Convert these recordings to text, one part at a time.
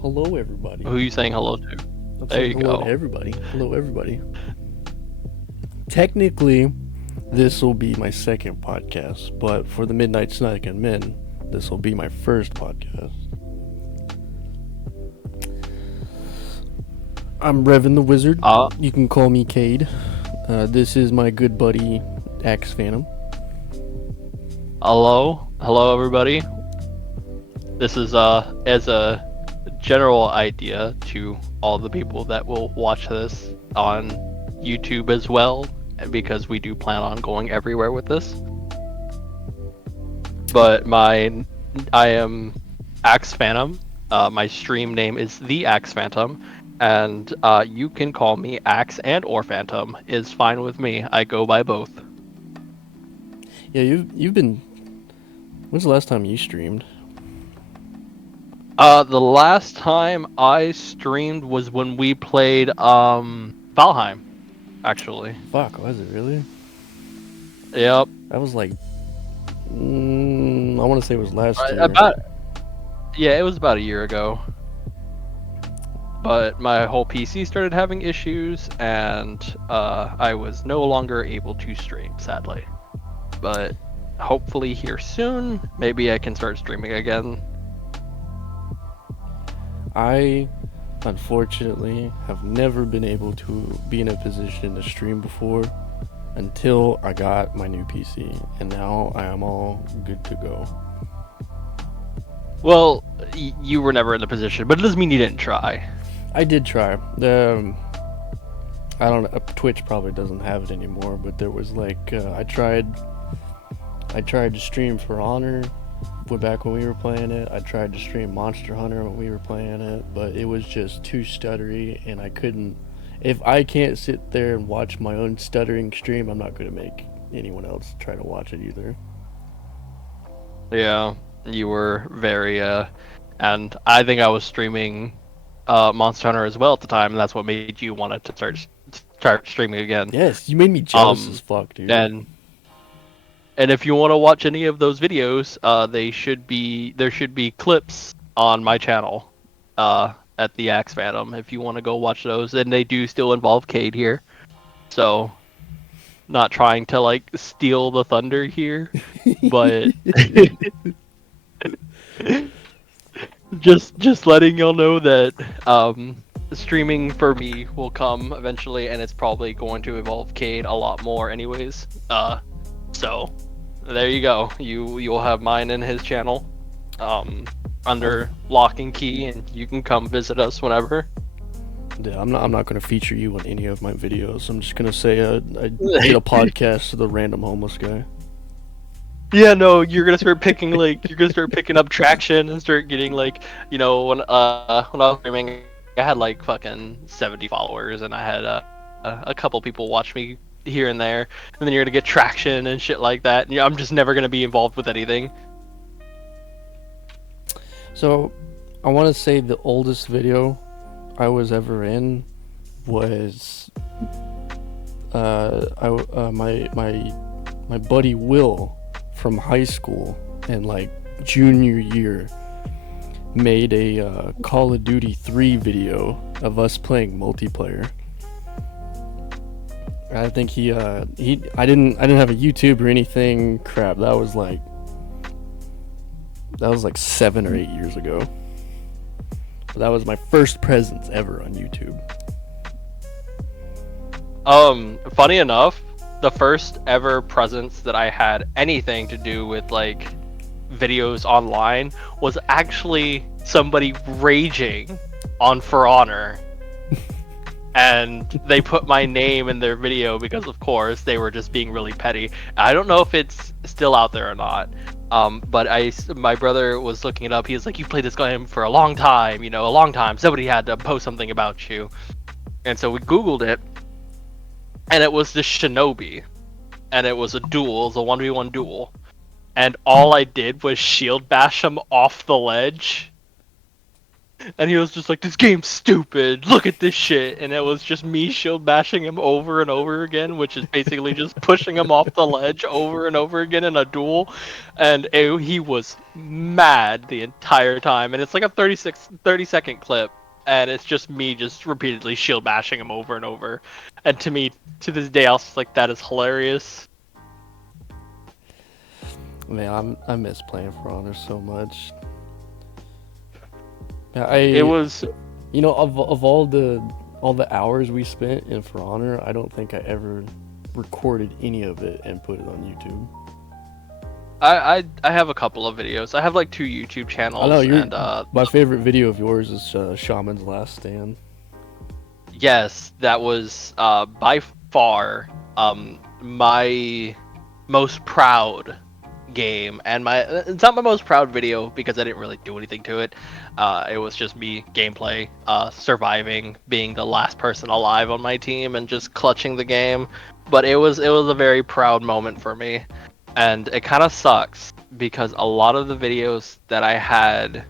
Hello, everybody. Who are you saying hello to? I'm There saying you hello to go. everybody. Hello, everybody. Technically, this will be my second podcast, but for the Midnight Snackin Men, this will be my first podcast. I'm Revan the Wizard. Uh, You can call me Cade. This is my good buddy, Axe Phantom. hello everybody. This is as a general idea to all the people that will watch this on YouTube as well, because we do plan on going everywhere with this. But I am Axe Phantom. My stream name is the Axe Phantom, and you can call me Axe and or Phantom. Is fine with me. I go by both. Yeah, you've been. When's the last time you streamed? The last time I streamed was when we played Valheim, actually. Fuck, was it really? Yep. That was like. I want to say it was last Right, year. about yeah, it was about a year ago. But my whole PC started having issues, and I was no longer able to stream, sadly. But hopefully here soon, maybe I can start streaming again. I, unfortunately, have never been able to be in a position to stream before until I got my new PC, and now I am all good to go. Well, you were never in the position, but it doesn't mean you didn't try. I did try. I don't know. Twitch probably doesn't have it anymore, but there was like I tried. I tried to stream For Honor, back when we were playing it. I tried to stream Monster Hunter when we were playing it, but it was just too stuttery, and I couldn't. If I can't sit there and watch my own stuttering stream, I'm not gonna make anyone else try to watch it either. Yeah, you were very and I think I was streaming Monster Hunter as well at the time, and that's what made you want to start streaming again. Yes, you made me jealous as fuck, dude. And if you want to watch any of those videos, there should be clips on my channel at the Axe Phantom if you want to go watch those, and they do still involve Cade here. So, not trying to like steal the thunder here, but just letting y'all know that streaming for me will come eventually, and it's probably going to involve Cade a lot more anyways. So there you go. You'll have mine in his channel under lock and key, and you can come visit us whenever. Yeah, I'm not gonna feature you on any of my videos. I'm just gonna say I did a podcast to the random homeless guy. Yeah, no, you're gonna start picking up traction and start getting like, when I was streaming, I had like fucking 70 followers, and I had a couple people watch me here and there, and then you're gonna get traction and shit like that. And I'm just never gonna be involved with anything. So, I want to say the oldest video I was ever in was my buddy Will from high school in like junior year made a Call of Duty 3 video of us playing multiplayer. I think I didn't have a YouTube or anything. Crap, that was like 7 or 8 years ago. But that was my first presence ever on YouTube. Funny enough, the first ever presence that I had anything to do with like videos online was actually somebody raging on For Honor. And they put my name in their video because, of course, they were just being really petty. I don't know if it's still out there or not. But my brother was looking it up. He was like, "You played this game for a long time, a long time. Somebody had to post something about you." And so we Googled it, and it was this Shinobi, and it was a 1v1 duel. And all I did was shield bash him off the ledge. And he was just like, "This game's stupid. Look at this shit." And it was just me shield bashing him over and over again, which is basically just pushing him off the ledge over and over again in a duel. And he was mad the entire time. And it's like a 30-second clip. And it's just me just repeatedly shield bashing him over and over. And to me, to this day, I was just like, that is hilarious. Man, I miss playing For Honor so much. It was you know, of all the hours we spent in For Honor, I don't think I ever recorded any of it and put it on YouTube. I have a couple of videos. I have like 2 YouTube channels. I know and my favorite video of yours is Shaman's Last Stand. yes, that was by far my most proud game, and it's not my most proud video because I didn't really do anything to it. It was just me gameplay, surviving, being the last person alive on my team, and just clutching the game. But it was a very proud moment for me, and it kind of sucks because a lot of the videos that I had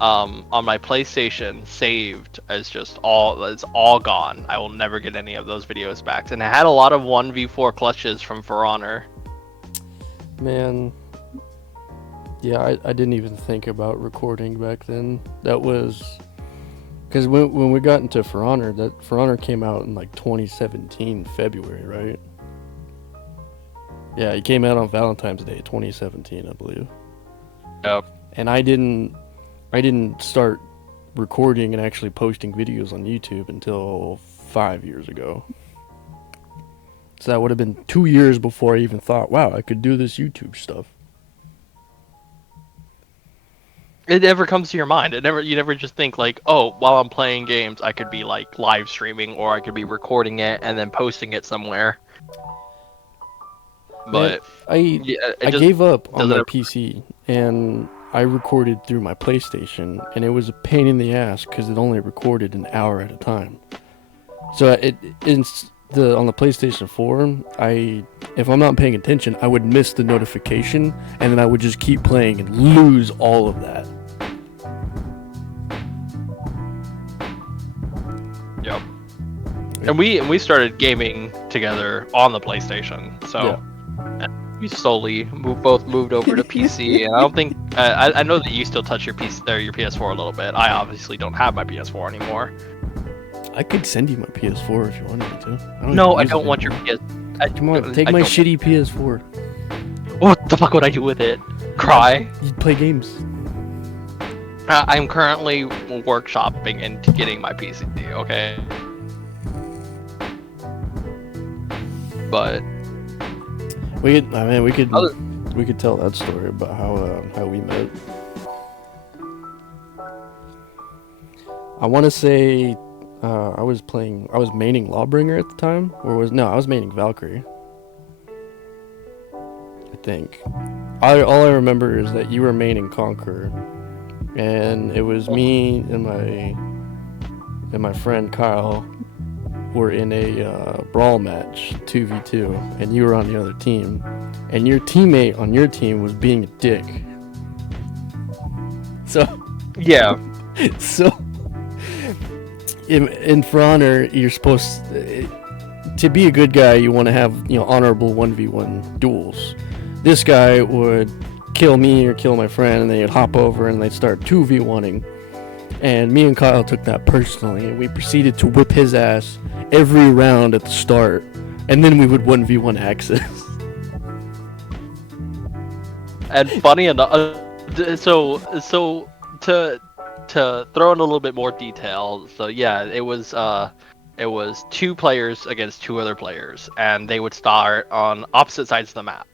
on my PlayStation saved as it's all gone. I will never get any of those videos back. And I had a lot of 1v4 clutches from For Honor. Man, yeah, I didn't even think about recording back then. That was because when we got into For Honor, that For Honor came out in like 2017 February, right? Yeah, it came out on Valentine's Day 2017, I believe. Yep. And I didn't start recording and actually posting videos on YouTube until 5 years ago. So that would have been 2 years before I even thought, wow, I could do this YouTube stuff. It never comes to your mind. You never just think like, oh, while I'm playing games, I could be like live streaming, or I could be recording it and then posting it somewhere. But man, I gave up on my PC and I recorded through my PlayStation, and it was a pain in the ass because it only recorded an hour at a time. So on the PlayStation 4, if I'm not paying attention, I would miss the notification, and then I would just keep playing and lose all of that. Yep. And we started gaming together on the PlayStation, so yeah. We slowly both moved over to PC. And I don't think I know that you still touch your your PS4 a little bit. I obviously don't have my PS4 anymore. I could send you my PS4 if you wanted me to. I don't want your PS. Come on, take my shitty PS4. What the fuck would I do with it? Cry? You'd play games. I'm currently workshopping into getting my PC. Okay. But we could tell that story about how we met. I want to say. I was maining Lawbringer at the time, I was maining Valkyrie. I think. All I remember is that you were maining Conqueror, and it was me and my friend Kyle were in a brawl match, 2v2, and you were on the other team, and your teammate on your team was being a dick. So. Yeah. So. In For Honor, you're supposed to be a good guy. You want to have honorable 1v1 duels. This guy would kill me or kill my friend, and then he'd hop over and they'd start 2v1ing. And me and Kyle took that personally, and we proceeded to whip his ass every round at the start, and then we would 1v1 access. And funny enough, so to throw in a little bit more detail, so yeah, it was 2 players against 2 other players, and they would start on opposite sides of the map.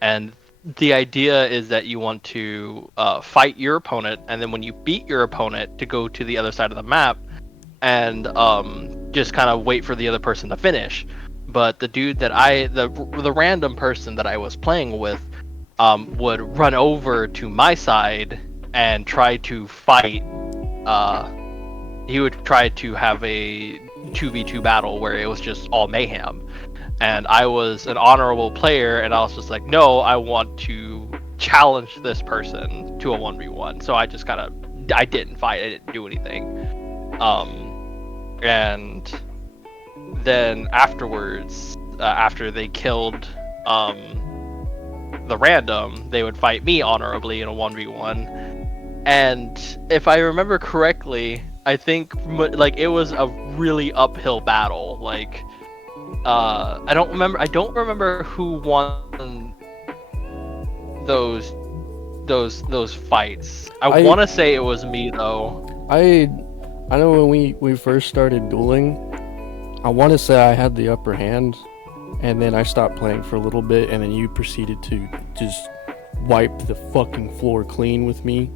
And the idea is that you want to fight your opponent, and then when you beat your opponent, to go to the other side of the map and just kind of wait for the other person to finish. But the dude that the random person that I was playing with would run over to my side and try to fight. He would try to have a 2v2 battle where it was just all mayhem. And I was an honorable player, and I was just like, no, I want to challenge this person to a 1v1. So I just kind of I didn't fight. I didn't do anything. And then afterwards, after they killed the random, they would fight me honorably in a 1v1. And if I remember correctly, I think like it was a really uphill battle. Like I don't remember who won those fights. I want to say it was me though. I know when we first started dueling, I want to say I had the upper hand, and then I stopped playing for a little bit, and then you proceeded to just wipe the fucking floor clean with me.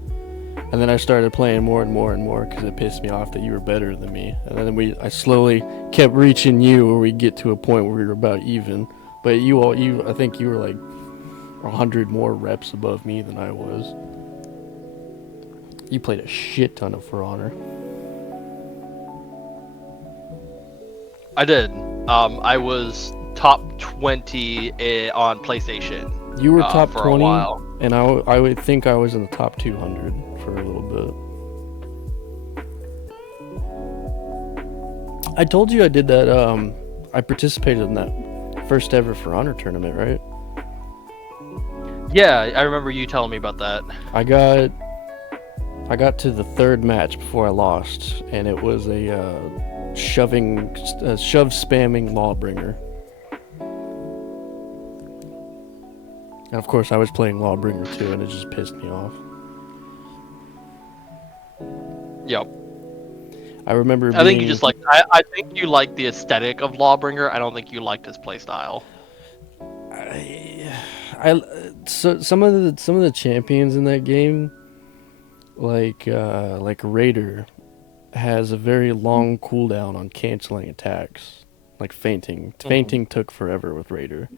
And then I started playing more and more and more because it pissed me off that you were better than me. And then I slowly kept reaching you, where we get to a point where we were about even. But I think you were like 100 more reps above me than I was. You played a shit ton of For Honor. I did. I was top 20 on PlayStation. You were top for 20, a while. And I would think I was in the top 200 for a little bit. I told you I did that. I participated in that first ever For Honor tournament, right? Yeah, I remember you telling me about that. I got to the third match before I lost, and it was a shove spamming Lawbringer. And of course I was playing Lawbringer too, and it just pissed me off. Yep. I remember I think you just like I think you like the aesthetic of Lawbringer. I don't think you liked his playstyle. So some of the champions in that game, like Raider, has a very long cooldown on canceling attacks, like fainting. Mm-hmm. Fainting took forever with Raider,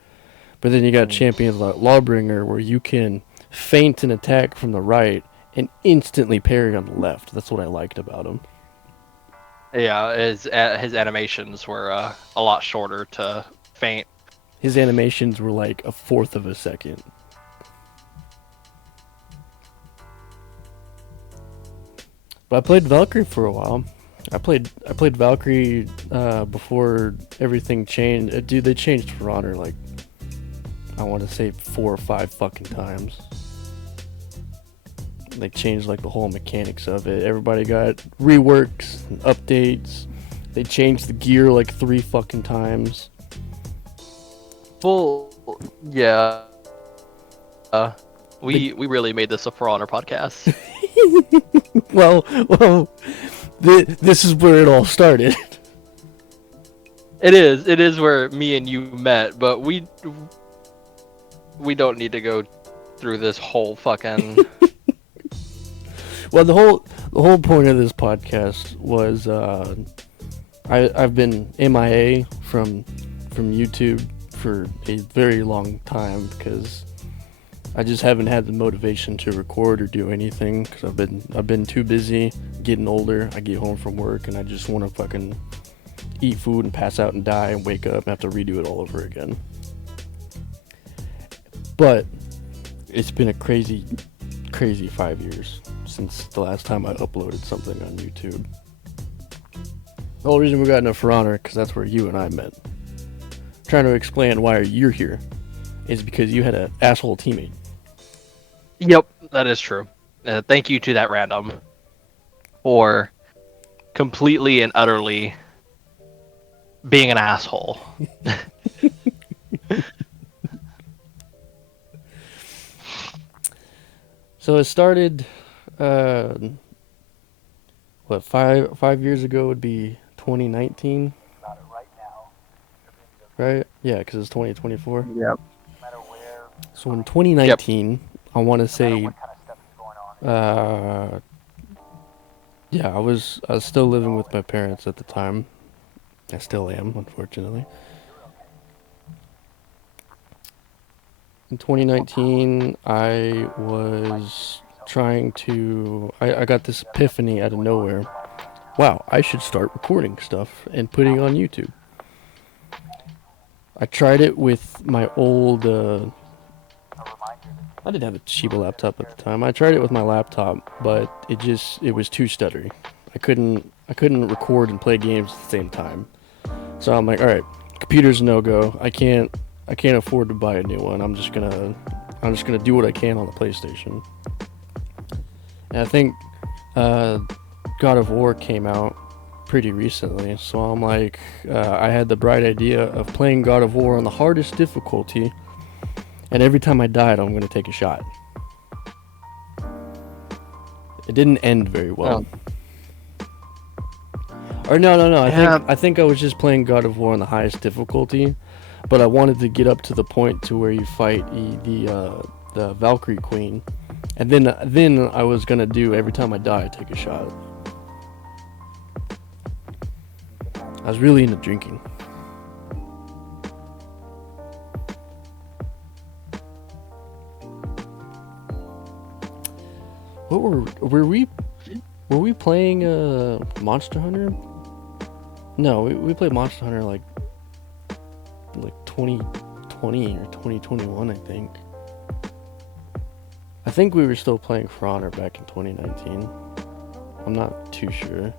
but then you got champions like Lawbringer, where you can feint an attack from the right and instantly parry on the left. That's what I liked about him. Yeah, his animations were a lot shorter to feint. His animations were like a fourth of a second. But I played Valkyrie for a while. I played Valkyrie before everything changed. Dude, they changed For Honor like, I want to say 4 or 5 fucking times. They changed like the whole mechanics of it. Everybody got reworks and updates. They changed the gear like 3 fucking times. Well, yeah. We really made this a For Honor podcast. well, this is where it all started. It is where me and you met, but we don't need to go through this whole fucking. Well, the whole point of this podcast was I've been MIA from YouTube for a very long time because I just haven't had the motivation to record or do anything because I've been too busy getting older. I get home from work and I just want to fucking eat food and pass out and die and wake up and have to redo it all over again. But it's been a crazy 5 years since the last time I uploaded something on YouTube. The whole reason we got into For Honor, because that's where you and I met. Trying to explain why you're here is because you had an asshole teammate. Yep, that is true. Thank you to that random for completely and utterly being an asshole. So it started, 5 years ago would be 2019? Right? Yeah, because it's 2024. Yep. So in 2019, I want to say, yeah, I was still living with my parents at the time. I still am, unfortunately. In 2019, I was trying to... I got this epiphany out of nowhere. Wow, I should start recording stuff and putting on YouTube. I tried it with my old I didn't have a Toshiba laptop at the time. I tried it with my laptop, but it was too stuttery. I couldn't record and play games at the same time. So I'm like, all right, computer's a no go. I can't afford to buy a new one. I'm just gonna do what I can on the PlayStation. And I think God of War came out pretty recently, so I'm like, I had the bright idea of playing God of War on the hardest difficulty, and every time I died, I'm gonna take a shot. It didn't end very well. Oh. Or no. Yeah. I think I was just playing God of War on the highest difficulty, but I wanted to get up to the point to where you fight the Valkyrie Queen, and then I was gonna do every time I die, take a shot. I was really into drinking. What were we playing Monster Hunter? No, we played Monster Hunter like 2020 or 2021, I think. I think we were still playing For Honor back in 2019. I'm not too sure.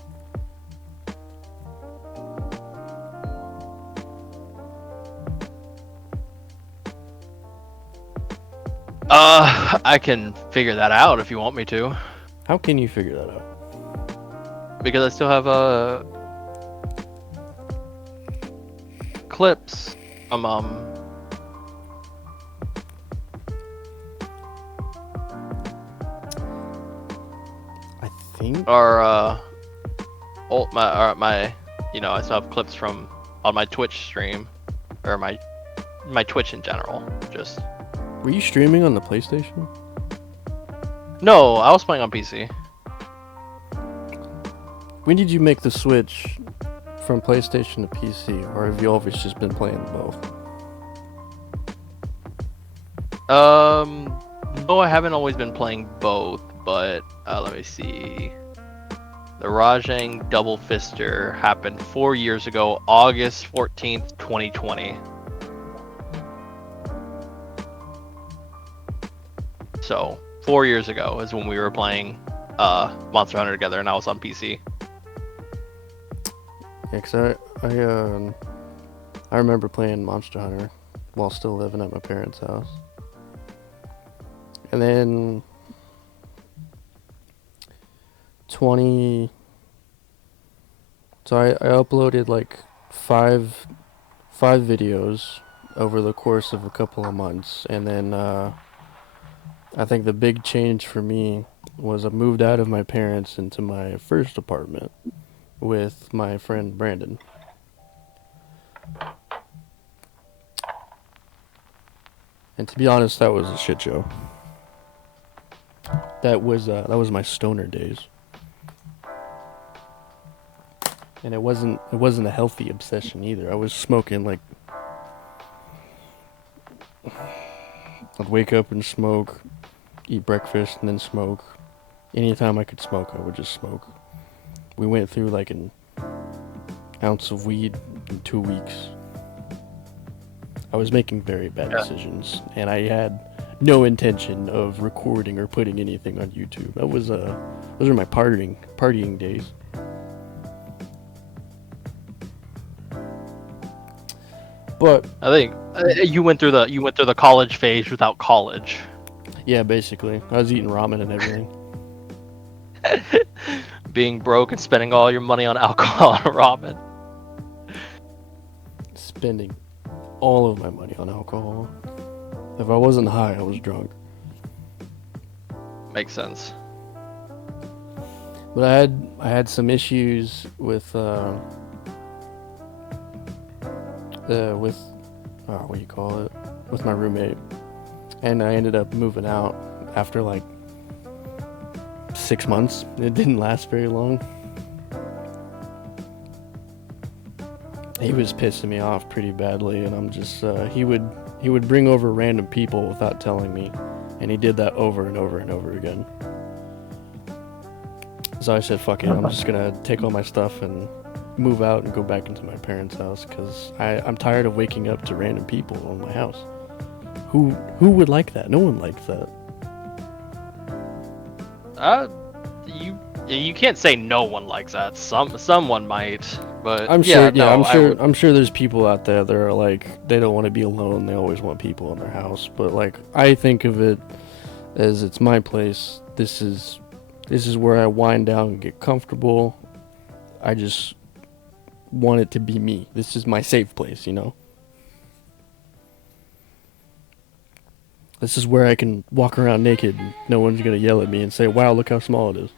I can figure that out if you want me to, How can you figure that out? because I still have clips from I think my I still have clips from on my Twitch stream, or my Twitch in general. Just were you streaming on the PlayStation? no, I was playing on PC. When did you make the switch from PlayStation to PC, or have you always just been playing both? No, I haven't always been playing both, but let me see. The Rajang Double Fister happened 4 years ago, August 14th, 2020. So, 4 years ago is when we were playing Monster Hunter together, and I was on PC. Yeah, 'cause I remember playing Monster Hunter while still living at my parents' house. And then 20 so I uploaded like five videos over the course of a couple of months, and then I think the big change for me was I moved out of my parents into my first apartment with my friend Brandon. And to be honest, that was a shit show. That was my stoner days. And it wasn't a healthy obsession either. I was smoking like I'd wake up and smoke, eat breakfast and then smoke. Anytime I could smoke, I would just smoke. We went through like an ounce of weed in 2 weeks. I was making very bad decisions, and I had no intention of recording or putting anything on YouTube. Those were my partying days. But I think you went through the college phase without college. yeah, basically, I was eating ramen and everything. Being broke and spending all your money on alcohol and ramen. Spending all of my money on alcohol. If I wasn't high, I was drunk. Makes sense. But I had some issues with what do you call it? With my roommate, and I ended up moving out after like 6 months. It didn't last very long. He was pissing me off pretty badly, and I'm just he would bring over random people without telling me, and he did that over and over and over again. So I said, fuck it, I'm just gonna take all my stuff and move out and go back into my parents' house, because I'm tired of waking up to random people in my house. Who would like that? No one likes that. You can't say no one likes that. Someone might, but I'm yeah, sure. Yeah, no, I'm I sure. would. I'm sure there's people out there that are like they don't want to be alone. They always want people in their house. But like I think of it as it's my place. This is where I wind down and get comfortable. I just want it to be me. This is my safe place. This is where I can walk around naked. And no one's gonna yell at me and say, "Wow, look how small it is."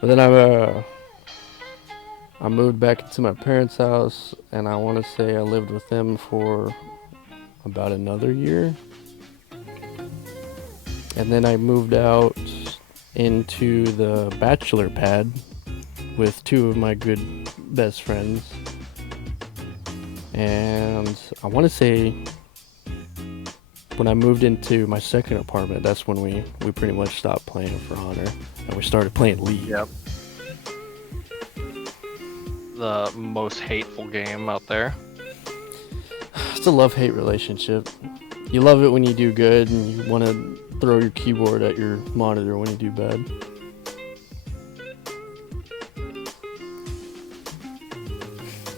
But then I moved back into my parents' house, and I want to say I lived with them for about another year. And then I moved out into the bachelor pad with two of my good best friends. And I want to say when I moved into my second apartment, that's when we pretty much stopped playing For Honor and we started playing League. Yep. The most hateful game out there. It's a love-hate relationship. You love it when you do good, and you want to throw your keyboard at your monitor when you do bad.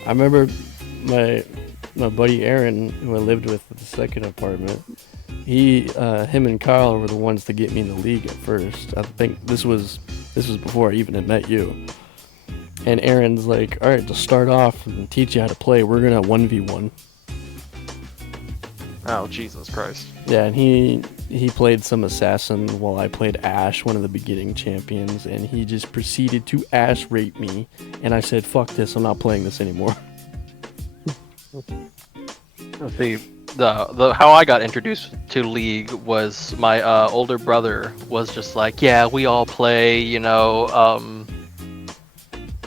I remember my buddy Aaron, who I lived with at the second apartment. Him and Kyle were the ones to get me in the league at first. I think this was before I even had met you. And Aaron's like, "All right, to start off and teach you how to play, we're gonna 1v1." Oh, Jesus Christ. Yeah, and he played some assassin while I played Ash, one of the beginning champions, and he just proceeded to Ash rape me, and I said, "Fuck this, I'm not playing this anymore." See, the how I got introduced to League was my older brother was just like, yeah, we all play,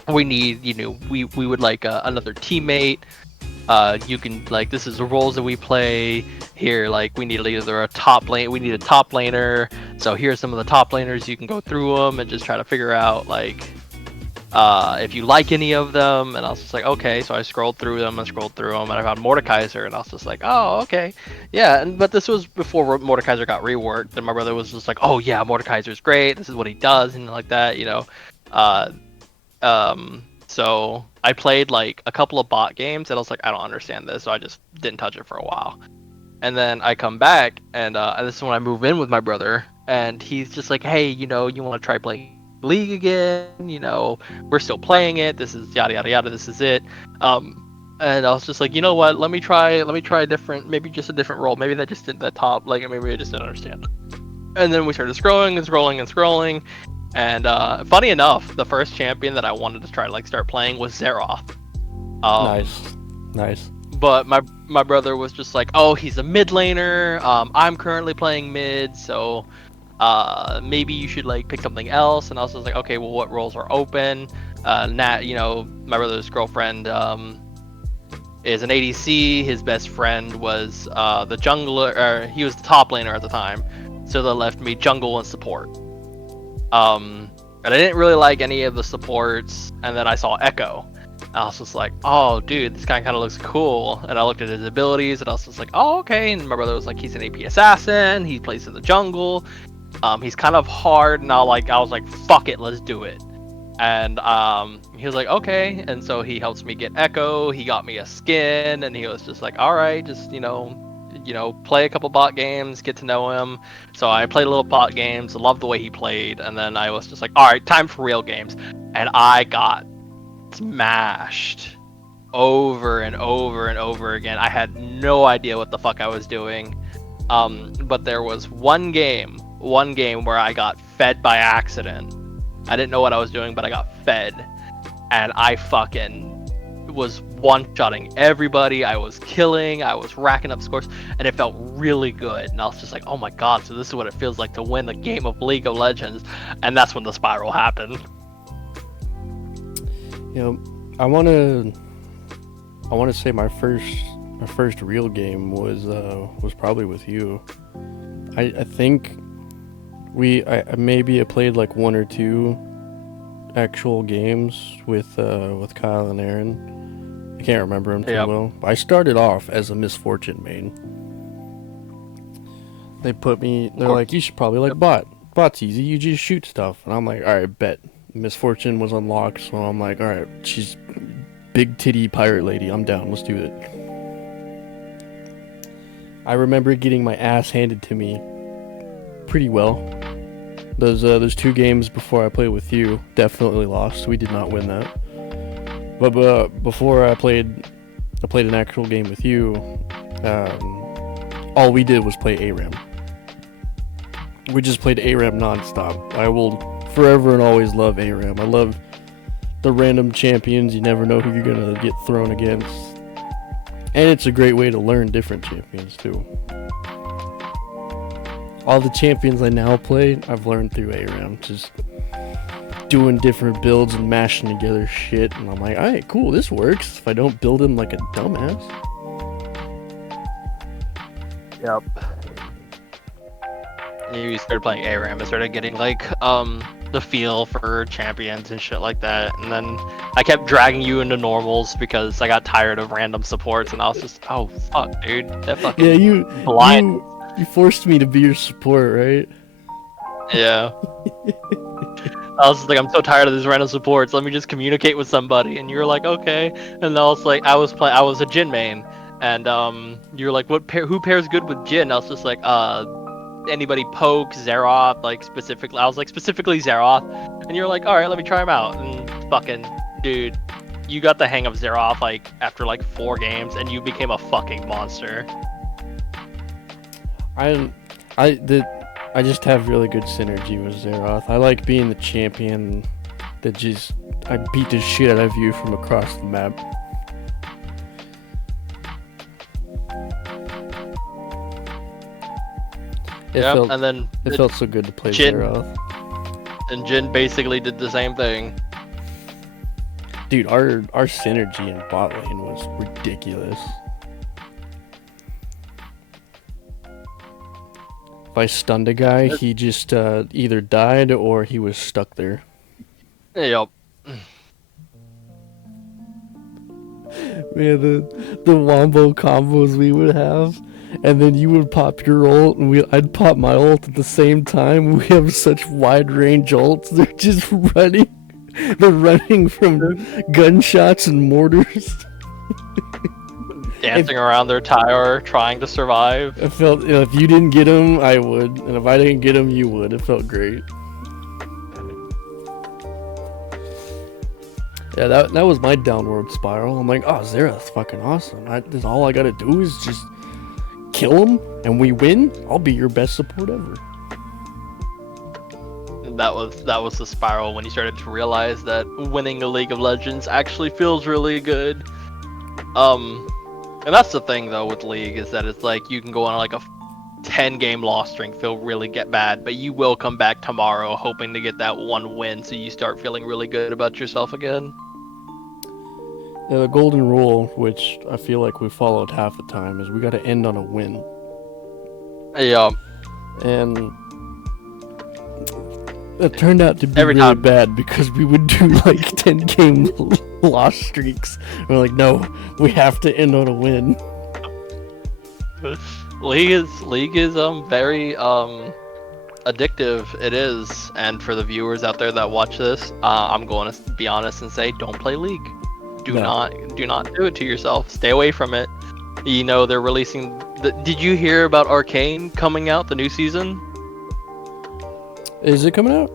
we need, we would like another teammate. You can like this is the roles that we play here. Like we need either a top lane, we need a top laner. So here's some of the top laners. You can go through them and just try to figure out like if you like any of them. And I was just like, okay. So I scrolled through them and I found Mordekaiser, and I was just like, oh, okay, yeah. But this was before Mordekaiser got reworked, and my brother was just like, oh yeah, Mordekaiser's great. This is what he does, and like that. Uh, so I played like a couple of bot games, and I was like, I don't understand this, so I just didn't touch it for a while. And then I come back, and this is when I move in with my brother, and he's just like, hey, you want to try playing League again? We're still playing it. This is yada yada yada. This is it. And I was just like, you know what? Let me try a different, maybe just a different role. Maybe that just didn't that top, like maybe I just didn't understand it. And then we started scrolling and scrolling and scrolling. And funny enough, the first champion that I wanted to try to like start playing was Zeroth. Nice. But my brother was just like, oh, he's a mid laner. I'm currently playing mid, so maybe you should like pick something else. And I was just like, okay, well, what roles are open? My brother's girlfriend is an ADC. His best friend was the jungler, or he was the top laner at the time. So that left me jungle and support. And I didn't really like any of the supports, and then I saw Echo. I was just like, oh, dude, this guy kind of looks cool. And I looked at his abilities, and I was just like, oh, okay. And my brother was like, he's an AP assassin. He plays in the jungle. He's kind of hard. And I was like, fuck it, let's do it. And he was like, okay. And so he helps me get Echo. He got me a skin, and he was just like, all right, just play a couple bot games, get to know him. So I played a little bot games, loved the way he played, and then I was just like, all right, time for real games. And I got smashed over and over and over again. I had no idea what the fuck I was doing. But there was one game where I got fed by accident. I didn't know what I was doing, but I got fed, and I fucking was one-shotting everybody. I was killing, I was racking up scores, and it felt really good. And I was just like, oh my god, so this is what it feels like to win the game of League of Legends. And that's when the spiral happened. I want to say my first real game was probably with you. I think I maybe played like one or two actual games with Kyle and Aaron. I can't remember them too well. I started off as a Misfortune main, They put me. They're Cool. like, you should probably like bot. Bot's easy. You just shoot stuff. And I'm like, all right, bet. Misfortune was unlocked, so I'm like, all right, she's big titty pirate lady. I'm down. Let's do it. I remember getting my ass handed to me pretty well. Those 2 games before I played with you, definitely lost. We did not win that. But before I played an actual game with you. All we did was play ARAM. We just played ARAM nonstop. I will forever and always love ARAM. I love the random champions. You never know who you're gonna get thrown against. And it's a great way to learn different champions too. All the champions I now play, I've learned through ARAM. Just doing different builds and mashing together shit. And I'm like, alright, cool, this works. If I don't build him like a dumbass. Yep. You started playing ARAM and started getting like the feel for champions and shit like that, and then I kept dragging you into normals because I got tired of random supports, and I was just, oh fuck, dude, that fucking Yeah, blind. you forced me to be your support, right? Yeah. I was just like, I'm so tired of these random supports. Let me just communicate with somebody. And you were like, okay. And I was like, I was a Jin main, and you were like, who pairs good with Jin? I was just like, anybody poke, Zeroth, like specifically. I was like, specifically Zeroth. And you're like, all right, let me try him out. And fucking dude, you got the hang of Zeroth like after like 4 games, and you became a fucking monster. I just have really good synergy with Zeroth. I like being the champion that just I beat the shit out of you from across the map. And then it felt so good to play Jin, Zeroth. And Jin basically did the same thing. Dude, our synergy in bot lane was ridiculous. If I stunned a guy, he just either died or he was stuck there. Yep. Man, the wombo combos we would have, and then you would pop your ult, and I'd pop my ult at the same time. We have such wide range ults. They're just running. They're running from gunshots and mortars. Dancing around their tower, trying to survive. It felt, if you didn't get him, I would, and if I didn't get him, you would. It felt great. Yeah, that was my downward spiral. I'm like, oh, Xerath's fucking awesome. All I gotta do is just kill him, and we win. I'll be your best support ever. That was the spiral when you started to realize that winning a League of Legends actually feels really good. And that's the thing though with League, is that it's like you can go on like a 10-game loss string, feel really get bad, but you will come back tomorrow hoping to get that one win, so you start feeling really good about yourself again. Yeah, the golden rule, which I feel like we followed half the time, is we got to end on a win. Yeah. And it turned out to be Every really time. bad because we would do like 10-game loss streaks. We're like, no, we have to end on a win. League is very addictive. It is, and for the viewers out there that watch this, I'm going to be honest and say, don't play League. Do not do it to yourself. Stay away from it. You know they're releasing. Did you hear about Arcane coming out, the new season? Is it coming out?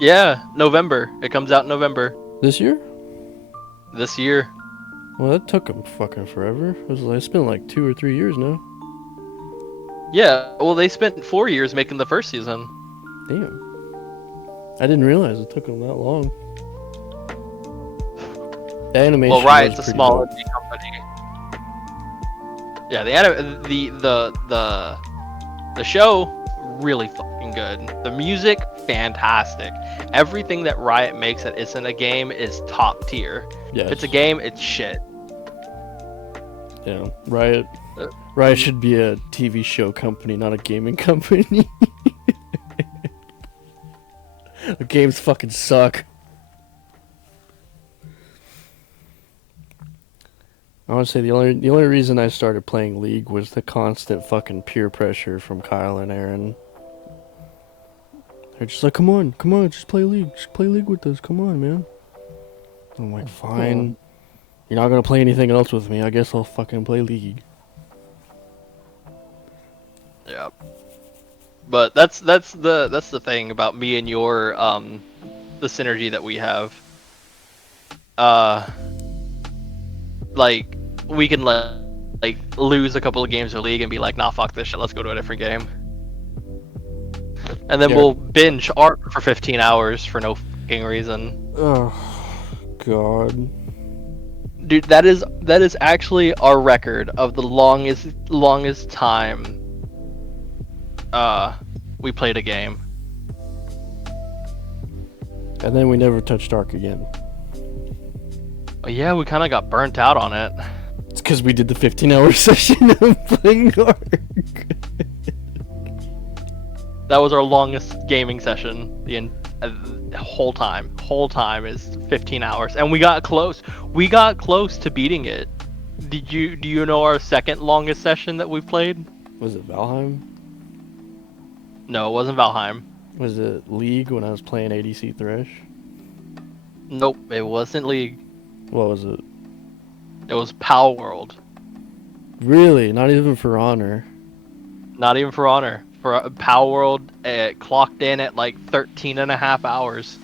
Yeah, November. It comes out in November. This year? This year. Well, that took them fucking forever. It's been like 2 or 3 years now. Yeah, well, they spent 4 years making the first season. Damn. I didn't realize it took them that long. The animation. Well, Riot's a was pretty small dope. indie company. Yeah, the show really fucking good. The music, fantastic. Everything that Riot makes that isn't a game is top tier. Yes. If it's a game, it's shit. Yeah, Riot should be a TV show company, not a gaming company. The games fucking suck. I want to say the only reason I started playing League was the constant fucking peer pressure from Kyle and Aaron. They're just like, come on, just play League with us, come on, man. I'm like, fine. You're not gonna play anything else with me. I guess I'll fucking play League. Yeah. But that's the thing about me and your the synergy that we have. Like we can like lose a couple of games of League and be like, nah, fuck this shit. Let's go to a different game. And then Yeah. we'll binge Ark for 15 hours for no fucking reason. Oh, God. Dude, that is actually our record of the longest time we played a game. And then we never touched Ark again. But yeah, we kind of got burnt out on it. It's because we did the 15-hour session of playing Ark. That was our longest gaming session. The whole time is 15 hours, and we got close. We got close to beating it. Do you know our second longest session that we played? Was it Valheim? No, it wasn't Valheim. Was it League when I was playing ADC Thresh? Nope, it wasn't League. What was it? It was Power World. Really? Not even for Honor? Not even for Honor. For Power World, it clocked in at like 13 and a half hours.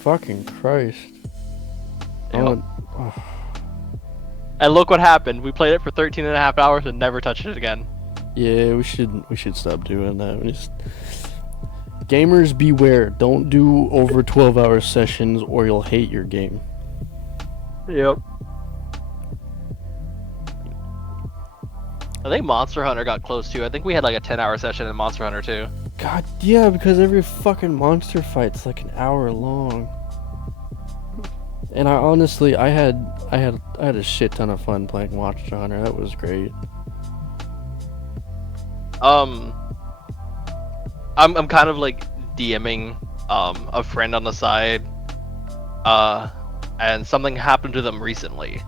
Fucking Christ. Yep. And look what happened. We played it for 13 and a half hours and never touched it again. Yeah, we should stop doing that. Gamers beware. Don't do over 12-hour sessions or you'll hate your game. Yep. I think Monster Hunter got close too. I think we had like a 10-hour session in Monster Hunter too. God, yeah, because every fucking monster fight's like an hour long. And I honestly, I had a shit ton of fun playing Monster Hunter. That was great. I'm kind of like DMing a friend on the side, and something happened to them recently,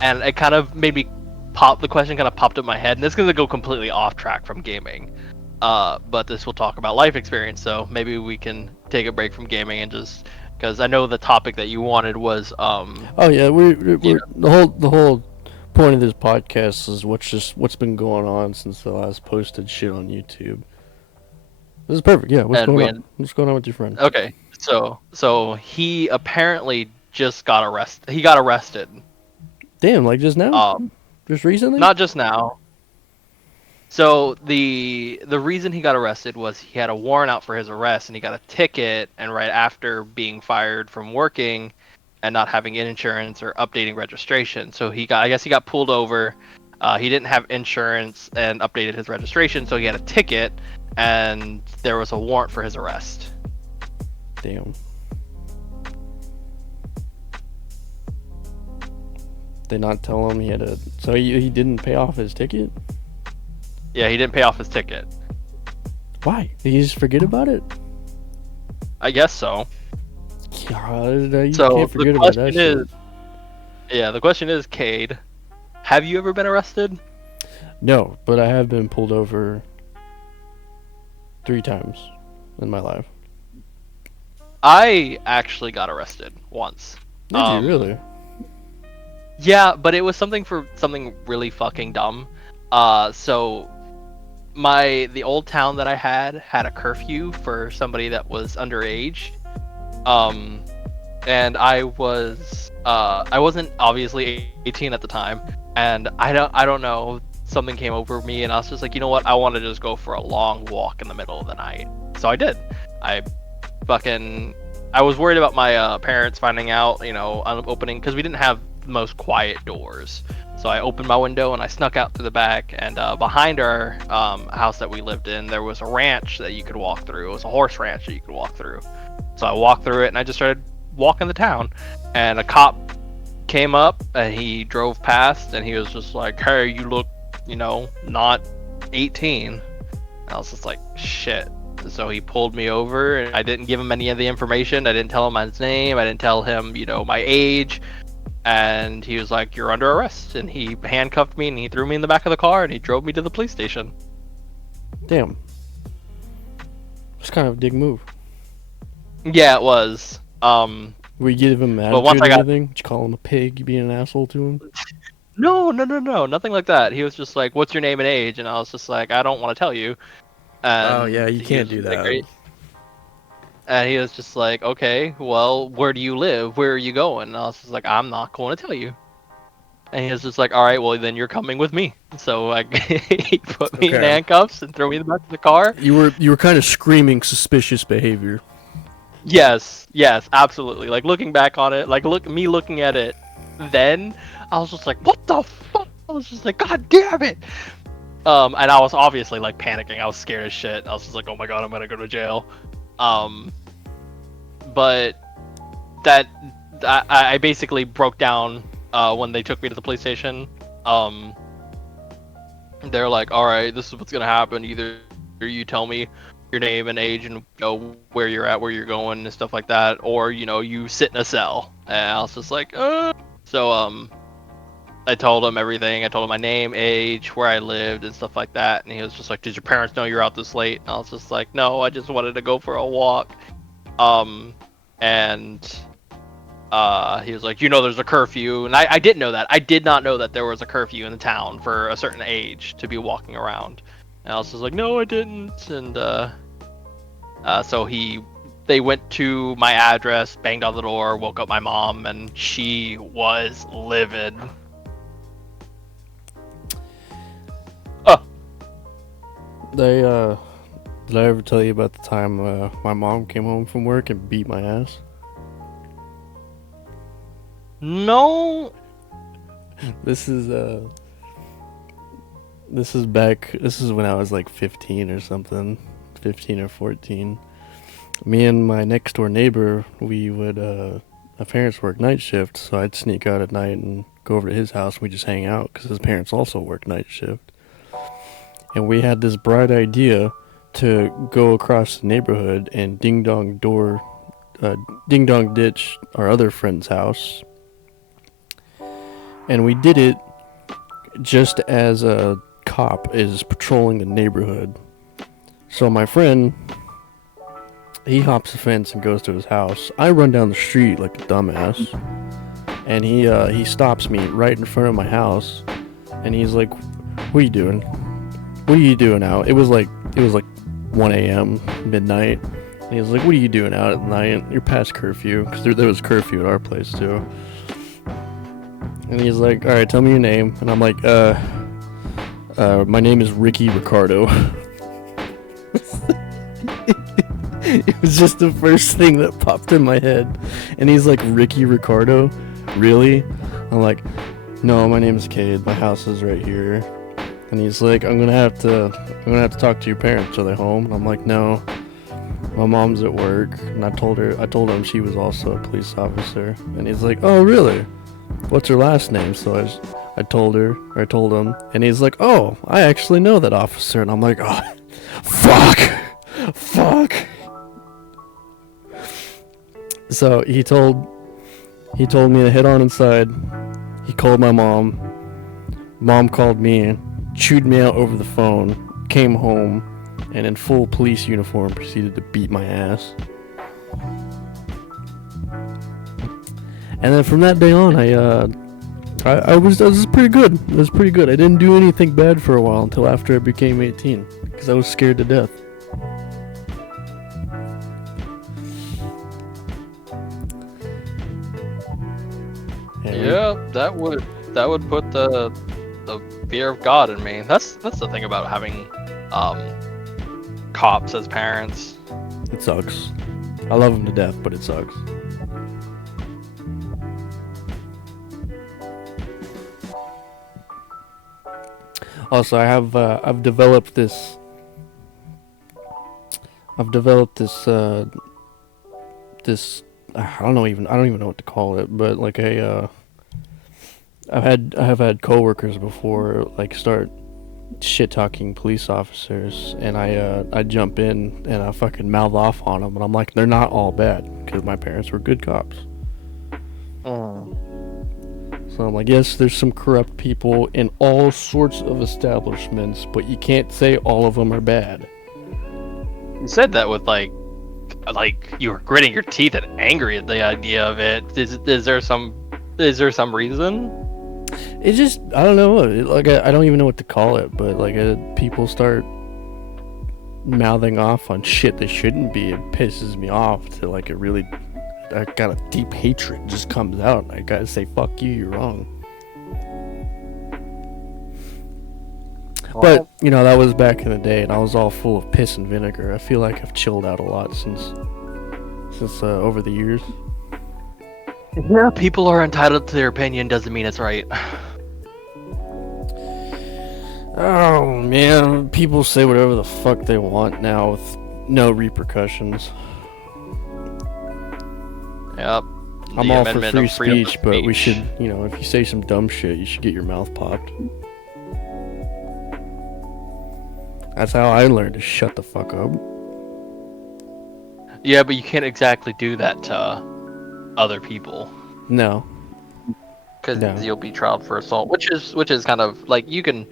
and it kind of made me pop. The question kind of popped in my head, and it's gonna go completely off track from gaming. But this will talk about life experience, so maybe we can take a break from gaming and just because I know the topic that you wanted was Oh yeah, the whole point of this podcast is what's been going on since the last posted shit on YouTube. This is perfect. Yeah, what's going on? What's going on with your friend? Okay, so he apparently just got arrested. He got arrested. Damn, like just now? Just recently? Not just now. So the reason he got arrested was he had a warrant out for his arrest and he got a ticket, and right after being fired from working and not having insurance or updating registration. So I guess he got pulled over. He didn't have insurance and updated his registration, so he had a ticket and there was a warrant for his arrest. Damn. They not tell him he had a... So he didn't pay off his ticket? Yeah, he didn't pay off his ticket. Why? Did he just forget about it? I guess so. God, you can't forget about that shit. Yeah, the question is, Cade, have you ever been arrested? No, but I have been pulled over 3 times in my life. I actually got arrested once. Did you really? Yeah, but it was something really fucking dumb. So the old town that I had a curfew for somebody that was underage. And I wasn't obviously 18 at the time, and I don't know, something came over me and I was just like, you know what, I want to just go for a long walk in the middle of the night. So I did. I was worried about my parents finding out, opening, because we didn't have the most quiet doors. So I opened my window and I snuck out through the back, and behind our house that we lived in, there was a ranch that you could walk through. It was a horse ranch that you could walk through. So I walked through it and I just started walking the town, and a cop came up and he drove past and he was just like, hey, you look, not 18. And I was just like, shit. So he pulled me over and I didn't give him any of the information. I didn't tell him his name. I didn't tell him, my age. and he was like, "You're under arrest," and he handcuffed me and he threw me in the back of the car and he drove me to the police station. Damn. It's kind of a dick move. Yeah, it was. Were you give him But once attitude I or got anything? Did you call him a pig? You being an asshole to him? no, nothing like that. He was just like, "What's your name and age?" And I was just like, "I don't want to tell you." Oh yeah, And you he can't was do just like, that. And he was just like, "Okay, well, where do you live? Where are you going?" And I was just like, "I'm not going to tell you." And he was just like, "All right, well, then you're coming with me." So like, he put me in Okay. handcuffs and threw me in the back of the car. You were kind of screaming suspicious behavior. Yes, absolutely. Like looking back on it, like looking at it, then I was just like, "What the fuck?" I was just like, "God damn it!" And I was obviously like panicking. I was scared as shit. I was just like, "Oh my god, I'm gonna go to jail." Um, but that I basically broke down when they took me to the police station. They're like, "All right, this is what's gonna happen. Either you tell me your name and age and where you're at, where you're going, and stuff like that, or you sit in a cell." And I was just like, So I told him everything. I told him my name, age, where I lived, and stuff like that. And he was just like, "Did your parents know you're out this late?" And I was just like, "No, I just wanted to go for a walk." And he was like, "There's a curfew," and I didn't know that. I did not know that there was a curfew in the town for a certain age to be walking around. And I was just like, "No, I didn't." And so they went to my address, banged on the door, woke up my mom, and she was livid. Oh, They did I ever tell you about the time my mom came home from work and beat my ass? no. This is this is when I was like 15 or something, 15 or 14. Me and my next door neighbor, we would my parents work night shift, so I'd sneak out at night and go over to his house and we just hang out because his parents also work night shift. And we had this bright idea to go across the neighborhood and ding dong ditch our other friend's house. And we did it just as a cop is patrolling the neighborhood. So my friend, he hops the fence and goes to his house. I run down the street like a dumbass, and he stops me right in front of my house, and he's like, "What are you doing? What are you doing out?" It was like 1 a.m. midnight. And he was like, "What are you doing out at night? You're past curfew," because there was curfew at our place too. And he's like, "All right, tell me your name." And I'm like, my name is Ricky Ricardo." It was just the first thing that popped in my head. And he's like, "Ricky Ricardo? Really?" I'm like, "No, my name's Cade. My house is right here." And he's like, I'm gonna have to talk to your parents. Are they home?" And I'm like, "No, my mom's at work." And I told him she was also a police officer. And he's like, "Oh, really? What's her last name?" So I told him, and he's like, "Oh, I actually know that officer." And I'm like, "Oh, fuck." So he told me to head on inside. He called my mom. Mom called me, chewed me out over the phone, came home, and in full police uniform proceeded to beat my ass. And then from that day on, I was pretty good. It was pretty good. I didn't do anything bad for a while until after I became 18, because I was scared to death. Yeah, that would put the fear of God in me. That's the thing about having cops as parents. It sucks. I love them to death, but it sucks. Also, I've developed this this I don't even know what to call it, but like I have had coworkers before like start shit talking police officers, and I jump in and I fucking mouth off on them, and I'm like, they're not all bad because my parents were good cops. Mm. So I'm like, yes, there's some corrupt people in all sorts of establishments, but you can't say all of them are bad. You said that with like you were gritting your teeth and angry at the idea of it. Is there some reason? It just, I don't know. I don't even know what to call it, but like people start mouthing off on shit they shouldn't be. It pisses me off to like it really. I got a deep hatred just comes out. I gotta say, fuck you. You're wrong. But you know that was back in the day, and I was all full of piss and vinegar. I feel like I've chilled out a lot since over the years. Yeah, people are entitled to their opinion. Doesn't mean it's right. Oh man, people say whatever the fuck they want now with no repercussions. Yep. I'm all for free speech, but we should, you know, if you say some dumb shit, you should get your mouth popped. That's how I learned to shut the fuck up. Yeah, but you can't exactly do that to other people. No. Because you'll be trialed for assault, which is kind of like you can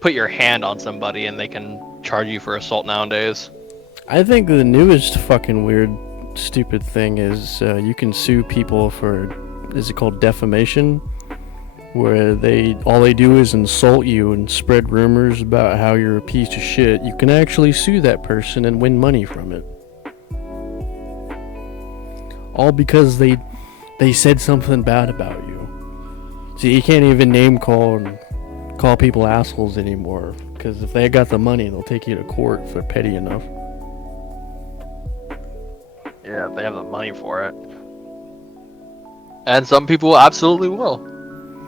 put your hand on somebody and they can charge you for assault nowadays. I think the newest fucking weird, stupid thing is you can sue people for, is it called defamation? Where all they do is insult you and spread rumors about how you're a piece of shit. You can actually sue that person and win money from it. All because they said something bad about you. See, you can't even name call and call people assholes anymore, because if they got the money, they'll take you to court if they're petty enough. Yeah, they have the money for it. And some people absolutely will.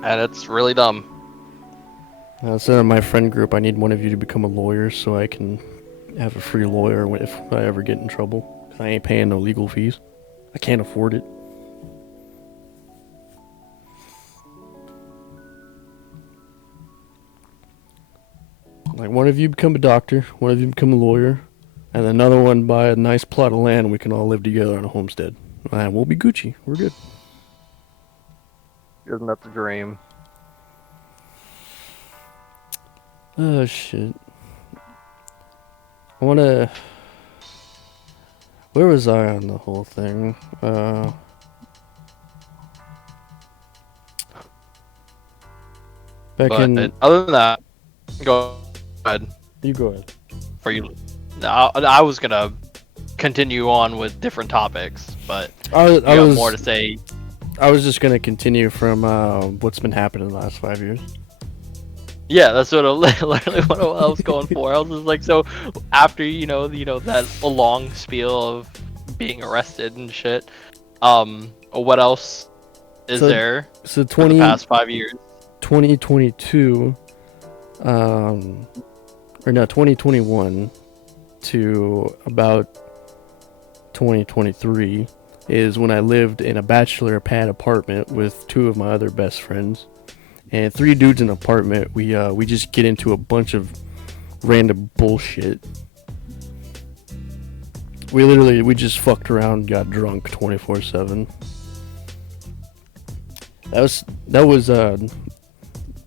And it's really dumb. So in my friend group, I need one of you to become a lawyer so I can have a free lawyer if I ever get in trouble. I ain't paying no legal fees. I can't afford it. Like, one of you become a doctor, one of you become a lawyer, and another one buy a nice plot of land and we can all live together on a homestead. And we'll be Gucci. We're good. Isn't that the dream? Oh, shit. I wanna... Where was I on the whole thing? Other than that, go ahead. You go ahead. For you, I was gonna continue on with different topics, but I was more to say. I was just gonna continue from what's been happening in the last 5 years. Yeah, that's what literally what I was going for. I was just like, so after you know that long spiel of being arrested and shit, what else is there? So for the past 5 years. 2022, or no, 2021 to about 2023 is when I lived in a bachelor pad apartment with two of my other best friends, and three dudes in an apartment. We just get into a bunch of random bullshit. We just fucked around, got drunk 24/7. That was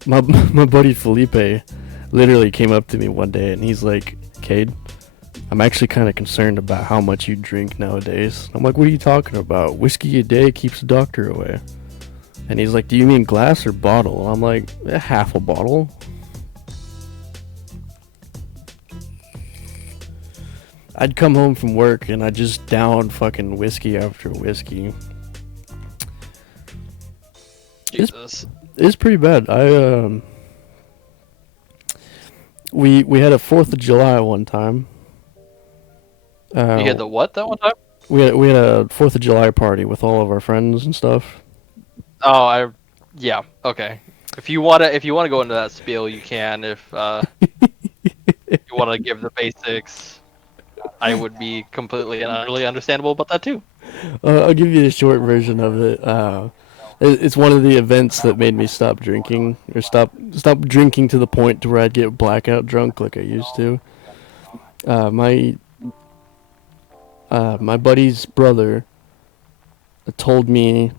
my buddy Felipe literally came up to me one day and he's like, Cade, I'm actually kind of concerned about how much you drink nowadays. I'm like, what are you talking about? Whiskey a day keeps the doctor away. And he's like, do you mean glass or bottle? I'm like, half a bottle. I'd come home from work and I'd just down fucking whiskey after whiskey. Jesus. It's pretty bad. We had a 4th of July one time. You had the what that one time? We had a 4th of July party with all of our friends and stuff. Oh, yeah, okay. If you wanna go into that spiel, you can. If you wanna give the basics, I would be completely and utterly understandable about that too. I'll give you the short version of it. It's one of the events that made me stop drinking, or stop drinking to the point to where I'd get blackout drunk like I used to. My buddy's brother told me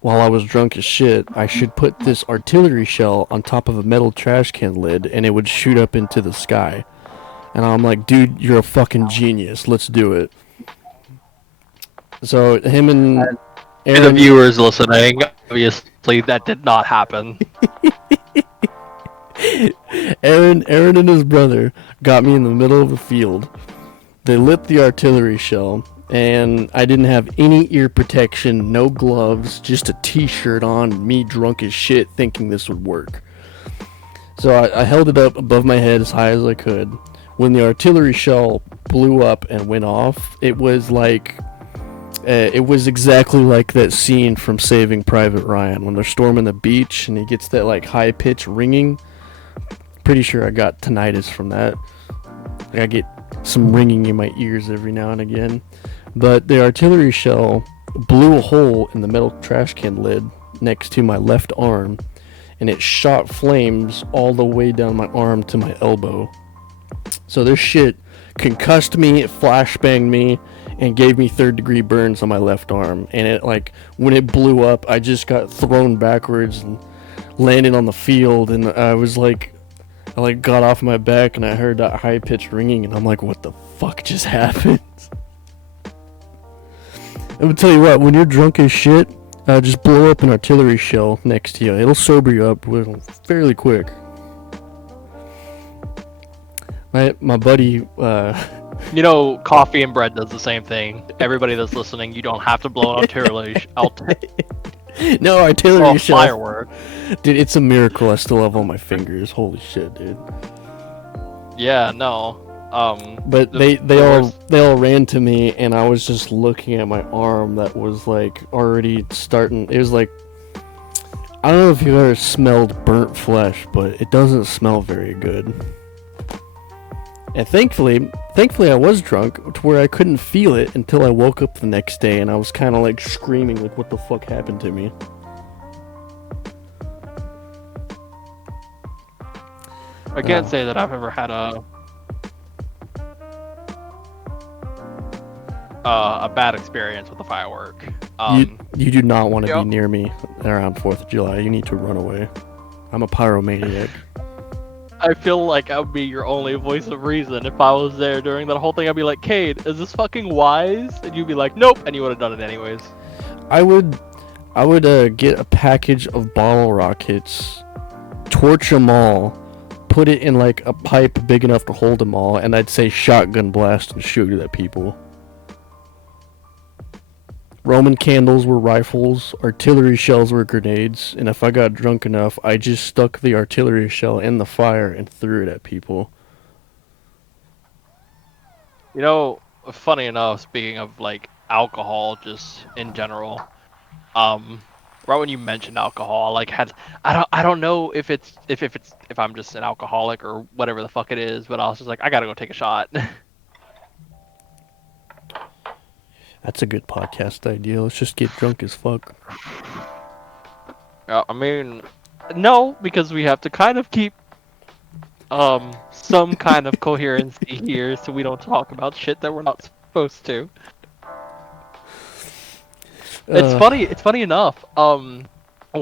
while I was drunk as shit, I should put this artillery shell on top of a metal trash can lid and it would shoot up into the sky. And I'm like, dude, you're a fucking genius. Let's do it. So him and To the Aaron, viewers listening, obviously that did not happen. Aaron and his brother got me in the middle of a field. They lit the artillery shell, and I didn't have any ear protection, no gloves, just a t-shirt on, me drunk as shit thinking this would work. So I held it up above my head as high as I could. When the artillery shell blew up and went off, it was exactly like that scene from Saving Private Ryan when they're storming the beach and he gets that like high pitch ringing. Pretty sure I got tinnitus from that. I get some ringing in my ears every now and again. But the artillery shell blew a hole in the metal trash can lid next to my left arm, and it shot flames all the way down my arm to my elbow. So this shit concussed me, it flashbanged me, and gave me 3rd-degree burns on my left arm. And it, like, when it blew up, I just got thrown backwards and landed on the field, and I got off my back and I heard that high-pitched ringing, and I'm like, what the fuck just happened? I'm gonna tell you what, when you're drunk as shit, just blow up an artillery shell next to you. It'll sober you up fairly quick. My buddy, You know, coffee and bread does the same thing. Everybody that's listening, you don't have to blow an artillery no, artillery shell. Firework. Dude, it's a miracle I still have all my fingers. Holy shit, dude. Yeah, no. But they all ran to me, and I was just looking at my arm that was like already starting. It was like, I don't know if you've ever smelled burnt flesh, but it doesn't smell very good. And thankfully I was drunk to where I couldn't feel it until I woke up the next day, and I was kind of like screaming like, what the fuck happened to me? I can't say that I've ever had a bad experience with a firework. You do not want to be near me around 4th of July. You need to run away. I'm a pyromaniac. I feel like I would be your only voice of reason if I was there during that whole thing. I'd be like, Cade, is this fucking wise? And you'd be like, nope, and you would have done it anyways. I would get a package of bottle rockets, torch them all, put it in like a pipe big enough to hold them all, and I'd say shotgun blast and shoot it at people. Roman candles were rifles, artillery shells were grenades, and if I got drunk enough, I just stuck the artillery shell in the fire and threw it at people. You know, funny enough, speaking of like alcohol just in general, right when you mentioned alcohol, like I don't know if I'm just an alcoholic or whatever the fuck it is, but I was just like, I gotta go take a shot. That's a good podcast idea. Let's just get drunk as fuck. I mean, no, because we have to kind of keep some kind of coherency here, so we don't talk about shit that we're not supposed to. It's funny enough. When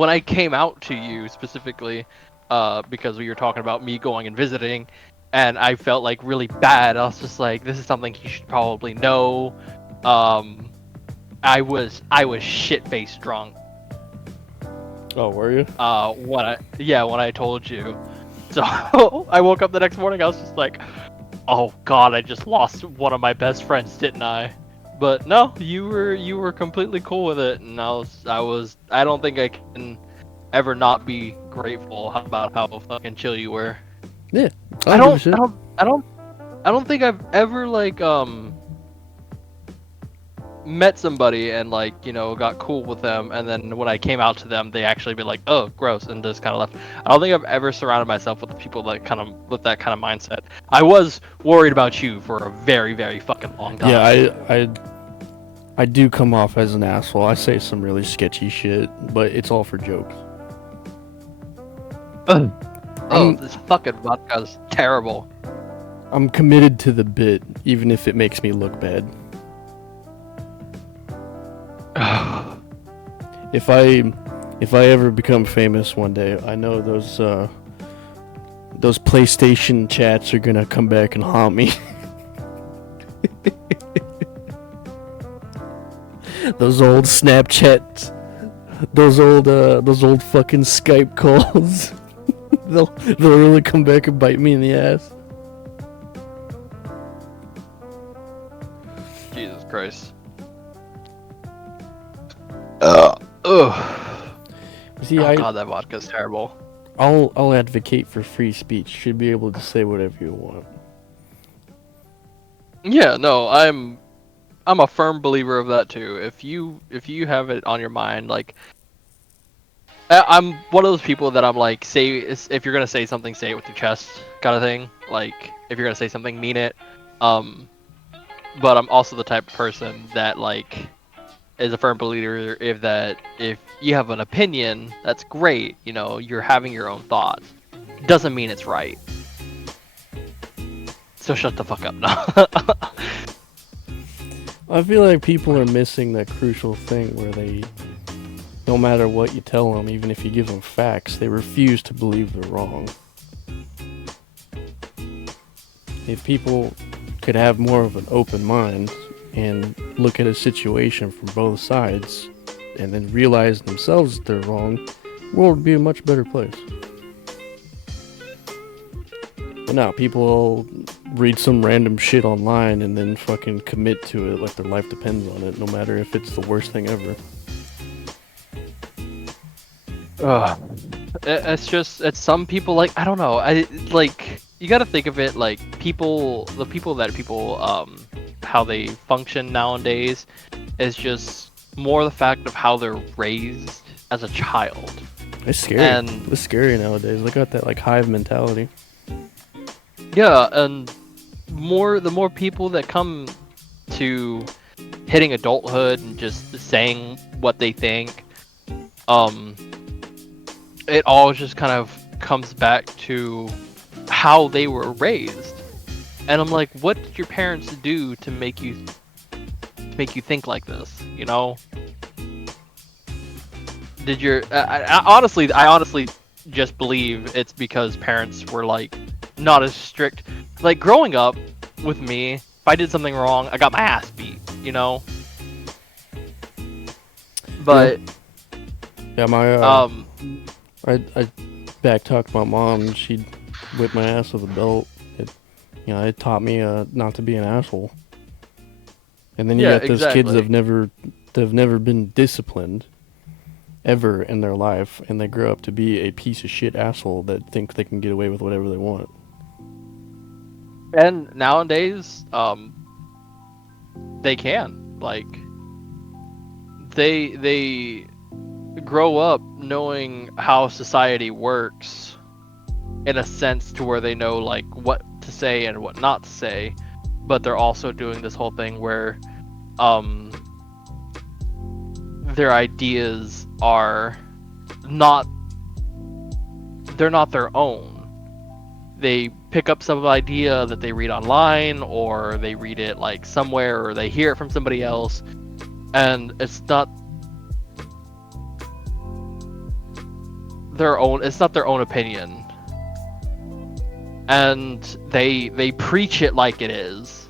I came out to you specifically, because we were talking about me going and visiting, and I felt like really bad. I was just like, this is something you should probably know. I was shit-faced drunk. Oh, were you? When I told you. So I woke up the next morning, I was just like, oh god, I just lost one of my best friends, didn't I? But no, you were completely cool with it, and I don't think I can ever not be grateful about how fucking chill you were. Yeah. I don't think I've ever like met somebody and like, you know, got cool with them, and then when I came out to them, they actually be like, oh, gross, and just kind of left. I don't think I've ever surrounded myself with people that kind of with that kind of mindset. I was worried about you for a very, very fucking long time. Yeah, I do come off as an asshole. I say some really sketchy shit, but it's all for jokes. This fucking vodka's terrible. I'm committed to the bit, even if it makes me look bad. if I ever become famous one day, I know those PlayStation chats are gonna come back and haunt me. Those old Snapchats, those old fucking Skype calls. they'll really come back and bite me in the ass. Jesus Christ. Ugh. See, Oh god, that vodka's terrible. I'll advocate for free speech. Should be able to say whatever you want. Yeah, no, I'm a firm believer of that too. If you have it on your mind, like I'm one of those people that I'm like, if you're gonna say something, say it with your chest, kind of thing. Like if you're gonna say something, mean it. But I'm also the type of person that like is a firm believer if you have an opinion, that's great. You know, you're having your own thoughts. Doesn't mean it's right. So shut the fuck up now. I feel like people are missing that crucial thing where they, no matter what you tell them, even if you give them facts, they refuse to believe they're wrong. If people could have more of an open mind and look at a situation from both sides and then realize themselves that they're wrong, the world would be a much better place. But now people read some random shit online and then fucking commit to it like their life depends on it, no matter if it's the worst thing ever. It's some people, like, I don't know, you gotta think of it like the people how they function nowadays is just more the fact of how they're raised as a child. It's scary. It's scary nowadays. They got that like hive mentality. Yeah, and the more people that come to hitting adulthood and just saying what they think, it all just kind of comes back to how they were raised. And I'm like, what did your parents do to make you think like this? You know? Did your I honestly just believe it's because parents were like not as strict. Like growing up with me, if I did something wrong, I got my ass beat, you know? But yeah, I backtalked my mom and she'd whip my ass with a belt. It taught me not to be an asshole. And then you got those kids that have never been disciplined ever in their life, and they grow up to be a piece of shit asshole that think they can get away with whatever they want. And nowadays, they can, like, they grow up knowing how society works in a sense to where they know like what to say and what not to say, but they're also doing this whole thing where their ideas are not their own. They pick up some idea that they read online, or they read it like somewhere, or they hear it from somebody else, and it's not their own opinion. And they preach it like it is.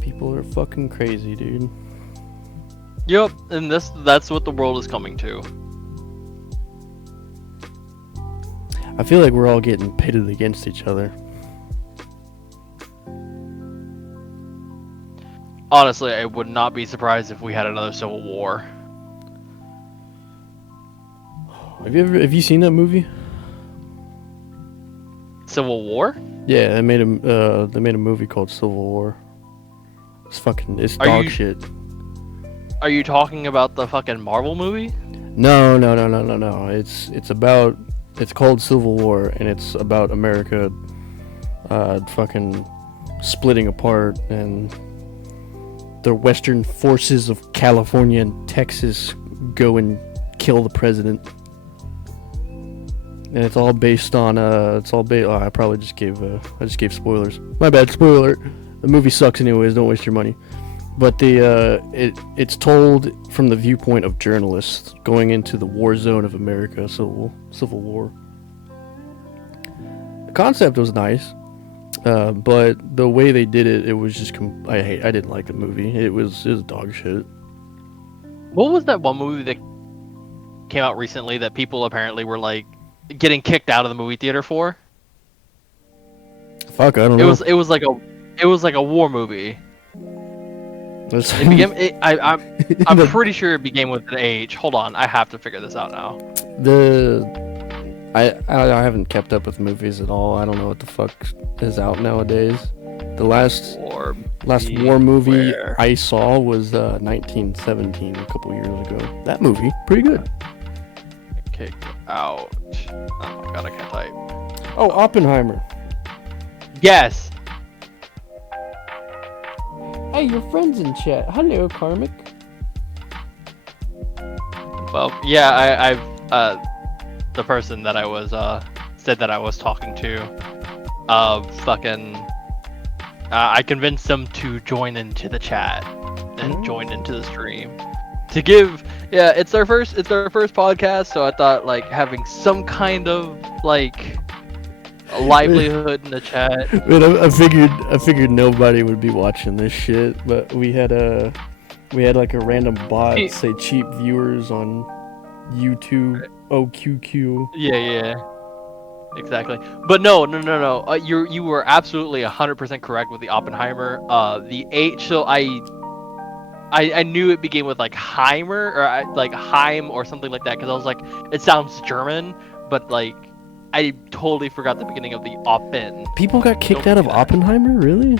People are fucking crazy, dude. Yep, and that's what the world is coming to. I feel like we're all getting pitted against each other. Honestly, I would not be surprised if we had another civil war. Have you seen that movie? Civil War? Yeah, they made a movie called Civil War. It's dog shit. Are you talking about the fucking Marvel movie? No. It's called Civil War, and it's about America fucking splitting apart, and the Western forces of California and Texas go and kill the president. And it's all based on I probably just gave spoilers. My bad, spoiler. The movie sucks anyways, don't waste your money. But it's told from the viewpoint of journalists going into the war zone of America, Civil War. The concept was nice, but the way they did it, it was just I didn't like the movie. It was dog shit. What was that one movie that came out recently that people apparently were like getting kicked out of the movie theater for? Fuck, I don't know. It was like a war movie. It began, I'm pretty sure it began with an H. Hold on, I have to figure this out now. I haven't kept up with movies at all. I don't know what the fuck is out nowadays. The last war movie I saw was 1917, a couple years ago. That movie, pretty good. Kicked out. Oh my god, I can't type. Oh, Oppenheimer. Yes. Hey, your friend's in chat. Hello, Karmic. Well, yeah, I've the person that I was said that I was talking to, I convinced them to join into the chat and join into the stream to give. Yeah, it's their first podcast, so I thought like having some kind of like a livelihood in the chat. Man, I figured nobody would be watching this shit, but we had like a random bot say cheap viewers on YouTube OQQ. Yeah, exactly. But no. You were absolutely 100% correct with the Oppenheimer. The H. So I knew it began with like Heimer or like Heim or something like that because I was like, it sounds German, but like I totally forgot the beginning of the Oppen. People got kicked out of Oppenheimer, really?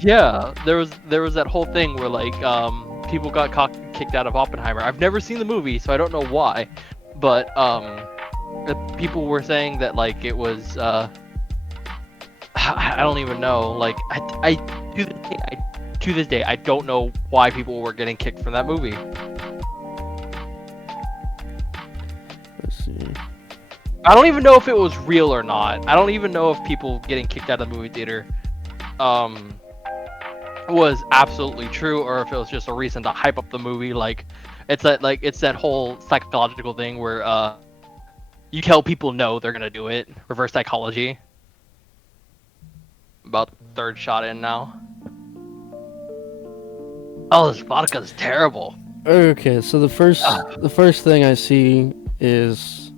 Yeah, there was that whole thing where like people got kicked out of Oppenheimer. I've never seen the movie, so I don't know why, but people were saying that like it was I don't even know. Like I to this day I don't know why people were getting kicked from that movie. Let's see. I don't even know if it was real or not. I don't even know if people getting kicked out of the movie theater was absolutely true or if it was just a reason to hype up the movie. Like it's that whole psychological thing where you tell people no, they're gonna do it. Reverse psychology. About third shot in now. Oh, this vodka is terrible. Okay, so the first thing I see is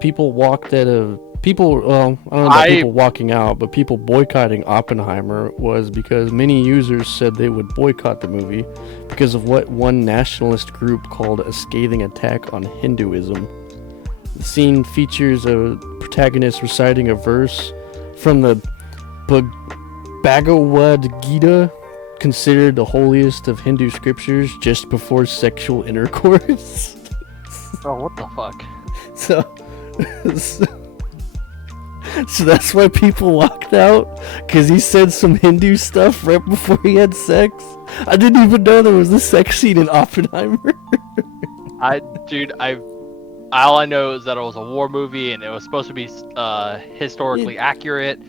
people walked out of people. Well, I don't know about people walking out, but people boycotting Oppenheimer was because many users said they would boycott the movie because of what one nationalist group called a scathing attack on Hinduism. The scene features a protagonist reciting a verse from the Bhagavad Gita, considered the holiest of Hindu scriptures, just before sexual intercourse. Oh, what the fuck? So that's why people walked out, because he said some Hindu stuff right before he had sex. I didn't even know there was a sex scene in Oppenheimer. All I know is that it was a war movie and it was supposed to be historically accurate.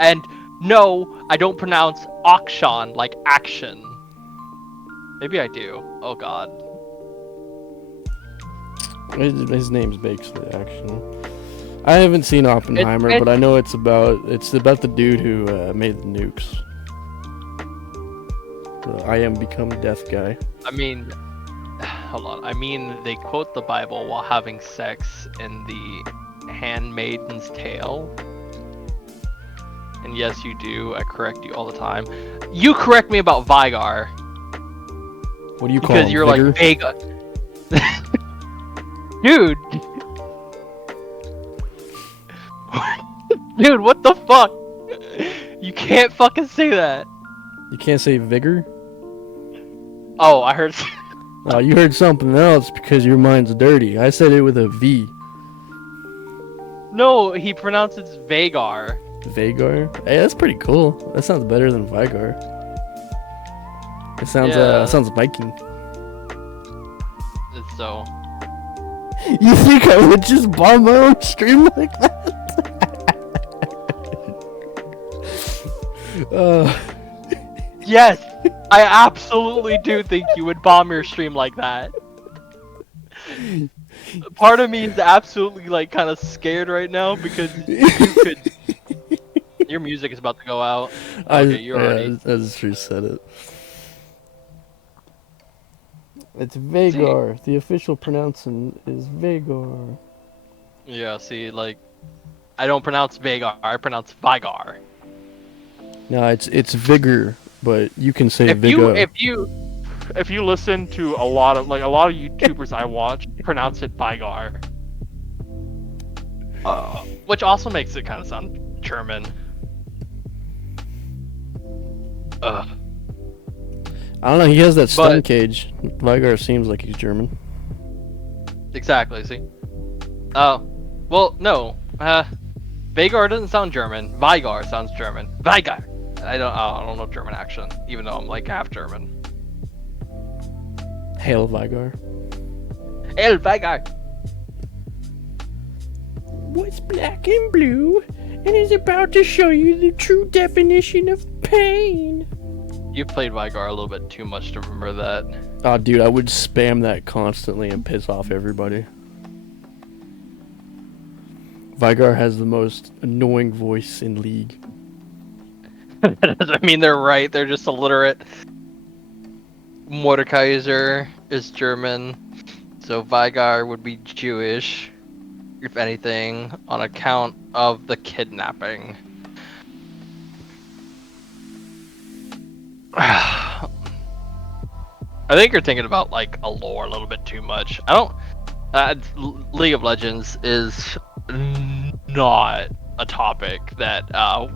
And no, I don't pronounce Akshan like action. Maybe I do. Oh god. His name's basically action. I haven't seen Oppenheimer, but I know it's about the dude who made the nukes. The I Am Become Death guy. I mean, hold on. I mean, they quote the Bible while having sex in the Handmaid's Tale. And yes, you do. I correct you all the time. You correct me about Vigar. What do you call Because him? you're Vigor? like Vega. Dude. Dude, what the fuck? You can't fucking say that. You can't say vigor? Oh, I heard. Oh, you heard something else because your mind's dirty. I said it with a V. No, he pronounces Vagar. Vagar? Hey, that's pretty cool. That sounds better than Vigar. It sounds Viking. So. You think I would just bomb my own stream like that? Yes. I absolutely do think you would bomb your stream like that. Part of me is absolutely like kind of scared right now because you could. Your music is about to go out. Okay, you're already. I just reset it. It's See, Vagar. The official pronouncing is Vagar. yeah, see, like, I don't pronounce Vagar, I pronounce Vigar. No, it's Vigor, but you can say If you, Vigor. if you listen to a lot of YouTubers I watch, pronounce it Vigar. Which also makes it kind of sound German. Ugh. I don't know. He has that stun But cage. Vigar seems like he's German. exactly, see. Oh, well, no. Vagar doesn't sound German. Vigar sounds German. Vigar. I don't know German accent, even though I'm like half German. Hail Vigar. El Vigar. What's black and blue and is about to show you the true definition of pain. You've played Vigar a little bit too much to remember that. Oh, dude, I would spam that constantly and piss off everybody. Vigar has the most annoying voice in League. That doesn't mean they're right, they're just illiterate. Mordekaiser is German, so Vigar would be Jewish, if anything, on account of the kidnapping. I think you're thinking about like a lore a little bit too much. I don't. League of Legends is not a topic that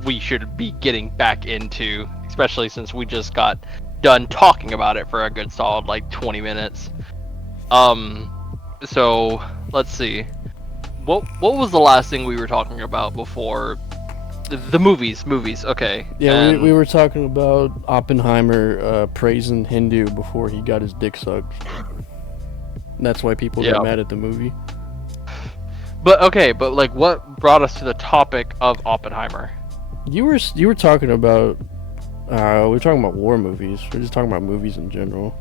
we should be getting back into, especially since we just got done talking about it for a good solid like 20 minutes. So let's see. What was the last thing we were talking about before the movies? Okay. Yeah, we were talking about Oppenheimer praising Hindu before he got his dick sucked. And that's why people got mad at the movie. But like, what brought us to the topic of Oppenheimer? You were talking about we were talking about war movies. We're just talking about movies in general.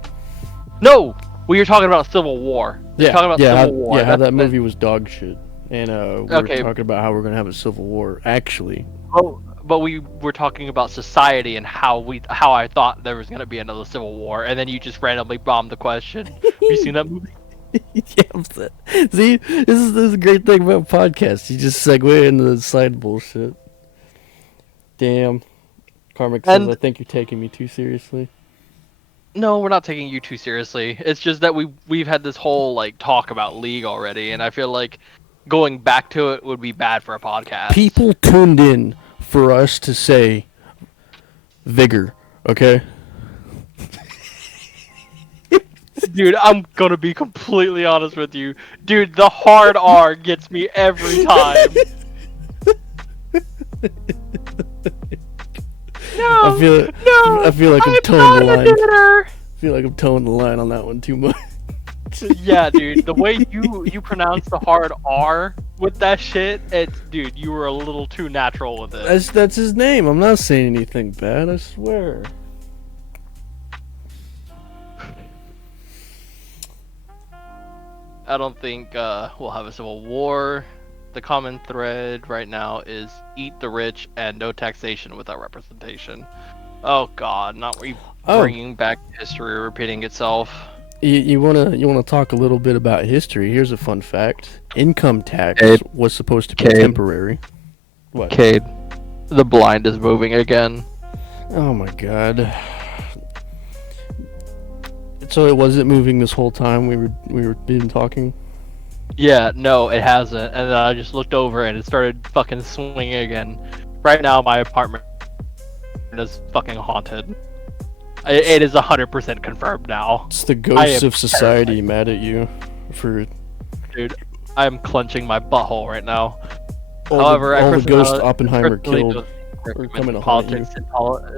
No, we were talking about Civil War. Civil War. How that movie was dog shit. And we were talking about how we're gonna have a civil war. Actually. Oh, but we were talking about society and how I thought there was gonna be another civil war, and then you just randomly bombed the question. Have you seen that movie? Yeah. See, this is a great thing about podcasts. You just segue into the side bullshit. Damn. Karmic says, I think you're taking me too seriously. No, we're not taking you too seriously. It's just that we've had this whole like talk about League already, and I feel like going back to it would be bad for a podcast. People tuned in for us to say vigor, okay? Dude, I'm gonna be completely honest with you. Dude, the hard R gets me every time. No, I feel like I'm towing the line. I feel like I'm towing the line on that one too much. Yeah, dude, the way you pronounce the hard R with that shit, dude, you were a little too natural with it. That's his name. I'm not saying anything bad, I swear. I don't think we'll have a civil war. The common thread right now is eat the rich and no taxation without representation. Oh god, not bringing back history repeating itself. You wanna talk a little bit about history? Here's a fun fact: income tax was supposed to be temporary. What? Cade, the blind is moving again. Oh my god. So it wasn't moving this whole time we were been talking? Yeah, no, it hasn't. And then I just looked over and it started fucking swinging again. Right now, my apartment is fucking haunted. It is 100% confirmed now. It's the ghosts of society mad at you for. Dude, I'm clenching my butthole right now. However, all the ghosts Oppenheimer killed are coming to haunt you. In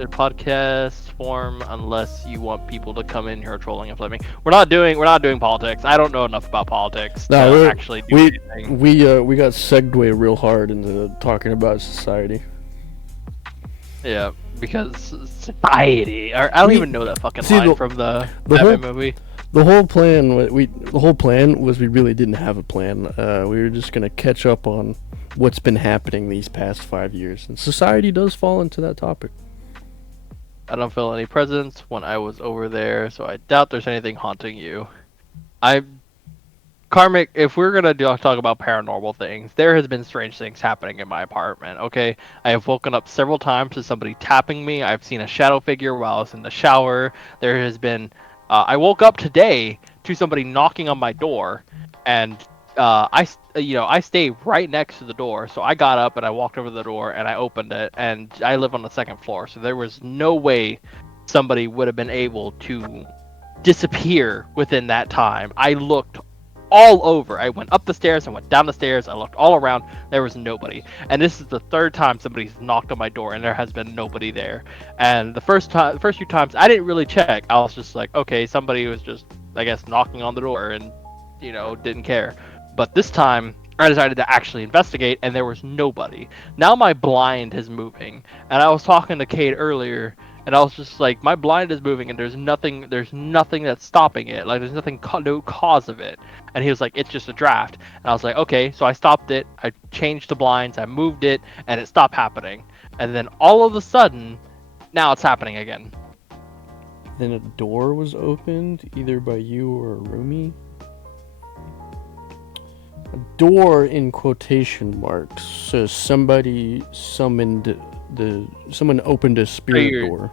podcast form unless you want people to come in here trolling and flaming. We're not doing politics. I don't know enough about politics to actually do anything. We got segued real hard into talking about society. Yeah, because society. Or I don't even know that fucking see, line from the the Batman whole movie. the whole plan the whole plan was we really didn't have a plan. We were just gonna catch up on what's been happening these past 5 years, and society does fall into that topic. I don't feel any presence when I was over there, so I doubt there's anything haunting you. I Karmic, if we're gonna talk about paranormal things, there has been strange things happening in my apartment. Okay, I have woken up several times to somebody tapping me. I've seen a shadow figure while I was in the shower. There has been. I woke up today to somebody knocking on my door, and I stay right next to the door. So I got up and I walked over to the door and I opened it, and I live on the second floor, so there was no way somebody would have been able to disappear within that time. I looked all over. I went up the stairs, I went down the stairs, I looked all around. There was nobody. And this is the third time somebody's knocked on my door, and there has been nobody there. And the first few times, I didn't really check. I was just like, okay, somebody was just, I guess, knocking on the door, and didn't care. But this time, I decided to actually investigate, and there was nobody. Now my blind is moving, and I was talking to Kate earlier, and I was just like, my blind is moving, and there's nothing that's stopping it. Like, there's no cause of it. And he was like, it's just a draft. And I was like, okay. So I stopped it. I changed the blinds. I moved it, and it stopped happening. And then all of a sudden, now it's happening again. Then a door was opened either by you or a roomie. A door in quotation marks. So someone opened a spirit door.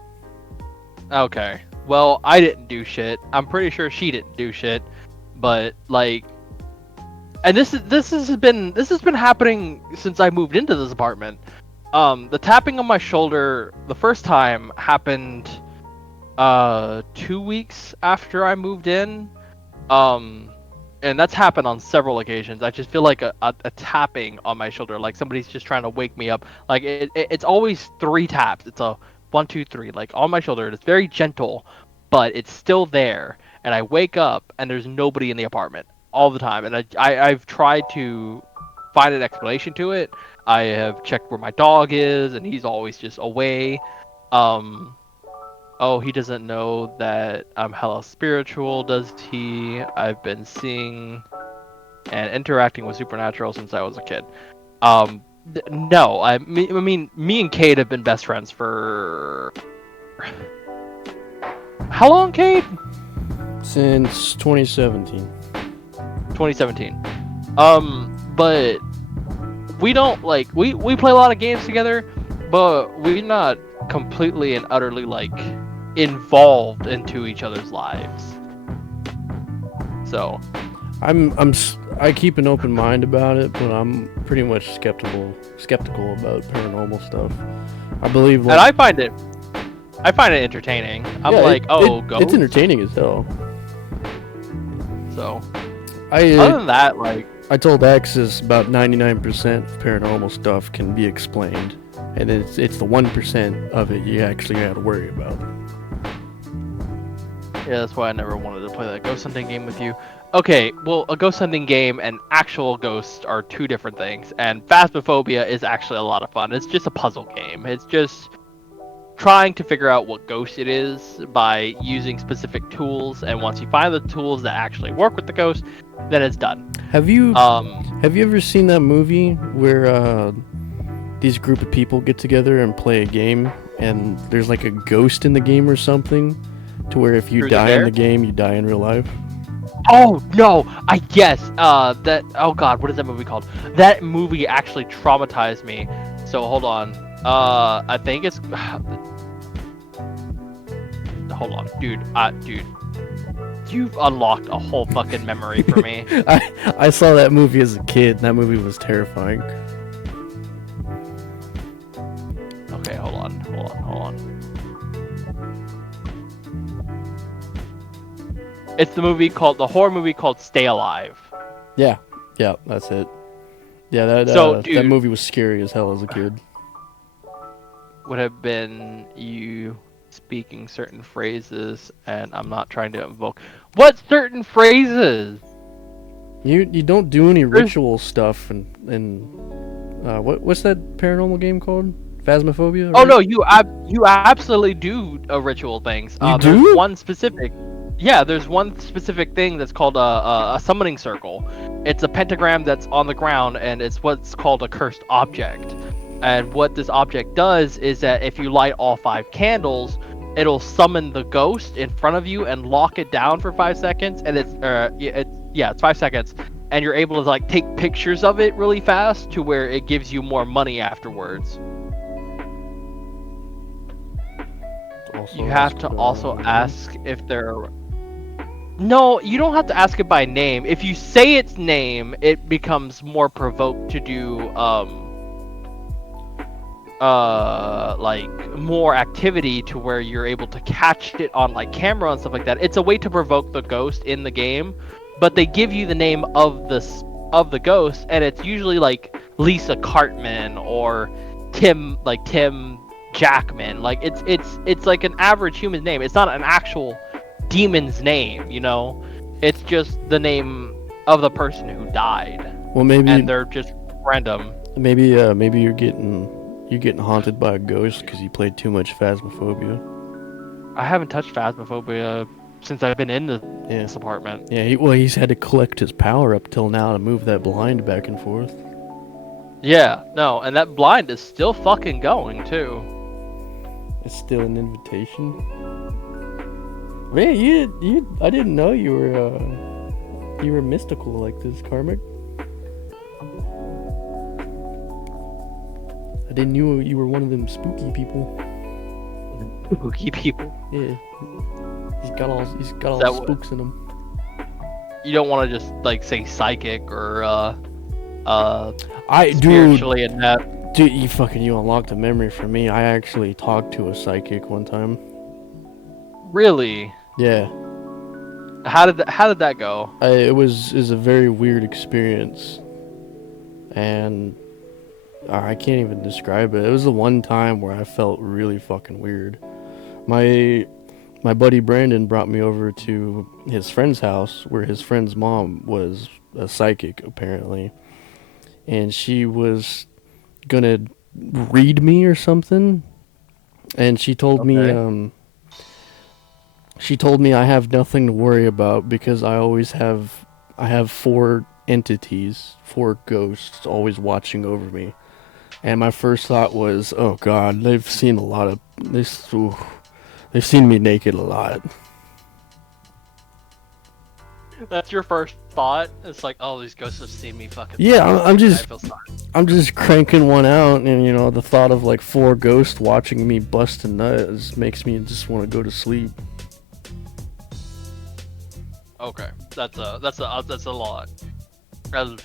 Okay. Well, I didn't do shit. I'm pretty sure she didn't do shit. But like, and this has been happening since I moved into this apartment. The tapping on my shoulder the first time happened 2 weeks after I moved in. And that's happened on several occasions. I just feel like a tapping on my shoulder, like somebody's just trying to wake me up. Like it's always 3 taps. It's a 1, 2, 3, like on my shoulder. It's very gentle, but it's still there. And I wake up and there's nobody in the apartment all the time. And I've tried to find an explanation to it. I have checked where my dog is, and he's always just away. Oh, he doesn't know that I'm hella spiritual, does he? I've been seeing and interacting with supernatural since I was a kid. No, I mean, me and Cade have been best friends for how long, Cade? Since 2017. 2017. But we don't we play a lot of games together, but we're not completely and utterly involved into each other's lives. So I keep an open mind about it, but I'm pretty much skeptical about paranormal stuff. I believe, and I find it entertaining. I'm ghosts. It's entertaining as hell. So other than that, I told Axis about 99% of paranormal stuff can be explained, and it's the 1% of it you actually got to worry about. Yeah, that's why I never wanted to play that ghost hunting game with you. Okay, well, a ghost hunting game and actual ghosts are 2 different things, and Phasmophobia is actually a lot of fun. It's just a puzzle game. It's just trying to figure out what ghost it is by using specific tools, and once you find the tools that actually work with the ghost, then it's done. Have you ever seen that movie where these group of people get together and play a game, and there's like a ghost in the game or something, to where if you die in the game, you die in real life? Oh no, I guess that. Oh god, what is that movie called? That movie actually traumatized me. So hold on. I think it's. Hold on, dude. Dude, you've unlocked a whole fucking memory for me. I saw that movie as a kid. And that movie was terrifying. Okay, hold on. It's the horror movie called Stay Alive. Yeah, that's it. Yeah, that movie was scary as hell as a kid. Would have been you speaking certain phrases, and I'm not trying to invoke what certain phrases. You don't do any ritual stuff, and what's that paranormal game called? Phasmophobia, Oh right? no, you absolutely do ritual things. You There's do? one specific, yeah, there's one specific thing that's called a summoning circle. It's a pentagram that's on the ground, and it's what's called a cursed object. And what this object does is that if you light all 5 candles, it'll summon the ghost in front of you and lock it down for 5 seconds. And it's 5 seconds, and you're able to like take pictures of it really fast to where it gives you more money afterwards. Also You have ask to about also name. ask if they're. No, you don't have to ask it by name. If you say its name, it becomes more provoked to do like more activity to where you're able to catch it on like camera and stuff like that. It's a way to provoke the ghost in the game, but they give you the name of the ghost, and it's usually like Lisa Cartman or Tim Jackman. Like it's like an average human name. It's not an actual demon's name, you know. It's just the name of the person who died, Well, and maybe they're just random. maybe you're getting haunted by a ghost because you played too much Phasmophobia. I haven't touched Phasmophobia since I've been in Yeah. this apartment. Yeah, he's had to collect his power up till now to move that blind back and forth. Yeah, no, and that blind is still fucking going too. It's still an invitation. Man, I didn't know you were mystical like this, Karmic. I didn't know you were one of them spooky people. Spooky people. Yeah, he's got all That spooks in him. You don't want to just like say psychic or I spiritually inept. dude, you unlocked a memory for me. I actually talked to a psychic one time. Really? Yeah, How did that go? it was a very weird experience, and I can't even describe it. It was the one time where I felt really fucking weird. My buddy Brandon brought me over to his friend's house where his friend's mom was a psychic apparently, and she was gonna read me or something, and Okay. she told me I have nothing to worry about because I have 4 entities, 4 ghosts always watching over me. And my first thought was, oh god, they've seen a lot of this. Ooh, they've seen me naked a lot. That's your first thought. It's like, oh, these ghosts have seen me fucking Yeah, suck. I feel sorry. I'm just cranking one out, and the thought of like 4 ghosts watching me bust a nut just makes me just want to go to sleep. Okay, that's a lot. And,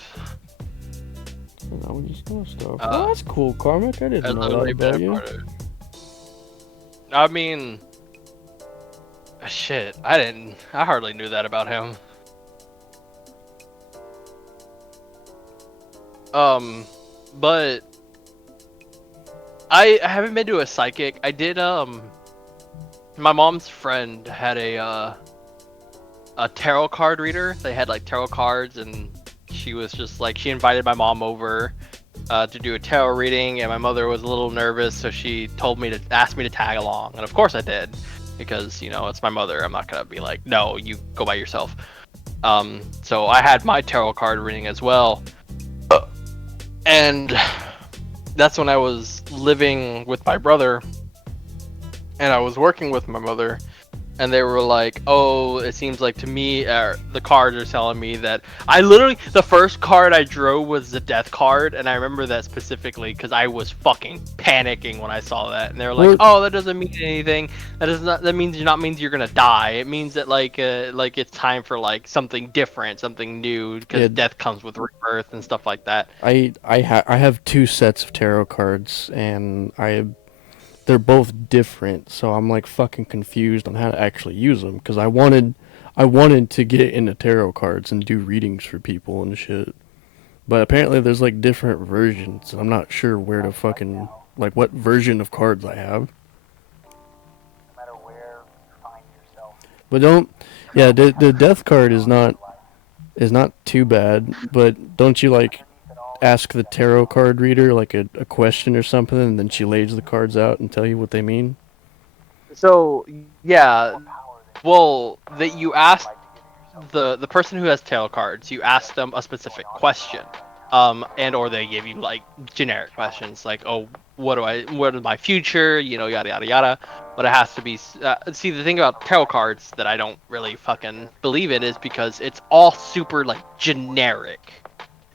And I was just gonna stop. Uh, Oh, that's cool, Karmic. I didn't I know that literally been about a you. part of it. I mean, shit. I hardly knew that about him. But I haven't been to a psychic. I did. My mom's friend had a tarot card reader. They had like tarot cards, and she was just like she invited my mom over to do a tarot reading, and my mother was a little nervous, so she told me to ask me to tag along, and of course I did, because it's my mother. I'm not gonna be like, no, you go by yourself. So I had my tarot card reading as well, and that's when I was living with my brother, and I was working with my mother. And they were like, oh, it seems like to me, the cards are telling me that the first card I drew was the death card. And I remember that specifically because I was fucking panicking when I saw that. And they were like, What? oh, that doesn't mean anything. That means you're going to die. It means that like it's time for like something different, something new, because Yeah, death comes with rebirth and stuff like that. I have 2 sets of tarot cards, and they're both different, so I'm like fucking confused on how to actually use them because I wanted to get into tarot cards and do readings for people and shit. But apparently there's like different versions, and I'm not sure where to fucking like what version of cards I have. But don't yeah, the death card is not too bad, but don't you like ask the tarot card reader like a question or something, and then she lays the cards out and tell you what they mean? So yeah, well, that you ask the person who has tarot cards, you ask them a specific question, and or they give you like generic questions like, oh, what is my future, yada yada yada. But it has to be. See, the thing about tarot cards that I don't really fucking believe in is because it's all super like generic.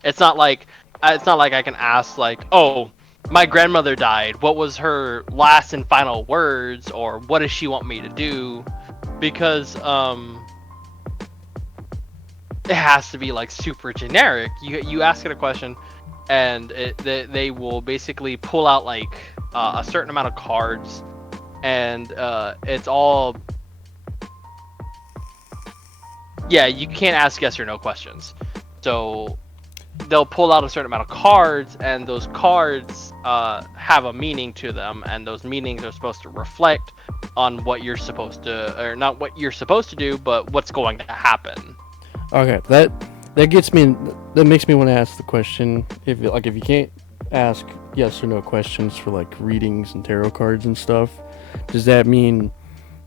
It's not like I can ask like, oh, my grandmother died. What was her last and final words, or what does she want me to do? Because it has to be like super generic. You ask it a question, and they will basically pull out like a certain amount of cards, and it's all, yeah. You can't ask yes or no questions, so they'll pull out a certain amount of cards, and those cards have a meaning to them, and those meanings are supposed to reflect on what you're supposed to, or not what you're supposed to do, but what's going to happen. Okay, that gets me. That makes me want to ask the question: if you can't ask yes or no questions for like readings and tarot cards and stuff, does that mean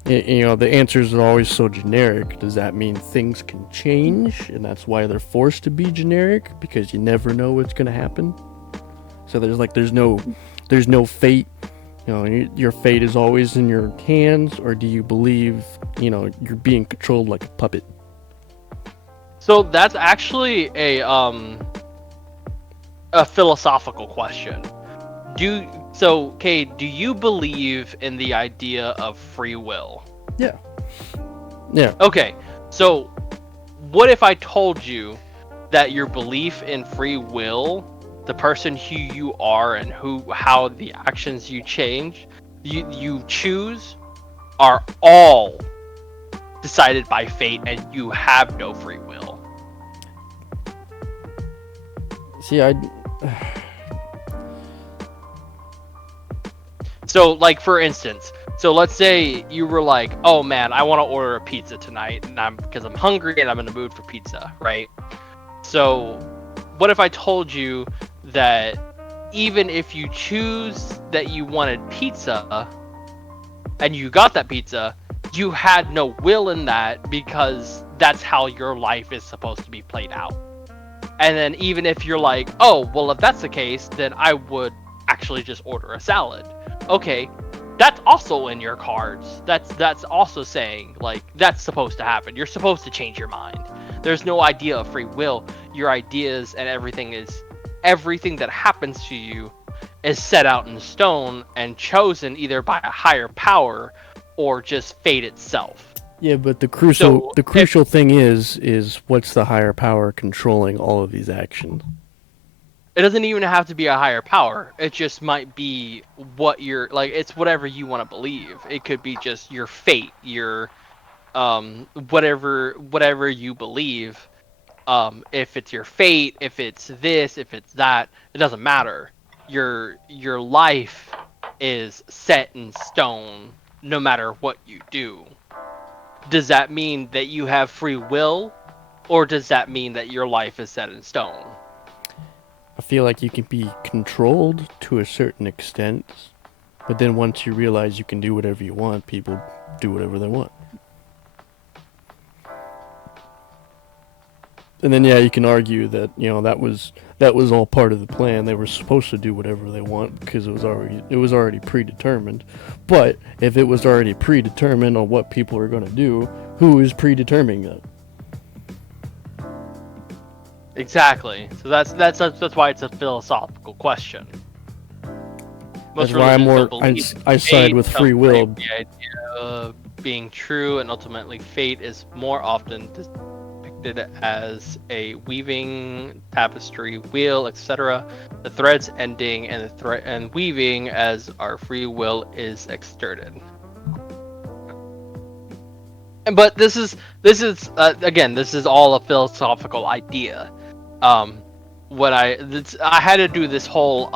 the answers are always so generic? Does that mean things can change, and that's why they're forced to be generic because you never know what's gonna happen? So there's no fate. Your fate is always in your hands, or do you believe you're being controlled like a puppet? So that's actually a philosophical question. Do you believe in the idea of free will? Yeah. Yeah. Okay. So what if I told you that your belief in free will, the person who you are and how the actions you choose are all decided by fate and you have no free will? See, I. So, like, for instance, so let's say you were like, oh man, I want to order a pizza tonight, and because I'm hungry and I'm in the mood for pizza, right? So, what if I told you that even if you choose that you wanted pizza and you got that pizza, you had no will in that because that's how your life is supposed to be played out. And then even if you're like, oh, well, if that's the case, then I would actually just order a salad. Okay, that's also in your cards. That's also saying like that's supposed to happen. You're supposed to change your mind. There's no idea of free will. Your ideas and everything that happens to you is set out in stone and chosen either by a higher power or just fate itself. Yeah, but the crucial thing is what's the higher power controlling all of these actions? It doesn't even have to be a higher power. It just might be what you're like. It's whatever you want to believe. It could be just your fate, your whatever you believe. If it's your fate, if it's this, if it's that, it doesn't matter. Your life is set in stone, no matter what you do. Does that mean that you have free will, or does that mean that your life is set in stone? I feel like you can be controlled to a certain extent, but then once you realize you can do whatever you want, people do whatever they want. And then yeah, you can argue that that was all part of the plan. They were supposed to do whatever they want because it was already predetermined. But if it was already predetermined on what people are going to do, who is predetermining that? Exactly. So that's why it's a philosophical question. That's why I side with free will. The idea of being true, and ultimately fate is more often depicted as a weaving tapestry wheel, etc. The threads ending and weaving as our free will is exerted. But this is again, this is all a philosophical idea. I had to do this whole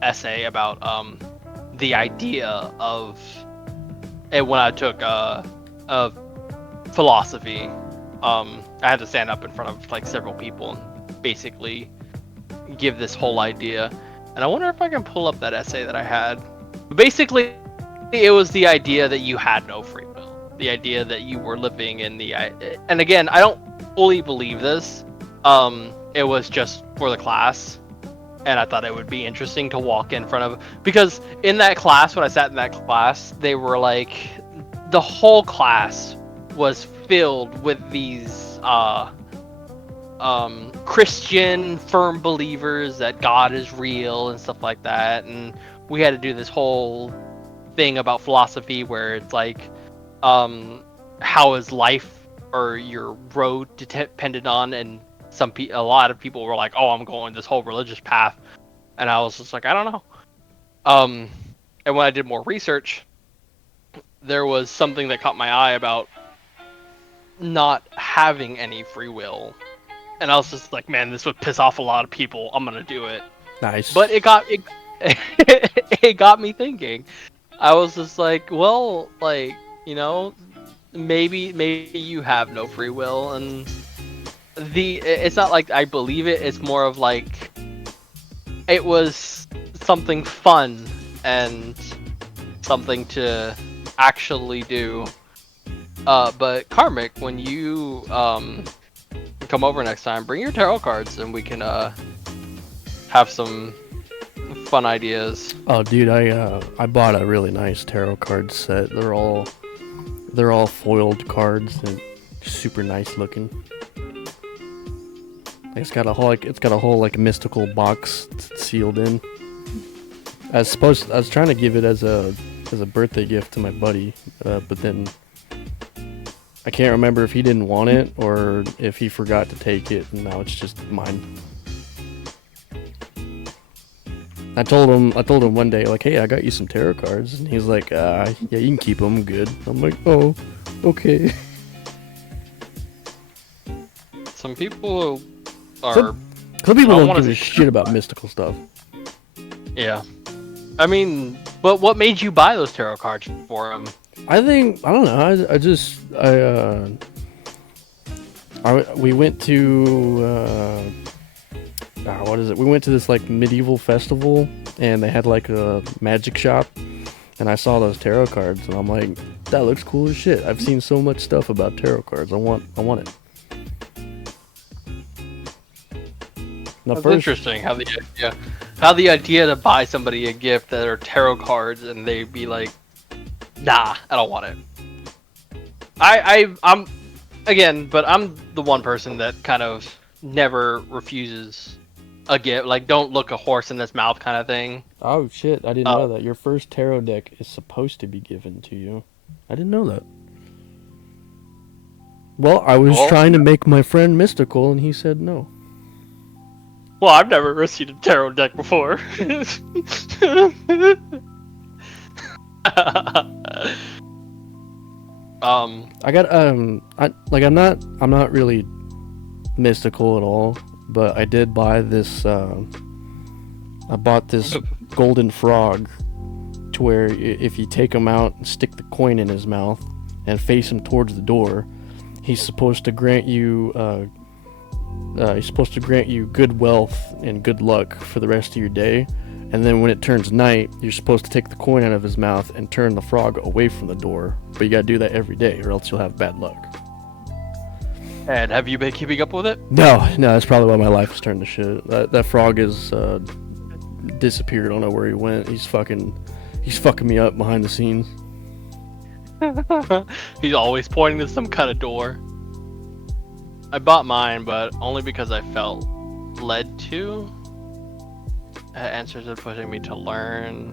essay about the idea of it when I took of philosophy. I had to stand up in front of like several people and basically give this whole idea. And I wonder if I can pull up that essay that I had. Basically, it was the idea that you had no free will. The idea that you were living in the... And again, I don't fully believe this. It was just for the class. And I thought it would be interesting to walk in front of... Because in that class, when I sat in that class, they were like... The whole class was filled with these Christian firm believers that God is real and stuff like that, and we had to do this whole thing about philosophy where it's like, how is life or your road dependent on, and a lot of people were like, oh, I'm going this whole religious path, and I was just like, I don't know. And when I did more research, there was something that caught my eye about not having any free will, and I was just like, man, this would piss off a lot of people. I'm gonna do it. Nice. But it it got me thinking. I was just like, well, like, you know, maybe you have no free will, and it's not like I believe it. It's more of like it was something fun and something to actually do. But Karmic, when you come over next time, bring your tarot cards and we can have some fun ideas. Oh, dude, I bought a really nice tarot card set. They're all foiled cards and super nice looking. It's got a whole mystical box sealed in. I was trying to give it as a birthday gift to my buddy, but then I can't remember if he didn't want it or if he forgot to take it, and now it's just mine. I told him one day, like, hey, I got you some tarot cards, and he's like, yeah, you can keep them, good. I'm like, oh, okay. Some people are... Some people don't give a shit about mystical stuff. Yeah. I mean, but what made you buy those tarot cards for him? I don't know. We went to what is it? We went to this like medieval festival, and they had like a magic shop, and I saw those tarot cards, and I'm like, that looks cool as shit. I've seen so much stuff about tarot cards. I want it. That's interesting how the idea to buy somebody a gift that are tarot cards and they'd be like, nah, I don't want it. I'm the one person that kind of never refuses a gift, like don't look a horse in its mouth kind of thing. Oh shit, I didn't know that. Your first tarot deck is supposed to be given to you. I didn't know that. Well, I was trying to make my friend mystical and he said no. Well, I've never received a tarot deck before. I got I'm not really mystical at all, but I did buy this I bought this golden frog to where if you take him out and stick the coin in his mouth and face him towards the door, he's supposed to grant you good wealth and good luck for the rest of your day. And then when it turns night, you're supposed to take the coin out of his mouth and turn the frog away from the door. But you gotta do that every day, or else you'll have bad luck. And have you been keeping up with it? No, that's probably why my life has turned to shit. That frog is disappeared. I don't know where he went. He's fucking me up behind the scenes. He's always pointing to some kind of door. I bought mine, but only because I felt led to. Answers are pushing me to learn.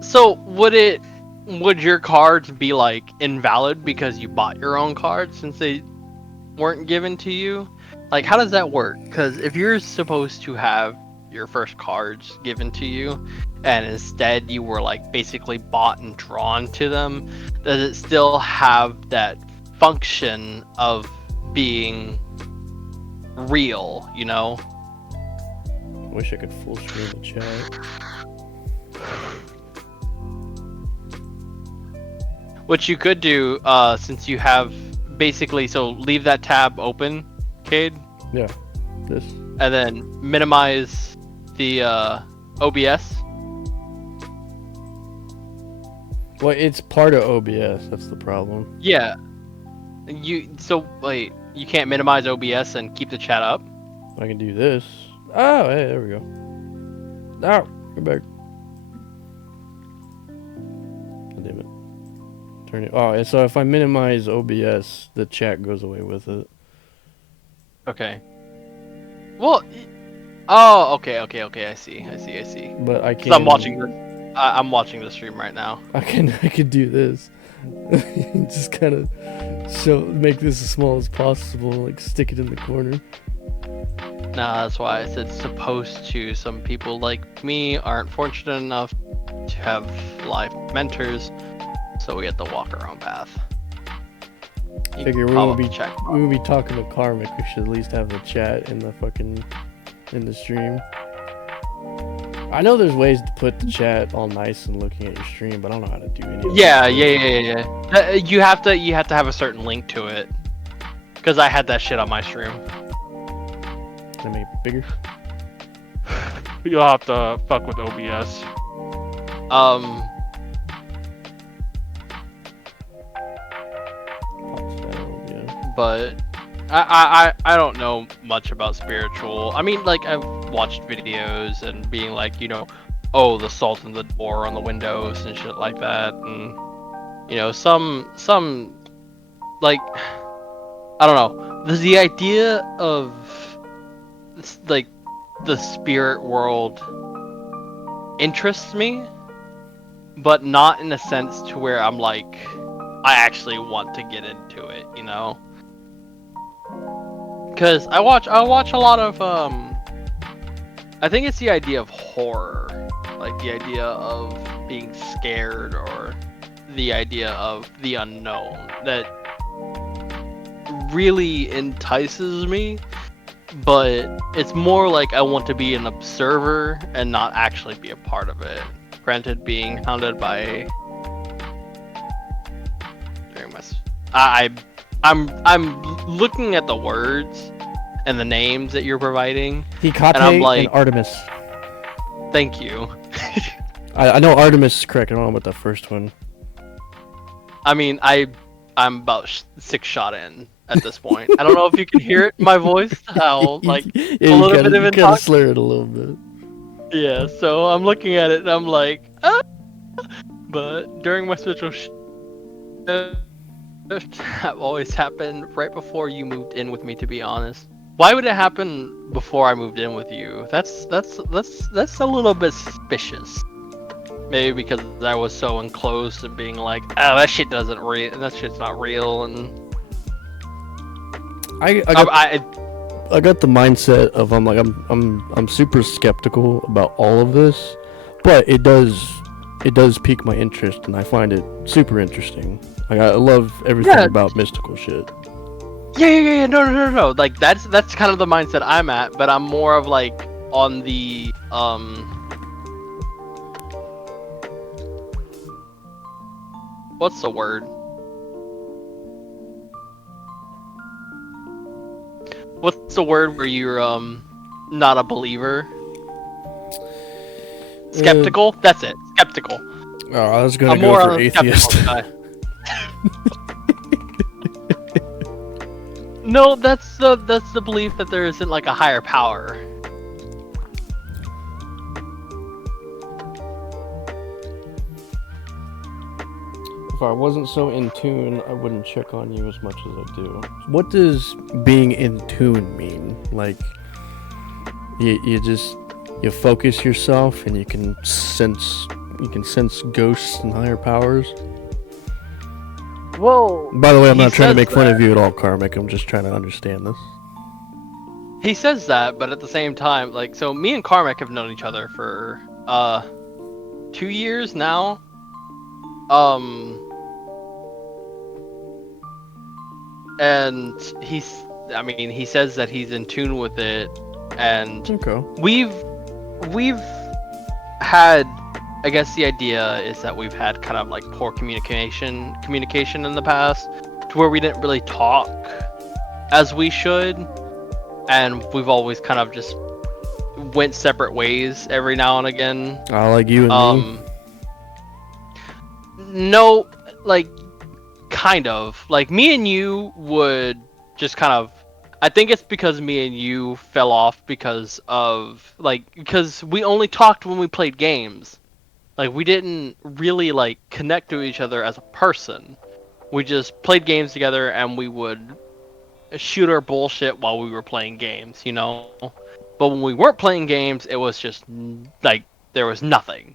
So would your cards be like invalid because you bought your own cards since they weren't given to you? Like, how does that work? Because if you're supposed to have your first cards given to you and instead you were like basically bought and drawn to them, does it still have that function of being real, you know? Wish I could full screen the chat. What you could do, since you have basically, so leave that tab open, Cade, Yeah. This. and then minimize the OBS. Well, it's part of OBS. That's the problem. Yeah. Wait, you can't minimize OBS and keep the chat up? I can do this. Oh, hey, there we go. Now, go back. God damn it. Turn it. Oh, and so if I minimize OBS, the chat goes away with it. Okay. Well, oh, okay. I see. But I 'Cause can't. I'm watching this. I'm watching the stream right now. I could do this. Just kind of make this as small as possible, like stick it in the corner. Nah, that's why I said supposed to. Some people like me aren't fortunate enough to have live mentors, so we have to walk our own path. You Figure can we will probably be check. we will be talking to Karmic. We should at least have the chat in the stream. I know there's ways to put the chat all nice and looking at your stream, but I don't know how to do any of that. Yeah. You have to have a certain link to it, because I had that shit on my stream. Can I make it bigger? You'll have to fuck with OBS. Yeah. But I don't know much about spiritual. I mean, like, I've watched videos and being like, oh, the salt in the door on the windows and shit like that, and some like, I don't know. The idea of like the spirit world interests me, but not in a sense to where I'm like, I actually want to get into it, Because I watch a lot of I think it's the idea of horror, like the idea of being scared, or the idea of the unknown, that really entices me. But it's more like I want to be an observer and not actually be a part of it. Granted, being hounded by I'm looking at the words and the names that you're providing, Hecate and I'm like, and Artemis. Thank you. I know Artemis is correct. I don't know about the first one. I mean, I'm about 6 shot in at this point. I don't know if you can hear it in my voice. How like yeah, a little bit of you it. kind of slur it a little bit. Yeah, so I'm looking at it and I'm like, ah! But during my spiritual that always happened right before you moved in with me, to be honest. Why would it happen before I moved in with you? That's a little bit suspicious. Maybe because I was so enclosed and being like, oh, that shit's not real, and I got the mindset of I'm super skeptical about all of this, but it does pique my interest, and I find it super interesting. Like, I love everything about mystical shit. Yeah. No. Like that's kind of the mindset I'm at, but I'm more of like on the what's the word? What's the word where you're not a believer? Skeptical? That's it. Skeptical. Oh, I was gonna I'm go more for on the atheist. skeptical side. No, that's the belief that there isn't like a higher power. If I wasn't so in tune, I wouldn't check on you as much as I do. What does being in tune mean? Like, you focus yourself and you can sense ghosts and higher powers? Well, by the way, I'm not trying to make fun of you at all, Karmic. I'm just trying to understand this. He says that, but at the same time, like, so me and Karmic have known each other for 2 years now. And he says that he's in tune with it, and Okay. we've had I guess the idea is that we've had kind of like poor communication in the past, to where we didn't really talk as we should, and we've always kind of just went separate ways every now and again. Like you and me. No, like kind of like me and you would just kind of. I think it's because me and you fell off because we only talked when we played games. Like we didn't really like connect to each other as a person. We just played games together and we would shoot our bullshit while we were playing games, you know? But when we weren't playing games, it was just like there was nothing.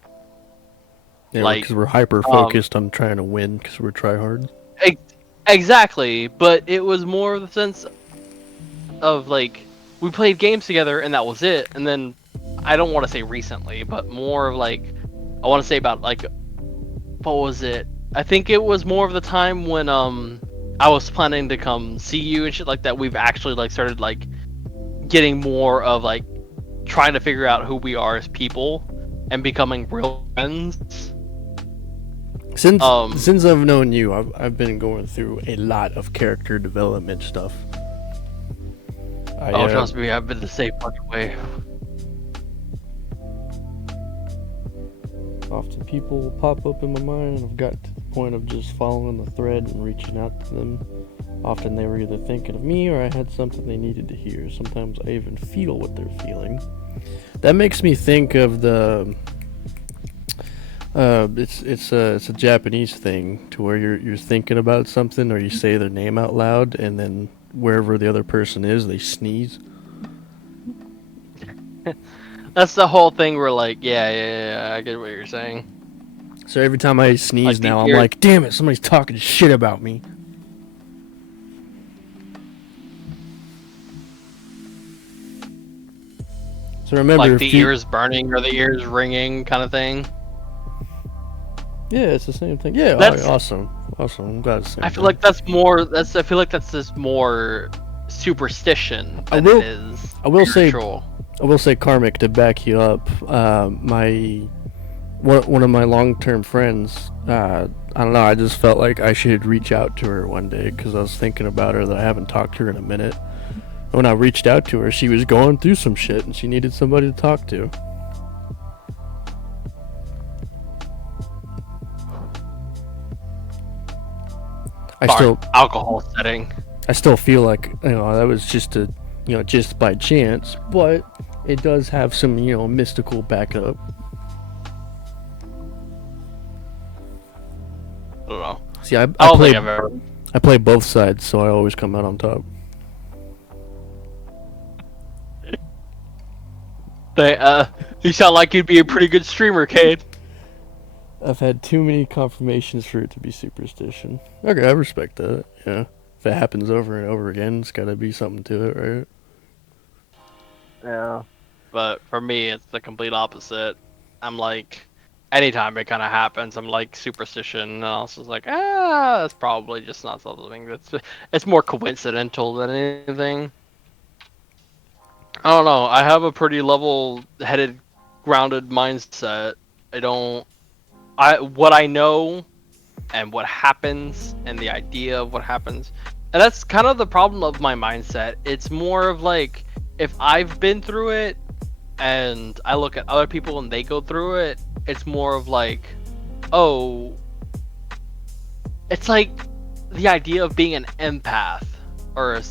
Yeah, like because we're hyper focused on trying to win because we're tryhards. Exactly, but it was more of the sense of like we played games together and that was it. And then I don't want to say recently, but more of like I want to say about like what was it? I think it was more of the time when I was planning to come see you and shit like that. We've actually like started like getting more of like trying to figure out who we are as people and becoming real friends. Since I've known you, I've been going through a lot of character development stuff. Trust me, I've been the same fucking way. Often people pop up in my mind, and I've got to the point of just following the thread and reaching out to them. Often they were either thinking of me or I had something they needed to hear. Sometimes I even feel what they're feeling. That makes me think of the it's a Japanese thing to where you're thinking about something or you say their name out loud and then wherever the other person is, they sneeze. That's the whole thing where like, yeah, I get what you're saying. So every time I sneeze Like now, I'm like, damn it, somebody's talking shit about me. So remember, like the ears burning or the ears ringing kind of thing. Yeah, it's the same thing. Yeah, That's awesome. I'm glad it's the same I feel thing. like that's more. I feel like that's just more superstition than it is. I will say, Karmic, to back you up. One of my long-term friends. I don't know. I just felt like I should reach out to her one day because I was thinking about her that I haven't talked to her in a minute. And when I reached out to her, she was going through some shit and she needed somebody to talk to. Alcohol setting. I still feel like that was just by chance, but it does have some mystical backup. I don't know. See, I don't think I've ever. I play both sides, so I always come out on top. You sound like you'd be a pretty good streamer, Cade. I've had too many confirmations for it to be superstition. Okay, I respect that. Yeah, if it happens over and over again, it's got to be something to it, right? Yeah. But for me, it's the complete opposite. I'm like, anytime it kind of happens, I'm like superstition, and I was just like, that's probably just not something it's more coincidental than anything. I don't know. I have a pretty level-headed, grounded mindset. What I know and what happens and the idea of what happens. And that's kind of the problem of my mindset. It's more of like, if I've been through it and I look at other people and they go through it, it's more of like, oh, it's like the idea of being an empath or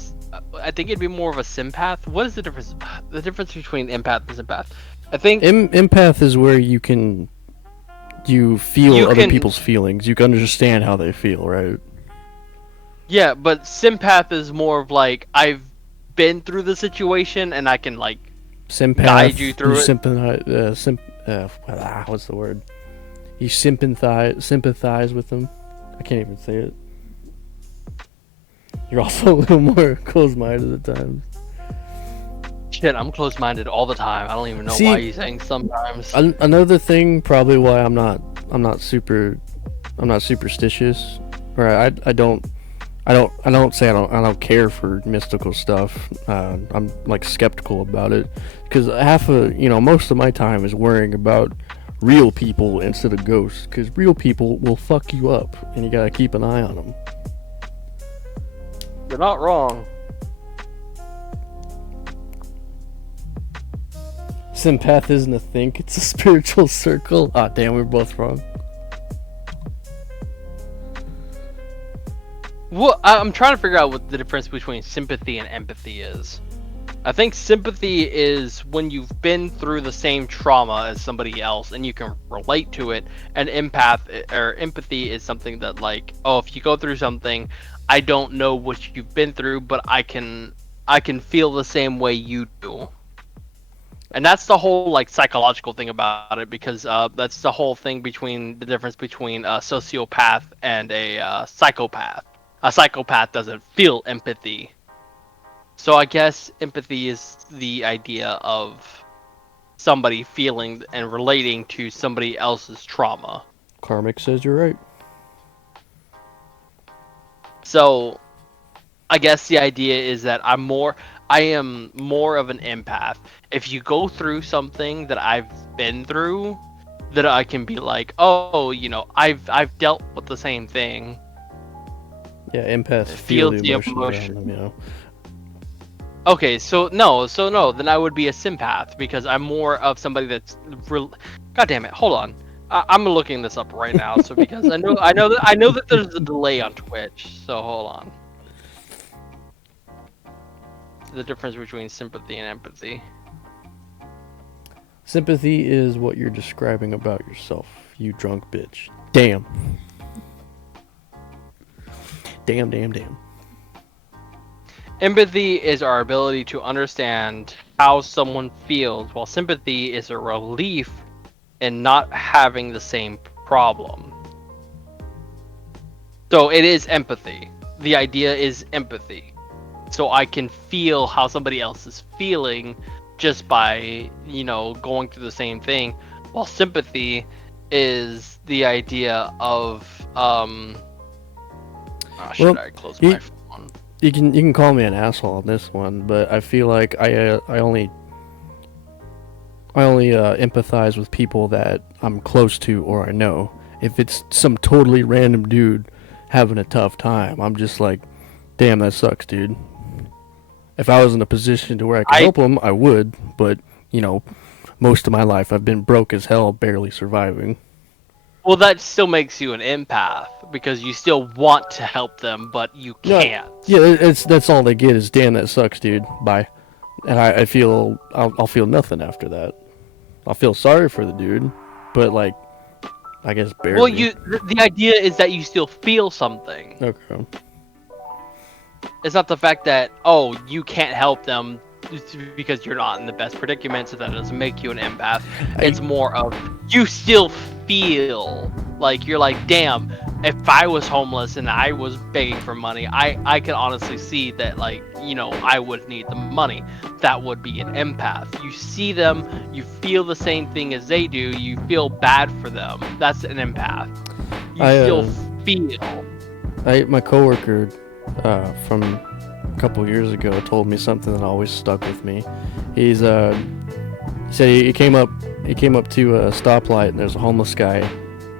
I think it'd be more of a sympath. What is the difference? The difference between empath and sympath? I think empath is where you feel other people's feelings. You can understand how they feel, right? Yeah, but sympath is more of like, I've been through the situation and I can like guide you through it. What's the word? You sympathize with them. I can't even say it. You're also a little more closed-minded at times. Shit, I'm closed-minded all the time. I don't even know why you're saying sometimes. Another thing, probably why I'm not superstitious, or I don't care for mystical stuff. I'm like skeptical about it because most of my time is worrying about real people instead of ghosts, because real people will fuck you up, and you gotta keep an eye on them. You're not wrong. Sympath isn't a thing, it's a spiritual circle. Ah, damn, we're both wrong. Well, I'm trying to figure out what the difference between sympathy and empathy is. I think sympathy is when you've been through the same trauma as somebody else and you can relate to it, and empathy is something that, like, oh, if you go through something, I don't know what you've been through, but I can feel the same way you do. And that's the whole, like, psychological thing about it, because that's the whole thing between the difference between a sociopath and a psychopath. A psychopath doesn't feel empathy. So I guess empathy is the idea of somebody feeling and relating to somebody else's trauma. Karmic says you're right. So I guess the idea is that I am more of an empath. If you go through something that I've been through, that I can be like, oh, you know, I've dealt with the same thing. Yeah, empaths Feel feel the the emotions emotion. around them, you know. Okay, so no, then I would be a sympath, because I'm more of somebody that's God damn it, hold on. I'm looking this up right now, so because I know that there's a delay on Twitch, so hold on. The difference between sympathy and empathy. Sympathy is what you're describing about yourself, you drunk bitch. Damn. Damn. Empathy is our ability to understand how someone feels, while sympathy is a relief in not having the same problem. So it is empathy. The idea is empathy. So I can feel how somebody else is feeling just by, you know, going through the same thing. While sympathy is the idea of should I close my phone? You can call me an asshole on this one, but I feel like I only empathize with people that I'm close to or I know. If it's some totally random dude having a tough time, I'm just like, damn, that sucks, dude. If I was in a position to where I could help him, I would, but, you know, most of my life I've been broke as hell, barely surviving. Well, that still makes you an empath, because you still want to help them, but you can't. Yeah, that's all they get is, damn, that sucks, dude. Bye. And I feel I'll feel nothing after that. I'll feel sorry for the dude, but, like, I guess barely. Well, the idea is that you still feel something. Okay. It's not the fact that, oh, you can't help them because you're not in the best predicament, so that doesn't make you an empath. It's more of, you still feel like, you're like, damn, if I was homeless and I was begging for money, I could honestly see that, like, you know, I would need the money. That would be an empath. You see them, you feel the same thing as they do, you feel bad for them. That's an empath. You still feel. My coworker from a couple years ago told me something that always stuck with me. He said he came up to a stoplight and there's a homeless guy,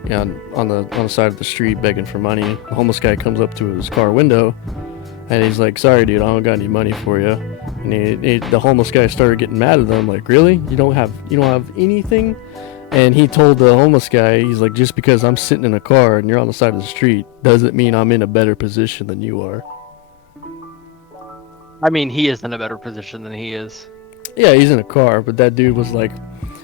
you know, on the side of the street begging for money. The homeless guy comes up to his car window and he's like, "Sorry, dude, I don't got any money for you." And the homeless guy started getting mad at him, like, "Really? You don't have anything?" And he told the homeless guy, he's like, "Just because I'm sitting in a car and you're on the side of the street doesn't mean I'm in a better position than you are." I mean, he is in a better position than he is. Yeah, he's in a car, but that dude was like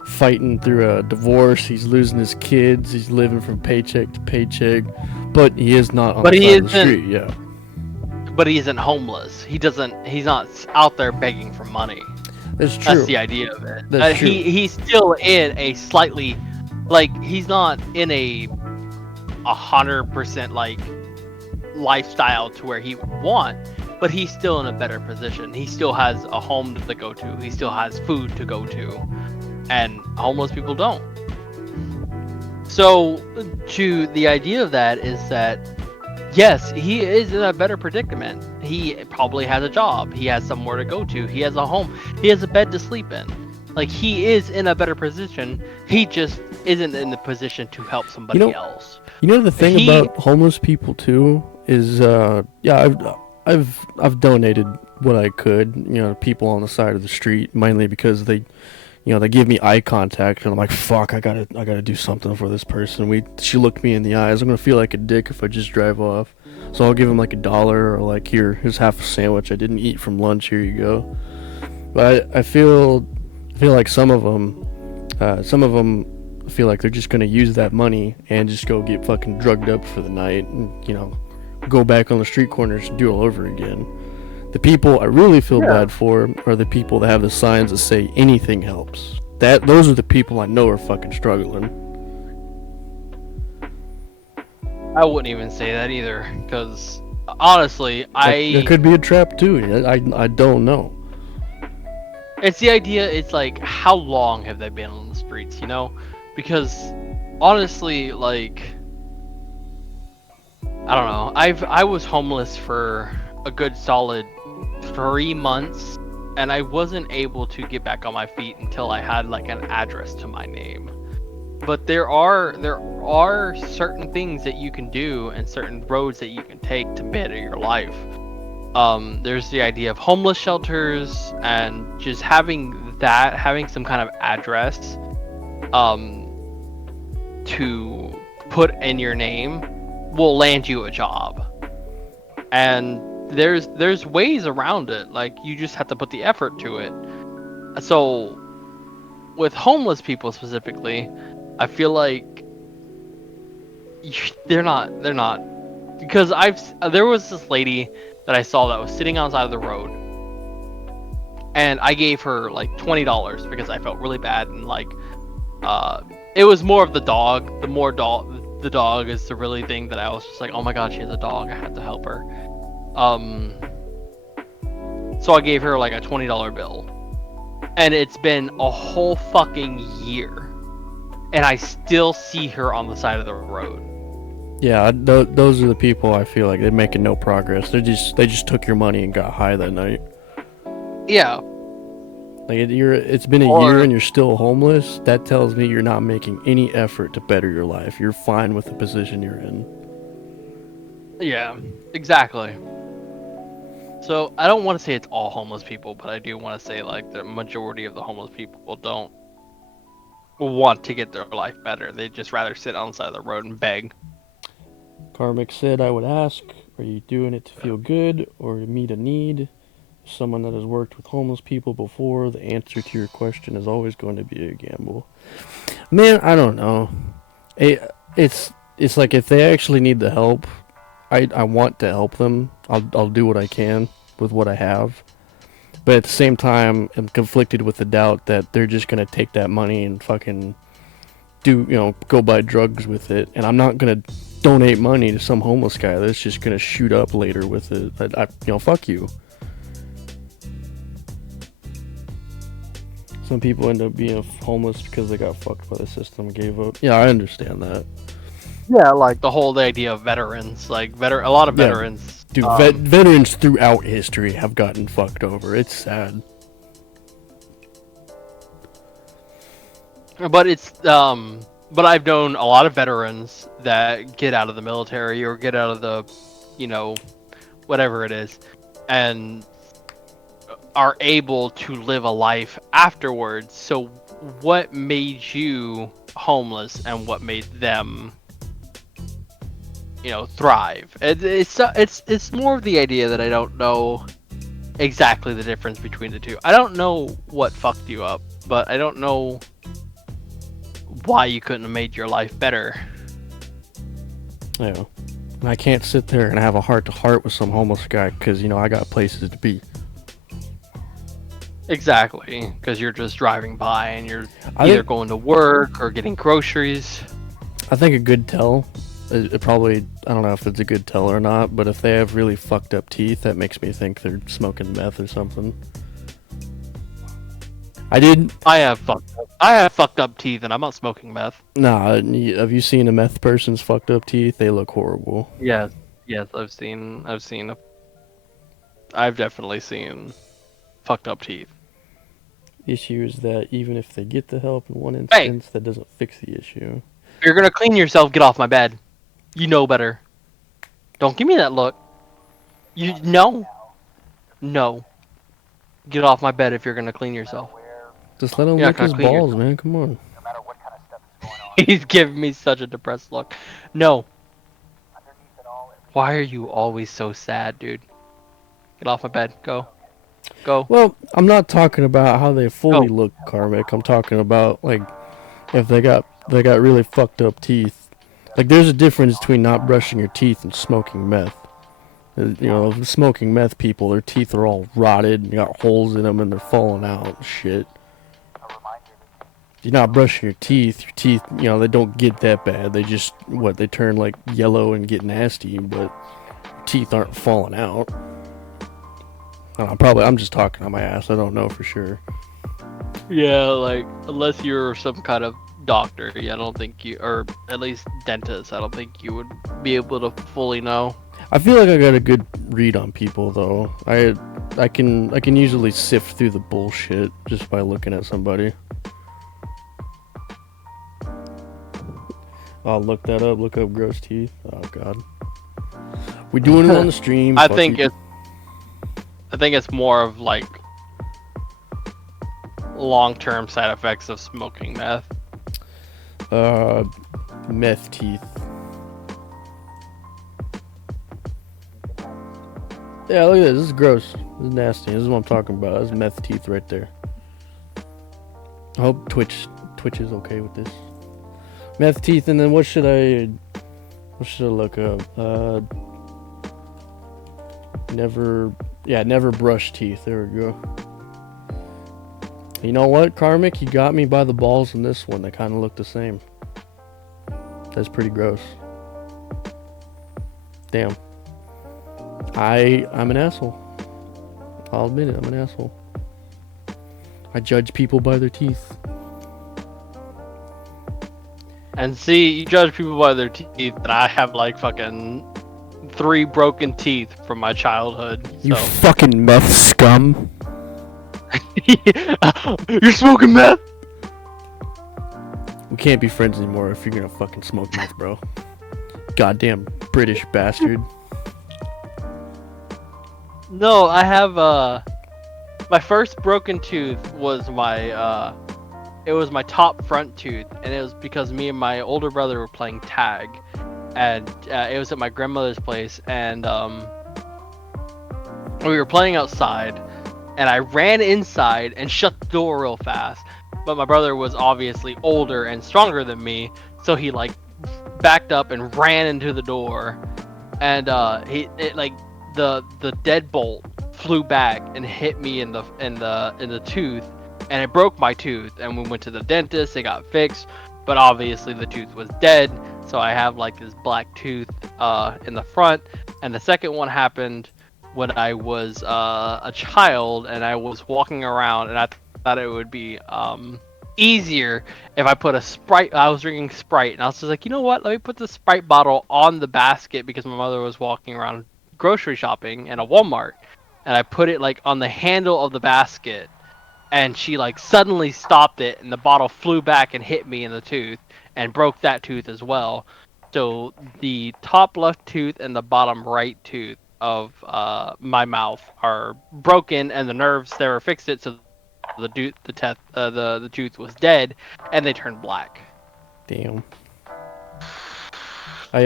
fighting through a divorce. He's losing his kids. He's living from paycheck to paycheck, but he is not on the side of the street. Yeah. But he isn't homeless. He's not out there begging for money. That's true. That's the idea of it. That's true. He's still in a slightly, like, he's not in a 100% like lifestyle to where he would want, but he's still in a better position. He still has a home to go to. He still has food to go to, and homeless people don't. So, to the idea of that is that, yes, he is in a better predicament. He probably has a job. He has somewhere to go to. He has a home. He has a bed to sleep in. Like, he is in a better position. He just isn't in the position to help somebody know- else. You know the thing He- about homeless people too is yeah, I've donated what I could, you know, to people on the side of the street, mainly because they, you know, they give me eye contact and I'm like, fuck, I gotta do something for this person. She looked me in the eyes. I'm gonna feel like a dick if I just drive off. So I'll give him like $1 or like, here's half a sandwich I didn't eat from lunch. Here you go. But I feel like some of them feel like they're just gonna use that money and just go get fucking drugged up for the night and, you know, go back on the street corners and do it all over again. The people I really feel bad for are the people that have the signs that say anything helps. Those are the people I know are fucking struggling. I wouldn't even say that either, because honestly, It could be a trap too. I don't know. it's the idea. It's like, how long have they been on the streets? You know, because honestly, like, I don't know. I was homeless for a good solid 3 months, and I wasn't able to get back on my feet until I had like an address to my name. But there are certain things that you can do and certain roads that you can take to better your life. There's the idea of homeless shelters, and just having some kind of address to put in your name will land you a job. And there's ways around it. Like, you just have to put the effort to it. So with homeless people specifically, I feel like they're not because there was this lady that I saw that was sitting outside of the road, and I gave her like $20 because I felt really bad, and like it was more of the dog. The dog is the really thing that I was just like, oh my god, she has a dog, I had to help her. So I gave her like a $20 bill, and it's been a whole fucking year, and I still see her on the side of the road. Yeah, those are the people I feel like they're making no progress. They just took your money and got high that night. Yeah. Like it's been a year and you're still homeless. That tells me you're not making any effort to better your life. You're fine with the position you're in. Yeah, exactly. So I don't want to say it's all homeless people, but I do want to say like the majority of the homeless people don't want to get their life better. They'd just rather sit on the side of the road and beg. Karmic said, I would ask, are you doing it to feel good or to meet a need? As someone that has worked with homeless people before, the answer to your question is always going to be a gamble. Man, I don't know. It's like if they actually need the help, I want to help them. I'll do what I can with what I have. But at the same time, I'm conflicted with the doubt that they're just going to take that money and fucking go buy drugs with it. And I'm not going to donate money to some homeless guy that's just going to shoot up later with it. Fuck you. Some people end up being homeless because they got fucked by the system, gave up. Yeah, I understand that. Yeah, like the whole idea of veterans, like a lot of veterans. Dude, veterans throughout history have gotten fucked over. It's sad. But but I've known a lot of veterans that get out of the military or get out of the, whatever it is, and are able to live a life afterwards. So what made you homeless and what made them thrive? It's more of the idea that I don't know exactly the difference between the two. I don't know what fucked you up, but I don't know why you couldn't have made your life better. Yeah. And I can't sit there and have a heart-to-heart with some homeless guy because, I got places to be. Exactly, because you're just driving by and you're either going to work or getting groceries. I think a good tell, it probably, I don't know if it's a good tell or not, but if they have really fucked up teeth, that makes me think they're smoking meth or something. I have fucked up teeth, and I'm not smoking meth. Nah, have you seen a meth person's fucked up teeth? They look horrible. Yes, I've definitely seen fucked up teeth. issue is that even if they get the help in one Hey, instance, that doesn't fix the issue. if you're gonna clean yourself, get off my bed. You know better. Don't give me that look. You no. Get off my bed if you're gonna clean yourself. Just let him You're not lick gonna his clean balls, yourself. man. Come on. He's giving me such a depressed look. No. Why are you always so sad, dude? Get off my bed. Go. Go. Well, I'm not talking about how they fully Go. look karmic. I'm talking about like if they got really fucked up teeth. Like there's a difference between not brushing your teeth and smoking meth. You know, smoking meth people, their teeth are all rotted and got holes in them and they're falling out and shit. You're not brushing your teeth, you know, they don't get that bad. They just, they turn like yellow and get nasty, but your teeth aren't falling out. I don't know, I'm just talking on my ass. I don't know for sure. Yeah, like unless you're some kind of doctor, yeah, I don't think you, or at least dentist, I don't think you would be able to fully know. I feel like I got a good read on people though. I can usually sift through the bullshit just by looking at somebody. I'll look that up. Look up gross teeth. Oh god. We doing it on the stream. I think it's more of like long-term side effects of smoking meth. Meth teeth. Yeah, look at this. This is gross. This is nasty. This is what I'm talking about. That's meth teeth right there. I hope Twitch is okay with this. Meth teeth, and then what should I look up? Never brush teeth. There we go. You know what, Karmic? You got me by the balls in this one. They kind of look the same. That's pretty gross. Damn. I'm an asshole. I'll admit it, I'm an asshole. I judge people by their teeth. And see, you judge people by their teeth, and I have like fucking 3 broken teeth from my childhood. You So. fucking meth scum. You're smoking meth? We can't be friends anymore if you're gonna fucking smoke meth, bro. Goddamn British bastard. No, I have my first broken tooth was my it was my top front tooth, and it was because me and my older brother were playing tag, and it was at my grandmother's place, and we were playing outside, and I ran inside and shut the door real fast, but my brother was obviously older and stronger than me, so he like backed up and ran into the door, and the deadbolt flew back and hit me in the tooth, and it broke my tooth, and we went to the dentist. It got fixed, but obviously the tooth was dead, so I have like this black tooth in the front. And the second one happened when I was a child, and I was walking around, and I thought it would be easier if I put a Sprite. I was drinking Sprite, and I was just like, you know what, let me put the Sprite bottle on the basket, because my mother was walking around grocery shopping in a Walmart, and I put it like on the handle of the basket, and she like suddenly stopped it, and the bottle flew back and hit me in the tooth and broke that tooth as well. So the top left tooth and the bottom right tooth of my mouth are broken, and the nerves never fixed it, so the tooth was dead, and they turned black. Damn. I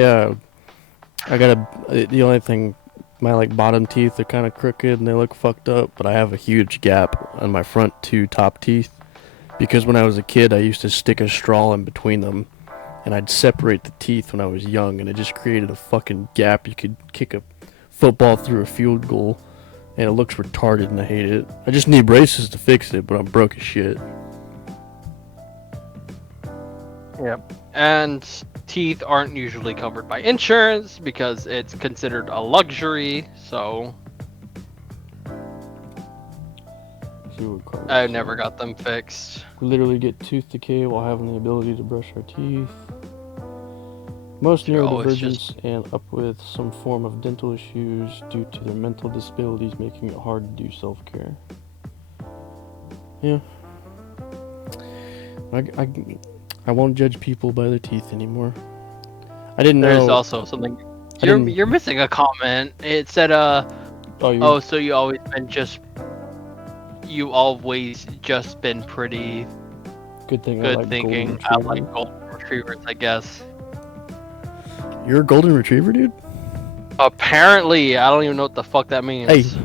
got the only thing, my like bottom teeth are kind of crooked and they look fucked up, but I have a huge gap on my front 2 top teeth because when I was a kid I used to stick a straw in between them and I'd separate the teeth when I was young, and it just created a fucking gap. You could kick a football through a field goal, and it looks retarded and I hate it. I just need braces to fix it, but I'm broke as shit. Yep. And teeth aren't usually covered by insurance because it's considered a luxury, so I never got them fixed. We literally get tooth decay while having the ability to brush our teeth. Most neurodivergents end up with some form of dental issues due to their mental disabilities, making it hard to do self-care. Yeah. I won't judge people by their teeth anymore. I didn't There's know. also something. I didn't. You're missing a comment. It said Oh, you. oh, so you always been pretty Good thing I good like thinking. golden I retriever. like golden retrievers, I guess. You're a golden retriever, dude. Apparently, I don't even know what the fuck that means.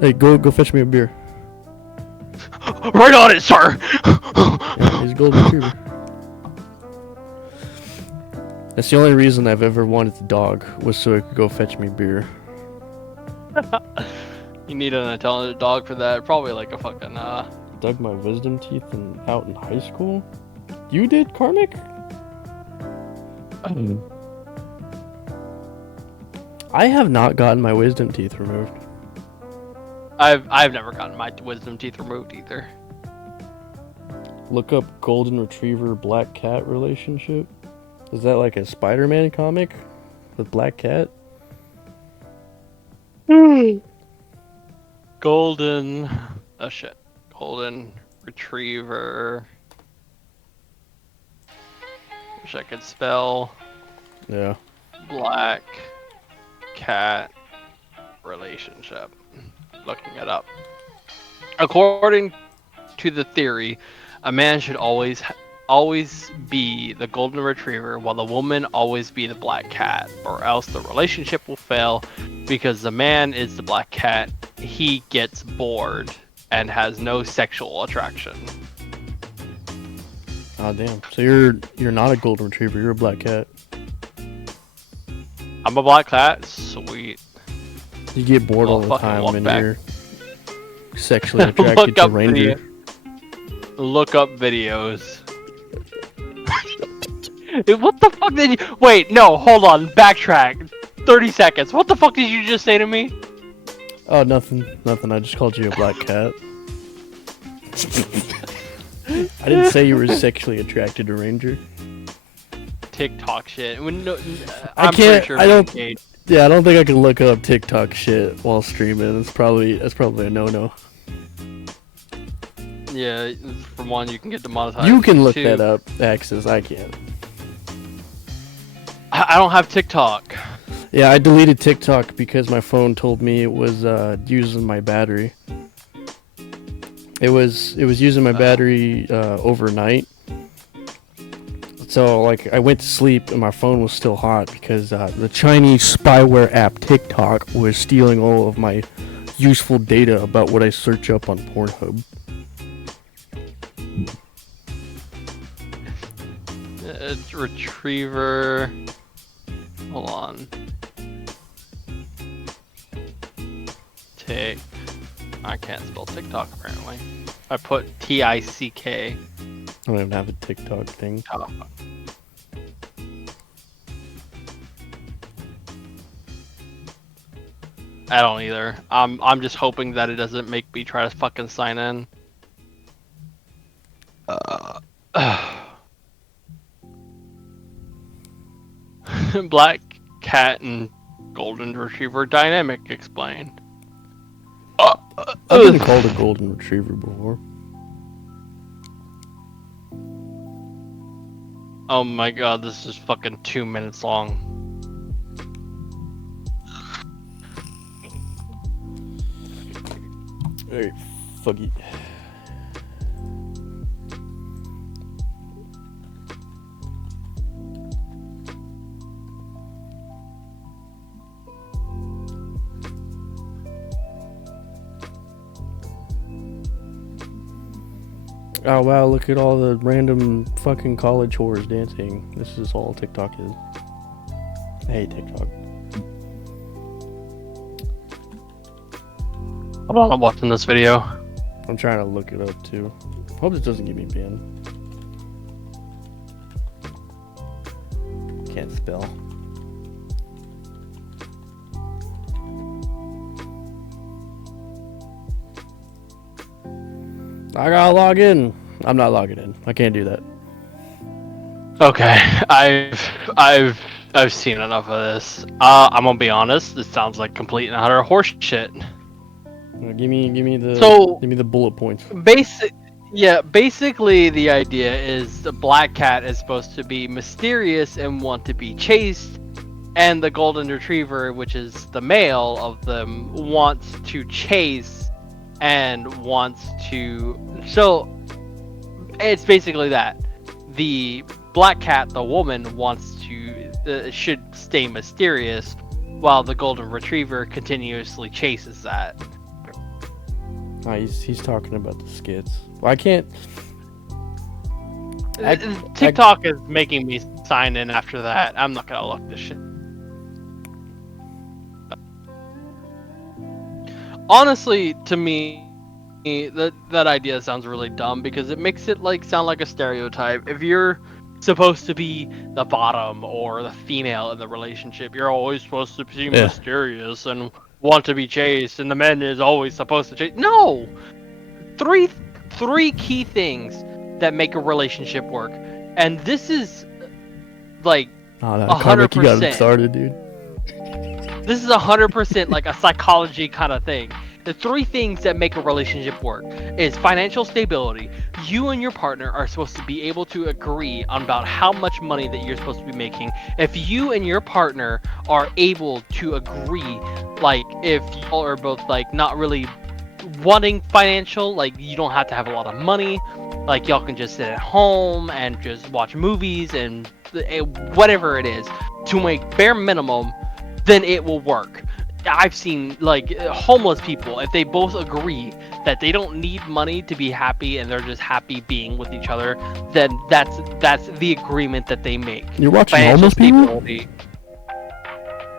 Hey, go fetch me a beer. Right on it, sir. Yeah, he's a golden retriever. That's the only reason I've ever wanted the dog, was so it could go fetch me beer. You need an intelligent dog for that. Probably like a fucking Dug my wisdom teeth out in high school? You did, Karmic? I have not gotten my wisdom teeth removed. I've never gotten my wisdom teeth removed either. Look up golden retriever black cat relationship. Is that like a Spider-Man comic with black cat? Golden. Oh shit. Golden retriever. Wish I could spell. Yeah. Black cat relationship. Looking it up. According to the theory, a man should always be the golden retriever while the woman always be the black cat, or else the relationship will fail because the man is the black cat, he gets bored and has no sexual attraction. Oh damn. So you're not a golden retriever, you're a black cat. I'm a black cat? Sweet. You get bored I'll all the fucking time walk when back. you're sexually attracted to reindeer. Look up videos. What the fuck did you... Wait, no, hold on. Backtrack. 30 seconds. What the fuck did you just say to me? Oh, nothing. I just called you a black cat. I didn't say you were sexually attracted to reindeer. TikTok shit. I I'm can't. pretty sure I don't. Kate- Yeah, I don't think I can look up TikTok shit while streaming. That's probably a no-no. Yeah, for one, you can get demonetized. You can look Two, that up, Axis. I can't. I don't have TikTok. Yeah, I deleted TikTok because my phone told me it was using my battery. It was using my battery overnight. So like I went to sleep and my phone was still hot because the Chinese spyware app TikTok was stealing all of my useful data about what I search up on Pornhub. Retriever. Hold on. I can't spell TikTok apparently. I put TICK. I don't even have a TikTok thing. Oh. I don't either. I'm just hoping that it doesn't make me try to fucking sign in. Black cat and golden retriever dynamic explained. I've been called a golden retriever before. Oh my god, this is fucking 2 minutes long. Alright, fuck it. Oh wow, look at all the random fucking college whores dancing. This is all TikTok is. I hate TikTok. Hold on, I'm watching this video. I'm trying to look it up too. Hope this doesn't get me banned. Can't spell. I gotta log in. I'm not logging in. I can't do that. Okay, I've seen enough of this. I'm gonna be honest. This sounds like complete and utter horse shit. Give me the So- give me the bullet points. Yeah, basically the idea is the black cat is supposed to be mysterious and want to be chased, and the golden retriever, which is the male of them, wants to chase and wants to. So it's basically that the black cat, the woman, wants to should stay mysterious, while the golden retriever continuously chases that. He's talking about the skits. Well, I can't. TikTok is making me sign in after that. I'm not gonna look this shit. Honestly, to me, that idea sounds really dumb because it makes it like sound like a stereotype. If you're supposed to be the bottom or the female in the relationship, you're always supposed to be mysterious and want to be chased, and the man is always supposed to chase. No, three key things that make a relationship work, and this is like 100%. You got it started, dude. This is 100% like a psychology kind of thing. The three things that make a relationship work is financial stability. You and your partner are supposed to be able to agree on about how much money that you're supposed to be making. If you and your partner are able to agree, like if y'all are both like not really wanting financial, like you don't have to have a lot of money, like y'all can just sit at home and just watch movies and whatever it is to make bare minimum, then it will work. I've seen like homeless people, if they both agree that they don't need money to be happy and they're just happy being with each other, then that's the agreement that they make. You're watching homeless people?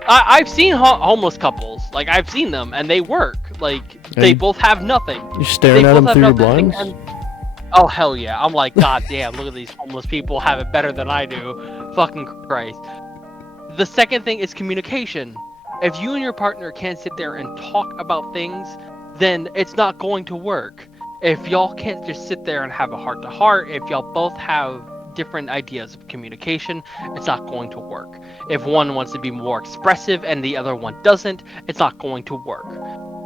I've seen homeless couples, like I've seen them and they work, like they both have nothing. You're staring at them through your blinds? Oh hell yeah, I'm like, god damn, look at these homeless people have it better than I do. Fucking Christ. The second thing is communication. If you and your partner can't sit there and talk about things, then it's not going to work. If y'all can't just sit there and have a heart-to-heart, if y'all both have different ideas of communication, it's not going to work. If one wants to be more expressive and the other one doesn't, it's not going to work.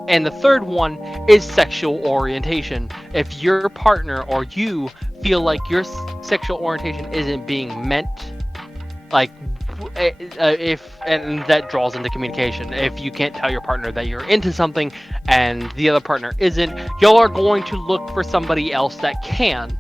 And the third one is sexual orientation. If your partner or you feel like your sexual orientation isn't being met, like and that draws into communication. If you can't tell your partner that you're into something and the other partner isn't, y'all are going to look for somebody else that can.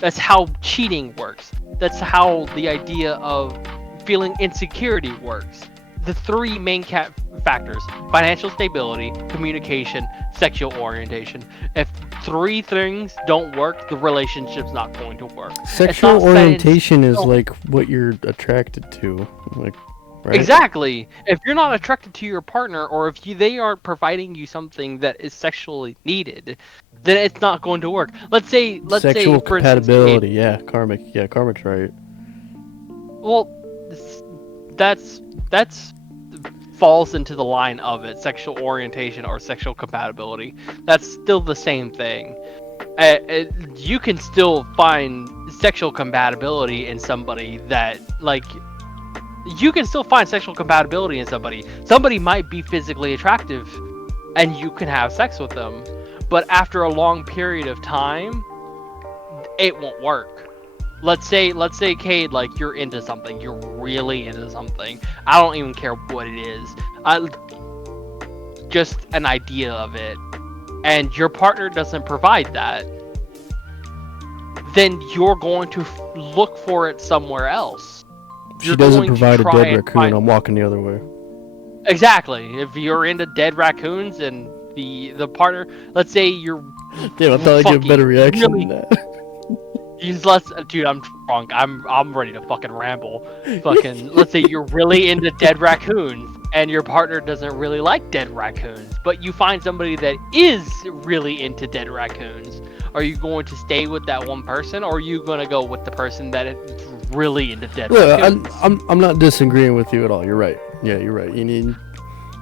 That's how cheating works. That's how the idea of feeling insecurity works. The three main factors: financial stability, communication, sexual orientation. If three things don't work, the relationship's not going to work. Sexual orientation is like what you're attracted to, like, right? Exactly. If you're not attracted to your partner, or if they aren't providing you something that is sexually needed, then it's not going to work. Let's say sexual for compatibility. Instance, Karmic's right. Well, that's falls into the line of it, sexual orientation or sexual compatibility. That's still the same thing. You can still find sexual compatibility in somebody that, like, you can still find sexual compatibility in somebody. Somebody might be physically attractive and you can have sex with them, but after a long period of time, it won't work. Let's say, Cade, like, you're into something. You're really into something. I don't even care what it is. Just an idea of it. And your partner doesn't provide that. Then you're going to look for it somewhere else. If she doesn't provide a dead raccoon, I'm walking the other way. Exactly. If you're into dead raccoons and the partner, let's say you're... Damn, I thought I'd get a better reaction than that. Dude, I'm drunk. I'm ready to fucking ramble. Let's say you're really into dead raccoons and your partner doesn't really like dead raccoons, but you find somebody that is really into dead raccoons. Are you going to stay with that one person, or are you going to go with the person that is really into dead raccoons? I'm not disagreeing with you at all. You're right. Yeah, you're right. You need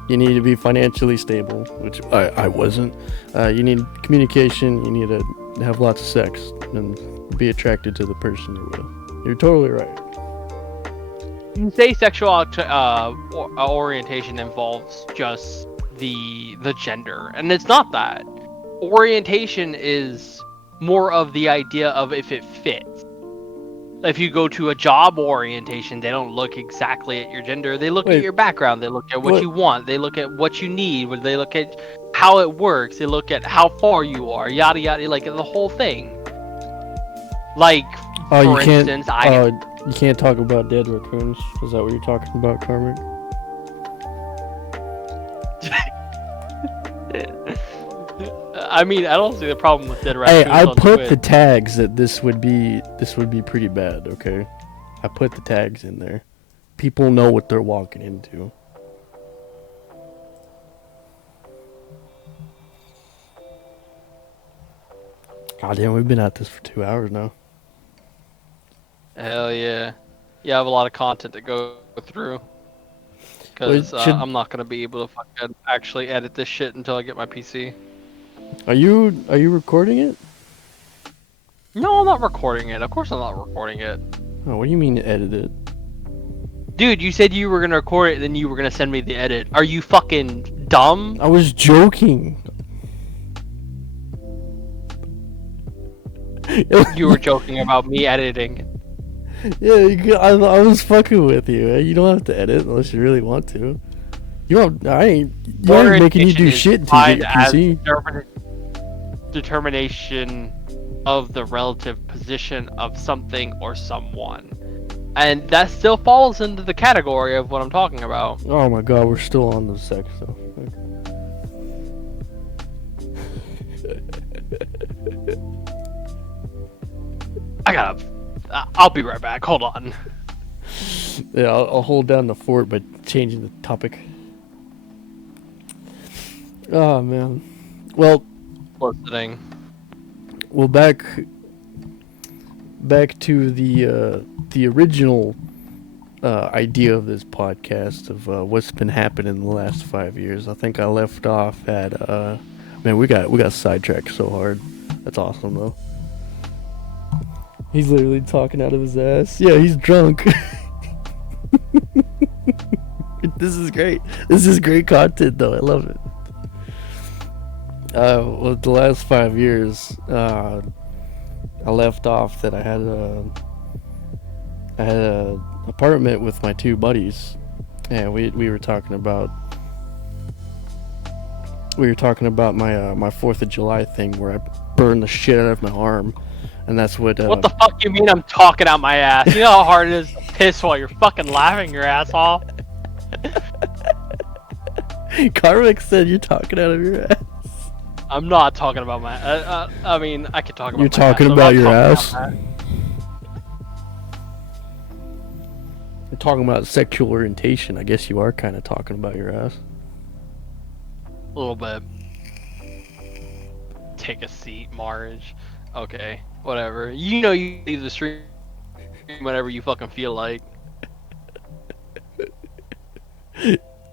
to be financially stable, which I wasn't. You need communication. You need to have lots of sex and be attracted to the person you're with. You're totally right. You say sexual orientation involves just the gender, and it's not that. Orientation is more of the idea of if it fits. If you go to a job orientation, they don't look exactly at your gender. They look at Wait. your background. They look at what What? you want. They look at what you need. They look at how it works. They look at how far you are. Yada yada. Like the whole thing. Like, Oh, for you can't. instance, You can't talk about dead raccoons. Is that what you're talking about, Carmen? I mean, I don't see the problem with dead Hey, raccoons. I on put Twitch. the tags that this would be pretty bad. Okay, I put the tags in there. People know what they're walking into. God damn, we've been at this for 2 hours now. Hell yeah. You have a lot of content to go through. Because Wait, should- I'm not going to be able to fucking actually edit this shit until I get my PC. Are you recording it? No, I'm not recording it. Of course I'm not recording it. Oh, what do you mean edit it? Dude, you said you were going to record it and then you were going to send me the edit. Are you fucking dumb? I was joking. You were joking about me editing. Yeah, I was fucking with you. You don't have to edit unless you really want to. You don't. I ain't. You ain't making you do Orientation is shit until you get defined your as PC. determination of the relative position of something or someone. And that still falls into the category of what I'm talking about. Oh my god, we're still on the sex stuff. I'll be right back. Hold on. Yeah, I'll hold down the fort by changing the topic. Oh man. Well, Listening. well, back to the original idea of this podcast of what's been happening in the last 5 years. I think I left off at man, we got sidetracked so hard. That's awesome though. He's literally talking out of his ass. Yeah, he's drunk. This is great. This is great content though. I love it. Well, the last 5 years, I left off that I had a apartment with my two buddies, and we were talking about my my 4th of July thing where I burned the shit out of my arm, and that's what. What the fuck you mean I'm talking out my ass? You know how hard it is to piss while you're fucking laughing your ass off? Karmic said you're talking out of your ass. I'm not talking about my. I mean, I could talk about. You're my ass, talking so I'm about not your talking ass? about that. We're talking about sexual orientation. I guess you are kind of talking about your ass. A little bit. Take a seat, Marge. Okay, whatever. You know you leave the stream whenever you fucking feel like.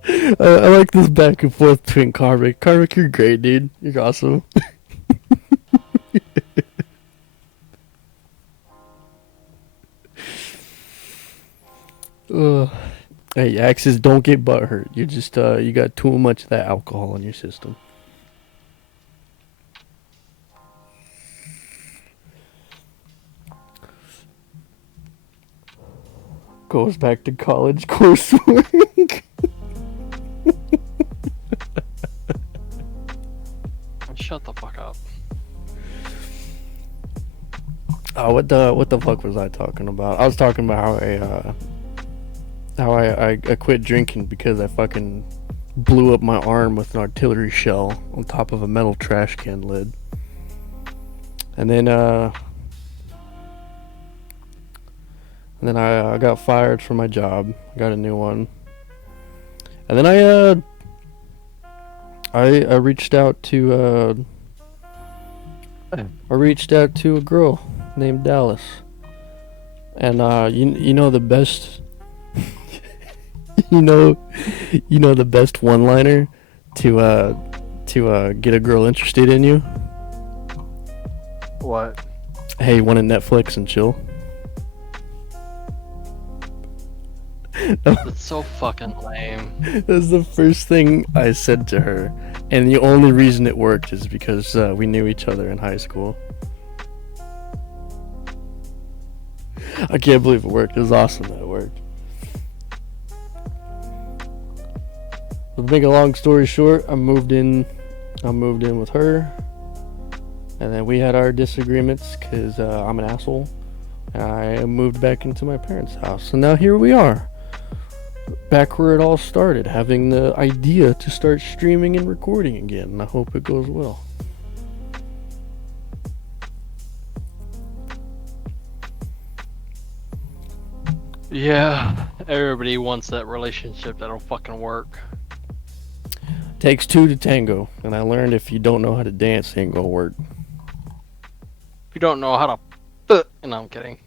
I like this back and forth between Karmic. Karmic, you're great, dude. You're awesome. Hey, Axis, don't get butthurt. You just you got too much of that alcohol in your system. Goes back to college coursework. Shut the fuck up. Oh, what the fuck was I talking about? I was talking about how I quit drinking because I fucking blew up my arm with an artillery shell on top of a metal trash can lid. And then I got fired from my job. I got a new one. And then I reached out to a girl named Dallas. And you know the best you know the best one-liner to get a girl interested in you? What? Hey, wanna Netflix and chill? That's so fucking lame. That's the first thing I said to her, and the only reason it worked is because we knew each other in high school. I can't believe it worked. It was awesome that it worked. To make a long story short, I moved in with her, and then we had our disagreements because I'm an asshole. And I moved back into my parents' house, and now here we are, back where it all started, having the idea to start streaming and recording again, and I hope it goes well. Yeah, everybody wants that relationship that'll fucking work. Takes two to tango, and I learned if you don't know how to dance, it ain't gonna work. If you don't know how to, no, I'm kidding.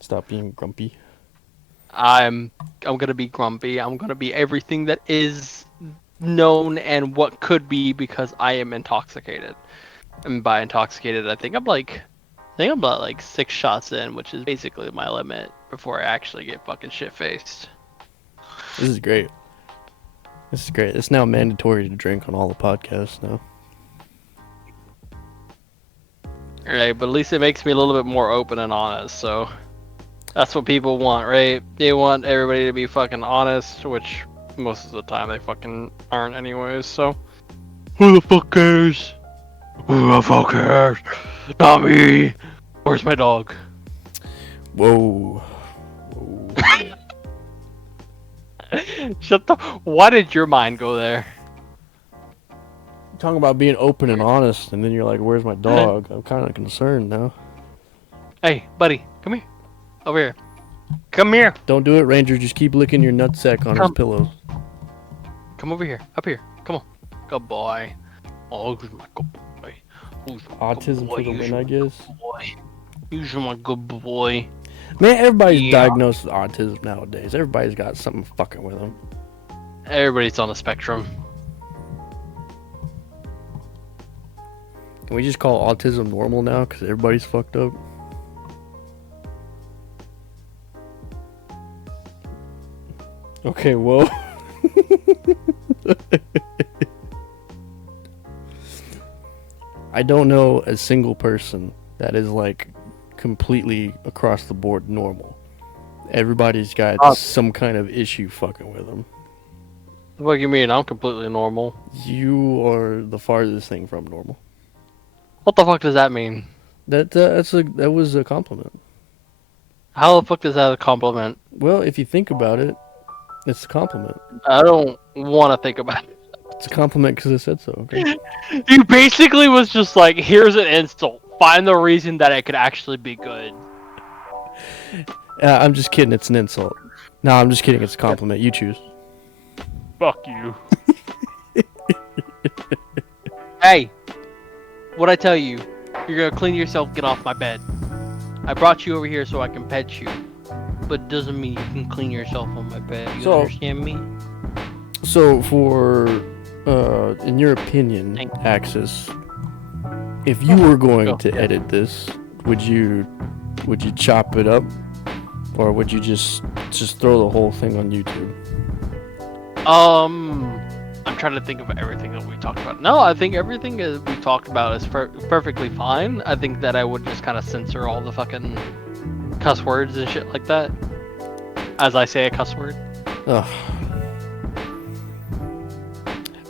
Stop being grumpy. I'm gonna be grumpy. I'm gonna be everything that is known and what could be because I am intoxicated. And by intoxicated, I think I'm about like 6 shots in, which is basically my limit before I actually get fucking shit faced. This is great. This is great. It's now mandatory to drink on all the podcasts now. Right, but at least it makes me a little bit more open and honest, so that's what people want, right? They want everybody to be fucking honest, which most of the time they fucking aren't anyways, so who the fuck cares? Who the fuck cares? Not me! Where's my dog? Whoa. Shut the... Why did your mind go there? Talking about being open and honest, and then you're like, where's my dog? I'm kind of concerned now. Hey, buddy, come here. Over here. Come here. Don't do it, Ranger. Just keep licking your nutsack on his pillows. Come over here. Up here. Come on. Good boy. Oh, who's my good boy? Who's my Autism good boy? for the win, I guess. Boy. Who's my good boy? Man, everybody's Yeah. diagnosed with autism nowadays. Everybody's got something fucking with them. Everybody's on the spectrum. Can we just call autism normal now? Because everybody's fucked up. Okay, whoa. I don't know a single person that is like completely across the board normal. Everybody's got some kind of issue fucking with them. What do you mean? I'm completely normal. You are the farthest thing from normal. What the fuck does that mean? That was a compliment. How the fuck is that a compliment? Well, if you think about it, it's a compliment. I don't want to think about it. It's a compliment because I said so. Okay. You basically was just like, here's an insult. Find the reason that it could actually be good. I'm just kidding. It's an insult. No, I'm just kidding. It's a compliment. You choose. Fuck you. Hey, what'd I tell you? You're gonna clean yourself, get off my bed. I brought you over here so I can pet you. But it doesn't mean you can clean yourself on my bed. You understand me? So for, in your opinion, Axis, if you were going to edit this, would you chop it up, or would you just throw the whole thing on YouTube? I'm trying to think of everything that we talked about. No, I think everything that we talked about is perfectly fine. I think that I would just kind of censor all the fucking cuss words and shit like that. As I say a cuss word. Ugh.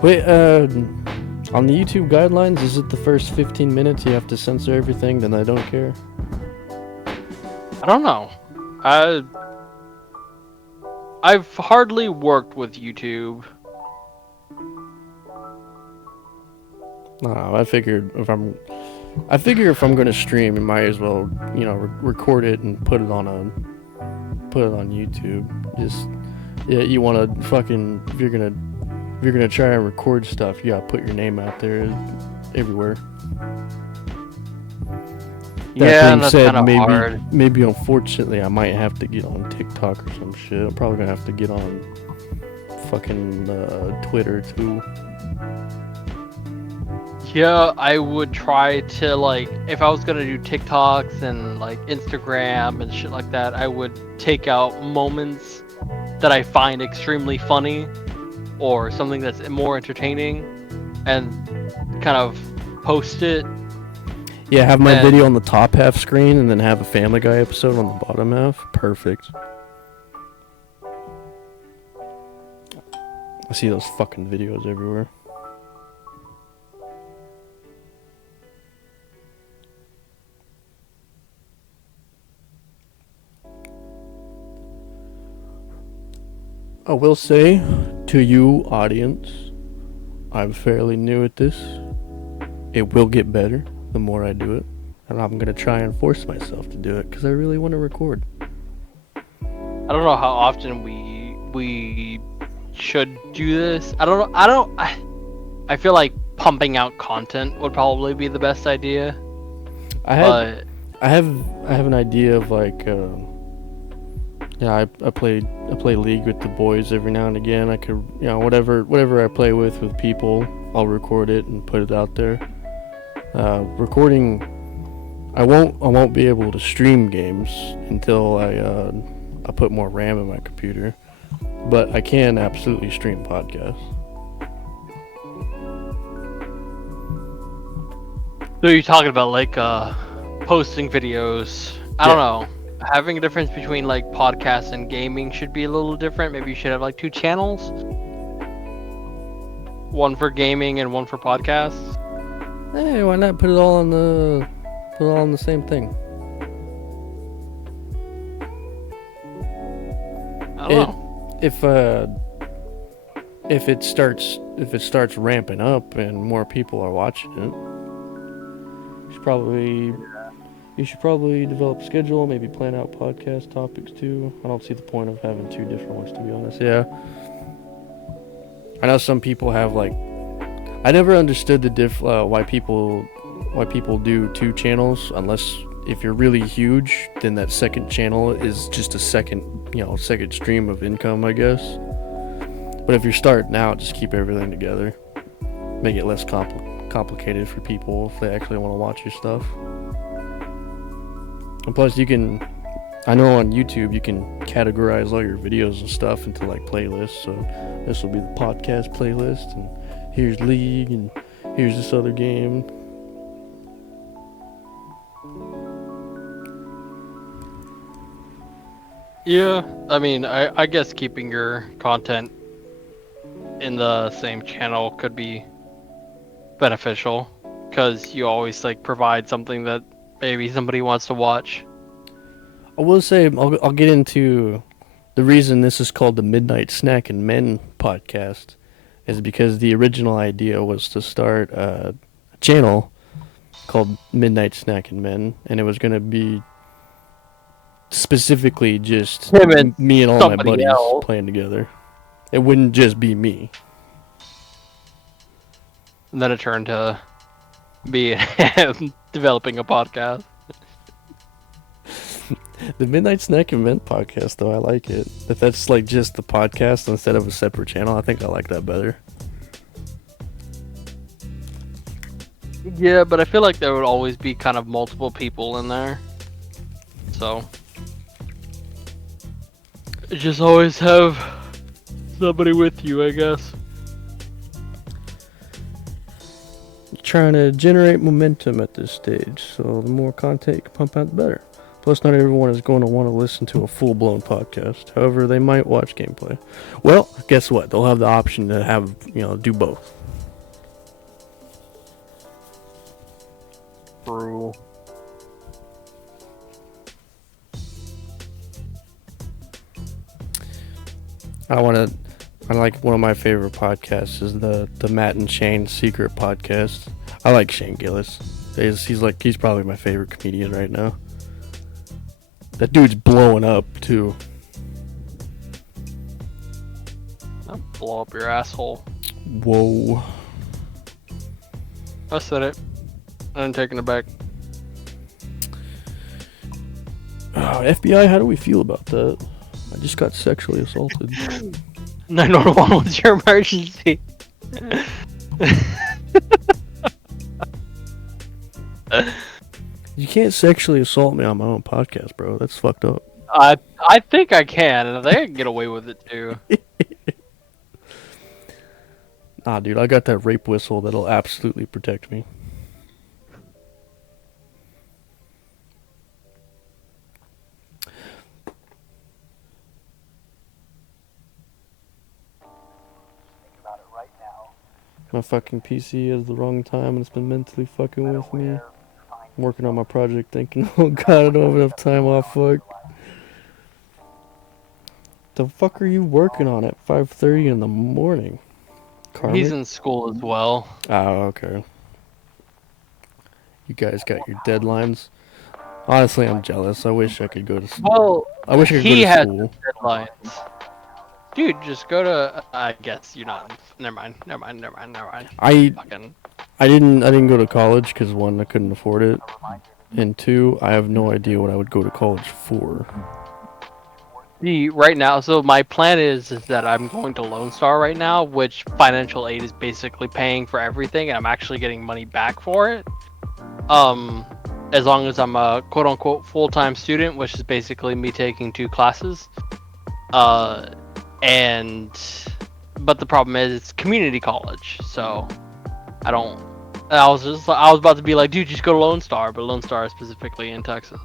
Wait, on the YouTube guidelines, is it the first 15 minutes you have to censor everything, then I don't care? I don't know. I've hardly worked with YouTube. No, I figure if I'm gonna stream, you might as well, record it and put it on YouTube. Just, yeah, you wanna fucking, if you're gonna try and record stuff, you gotta put your name out there everywhere. Yeah, and that's kind of hard. Maybe unfortunately I might have to get on TikTok or some shit. I'm probably gonna have to get on fucking Twitter too. Yeah, I would try to, like, if I was gonna do TikToks and like Instagram and shit like that, I would take out moments that I find extremely funny or something that's more entertaining and kind of post it. Yeah, have my And- video on the top half screen and then have a Family Guy episode on the bottom half. Perfect. I see those fucking videos everywhere. I will say to you, audience, I'm fairly new at this. It will get better the more I do it. And I'm going to try and force myself to do it because I really want to record. I don't know how often we should do this. I don't know. I feel like pumping out content would probably be the best idea. I have an idea of like I play League with the boys every now and again. I could, whatever I play with people, I'll record it and put it out there. Recording, I won't be able to stream games until I put more RAM in my computer, but I can absolutely stream podcasts. So you're talking about like posting videos. I don't know. Having a difference between like podcasts and gaming should be a little different. Maybe you should have like 2 channels. One for gaming and one for podcasts. Hey, why not put it all on the same thing? I don't know. If it starts ramping up and more people are watching it, you should probably develop a schedule, maybe plan out podcast topics too. I don't see the point of having 2 different ones, to be honest. Yeah. I know some people have like, I never understood the why people do 2 channels, unless if you're really huge, then that second channel is just a second stream of income, I guess. But if you're starting out, just keep everything together. Make it less complicated for people if they actually want to watch your stuff. And plus, I know on YouTube you can categorize all your videos and stuff into like playlists. So this will be the podcast playlist, and here's League, and here's this other game. Yeah, I mean, I guess keeping your content in the same channel could be beneficial, because you always like provide something that maybe somebody wants to watch. I will say I'll get into the reason this is called the Midnight Snackin Men podcast is because the original idea was to start a channel called Midnight Snackin Men, and it was going to be specifically just me and all my buddies playing together. It wouldn't just be me. And then it turned to be developing a podcast. The Midnight Snack Event podcast, though, I like it. If that's like just the podcast instead of a separate channel, I think I like that better. Yeah, but I feel like there would always be kind of multiple people in there. So just always have somebody with you, I guess. Trying to generate momentum at this stage, so the more content you can pump out, the better. Plus, not everyone is going to want to listen to a full-blown podcast. However, they might watch gameplay. Well, guess what? They'll have the option to have, do both. True. I like one of my favorite podcasts is the Matt and Shane Secret podcast. I like Shane Gillis. He's probably my favorite comedian right now. That dude's blowing up too. I'll blow up your asshole. Whoa. I said it. I'm taking it back. FBI, how do we feel about that? I just got sexually assaulted. 911 was your emergency. You can't sexually assault me on my own podcast, bro. That's fucked up. I think I can, and I think I can get away with it too. Nah, dude, I got that rape whistle that'll absolutely protect me. My fucking PC has the wrong time and it's been mentally fucking with me. I'm working on my project thinking, oh god, I don't have enough time off, fuck. The fuck are you working on at 5:30 in the morning? Karmic? He's in school as well. Oh, okay. You guys got your deadlines. Honestly, I'm jealous. I wish I could go to. Well, I wish I could go he to has school. deadlines. Dude, just go to. I guess you're not. Never mind. I Fucking. I didn't go to college because one, I couldn't afford it, and two, I have no idea what I would go to college for. Right now, so my plan is that I'm going to Lone Star right now, which financial aid is basically paying for everything, and I'm actually getting money back for it. As long as I'm a quote unquote full-time student, which is basically me taking 2 classes. And but the problem is it's community college, so I don't. I was about to be like, dude, just go to Lone Star, but Lone Star is specifically in Texas.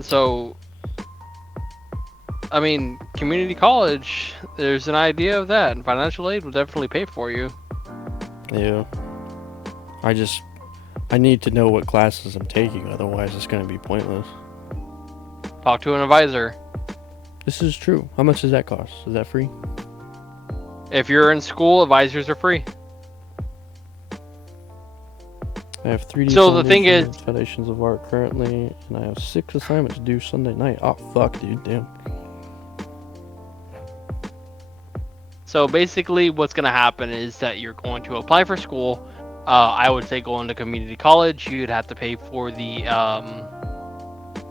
So, I mean, community college, there's an idea of that, and financial aid will definitely pay for you. Yeah. I need to know what classes I'm taking, otherwise it's gonna be pointless. Talk to an advisor. This is true. How much does that cost? Is that free? If you're in school, advisors are free. I have 3D So the thing is, Foundations of Art currently, and I have 6 assignments due Sunday night. Oh fuck, dude, damn. so basically what's going to happen is that you're going to apply for school. I would say go into community college. You'd have to pay for the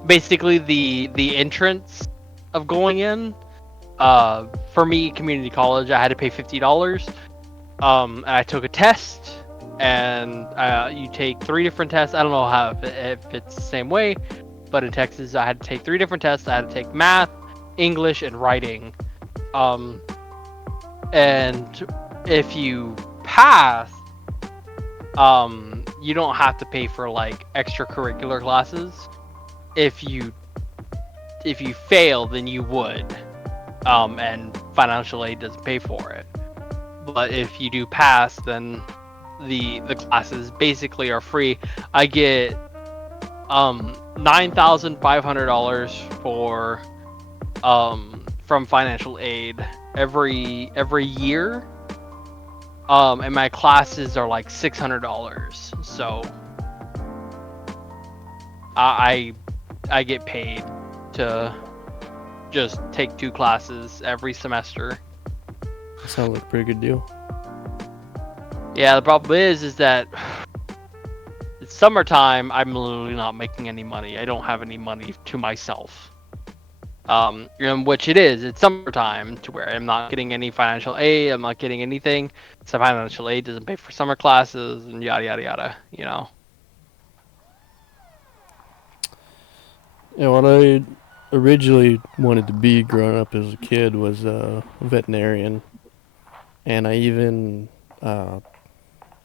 basically the entrance of going in. For me, community college, I had to pay $50. And I took a test, and you take 3 different tests. I don't know how if it's the same way, but in Texas, I had to take 3 different tests. I had to take math, English, and writing. And if you pass, you don't have to pay for like extracurricular classes. If you fail, then you would, and financial aid doesn't pay for it. But if you do pass, then the classes basically are free. I get $9,500 for from financial aid every year. And my classes are like $600. So I get paid to just take 2 classes every semester. That sounds like a pretty good deal. Yeah, the problem is that it's summertime. I'm literally not making any money. I don't have any money to myself. Which it is. It's summertime to where I'm not getting any financial aid. I'm not getting anything. So financial aid doesn't pay for summer classes and yada yada yada. You know. Yeah, what I originally wanted to be growing up as a kid was a veterinarian, and I even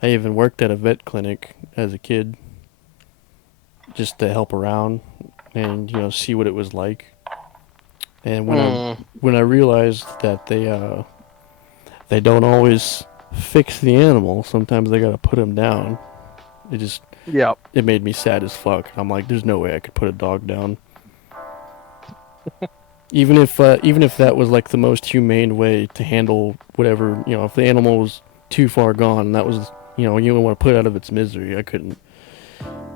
worked at a vet clinic as a kid, just to help around and see what it was like. And when I realized that they don't always fix the animal, sometimes they gotta put them down. It made me sad as fuck. I'm like, there's no way I could put a dog down. even if that was like the most humane way to handle whatever, if the animal was too far gone, that was, you don't want to put it out of its misery. I couldn't.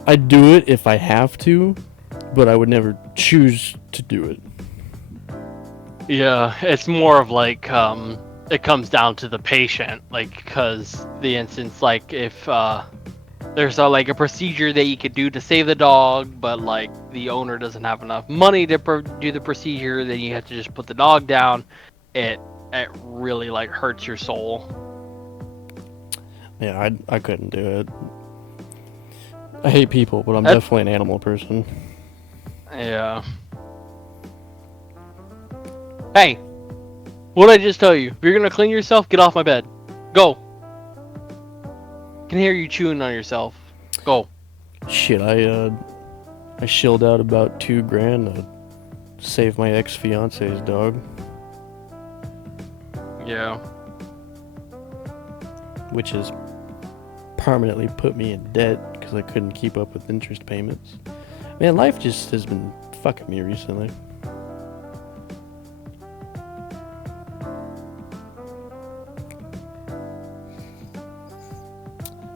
I'd do it if I have to, but I would never choose to do it. Yeah, it's more of like it comes down to the patient, like, because the instance, like, if there's like a procedure that you could do to save the dog, but like the owner doesn't have enough money to do the procedure, then you have to just put the dog down. It really like hurts your soul. Yeah, I couldn't do it. I hate people, but I'm definitely an animal person. Yeah. Hey, what did I just tell you? If you're gonna clean yourself, get off my bed. Go. I can hear you chewing on yourself. Go. Shit, I I shilled out about $2,000 to save my ex-fiance's dog, Yeah. which has permanently put me in debt because I couldn't keep up with interest payments. Man, life just has been fucking me recently.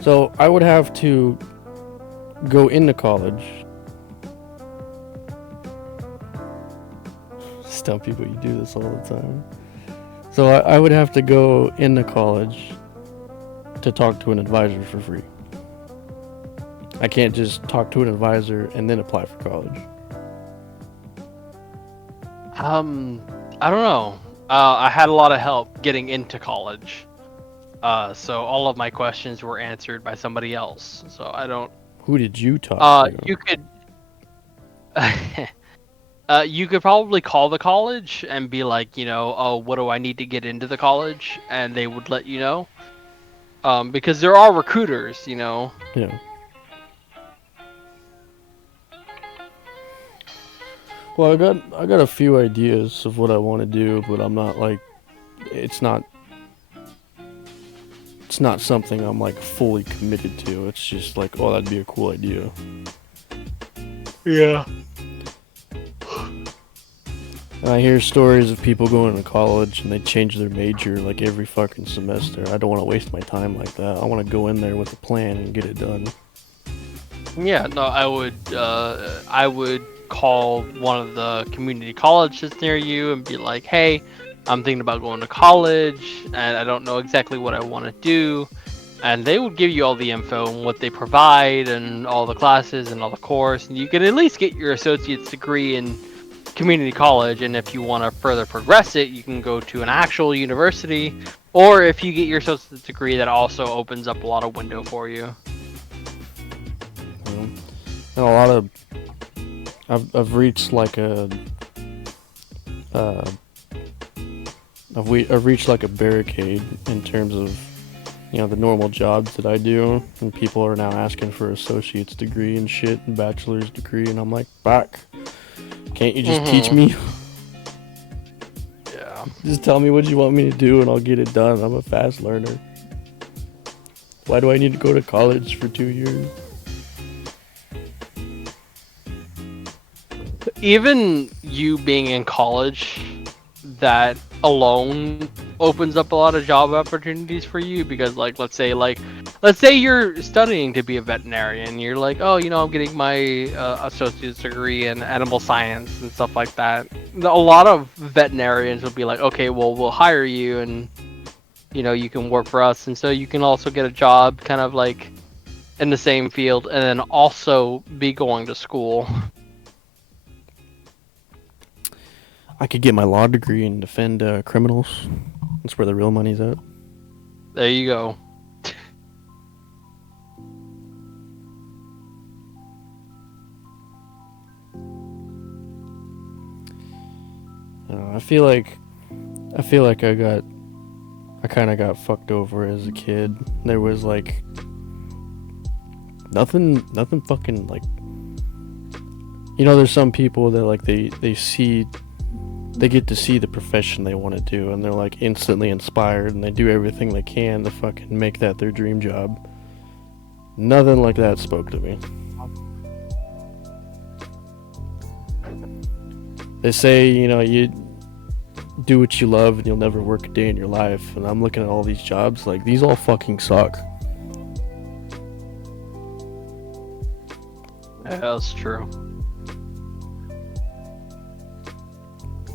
So I would have to go into college. Just tell people you do this all the time. So I would have to go into college to talk to an advisor for free. I can't just talk to an advisor and then apply for college. I don't know. I had a lot of help getting into college. So all of my questions were answered by somebody else. So I don't. Who did you talk to? You could. You could probably call the college and be like, oh, what do I need to get into the college? And they would let you know. Because there are recruiters, Yeah. Well, I got a few ideas of what I want to do, but I'm not like, it's not something I'm like fully committed to. It's just like, oh, that'd be a cool idea. Yeah. And I hear stories of people going to college and they change their major like every fucking semester. I don't want to waste my time like that. I want to go in there with a plan and get it done. Yeah, no, I would call one of the community colleges near you and be like, hey, I'm thinking about going to college and I don't know exactly what I want to do. And they would give you all the info and what they provide and all the classes and all the course. And you can at least get your associate's degree in community college. And if you want to further progress it, you can go to an actual university. Or if you get your associate's degree, that also opens up a lot of window for you. And a lot of I've reached like a I've reached like a barricade in terms of the normal jobs that I do, and people are now asking for associate's degree and shit and bachelor's degree, and I'm like, fuck, can't you just teach me? Yeah. Just tell me what you want me to do and I'll get it done. I'm a fast learner. Why do I need to go to college for 2 years? Even you being in college, that alone opens up a lot of job opportunities for you, because let's say you're studying to be a veterinarian. You're like, oh, I'm getting my associate's degree in animal science and stuff like that. A lot of veterinarians will be like, okay, well, we'll hire you and you can work for us, and so you can also get a job kind of like in the same field and then also be going to school. I could get my law degree and defend criminals. That's where the real money's at. There you go. I feel like I kind of got fucked over as a kid. There was like nothing fucking like, there's some people that like they get to see the profession they want to do and they're like instantly inspired and they do everything they can to fucking make that their dream job. Nothing like that spoke to me. They say, you do what you love and you'll never work a day in your life, and I'm looking at all these jobs like these all fucking suck. Yeah, that's true.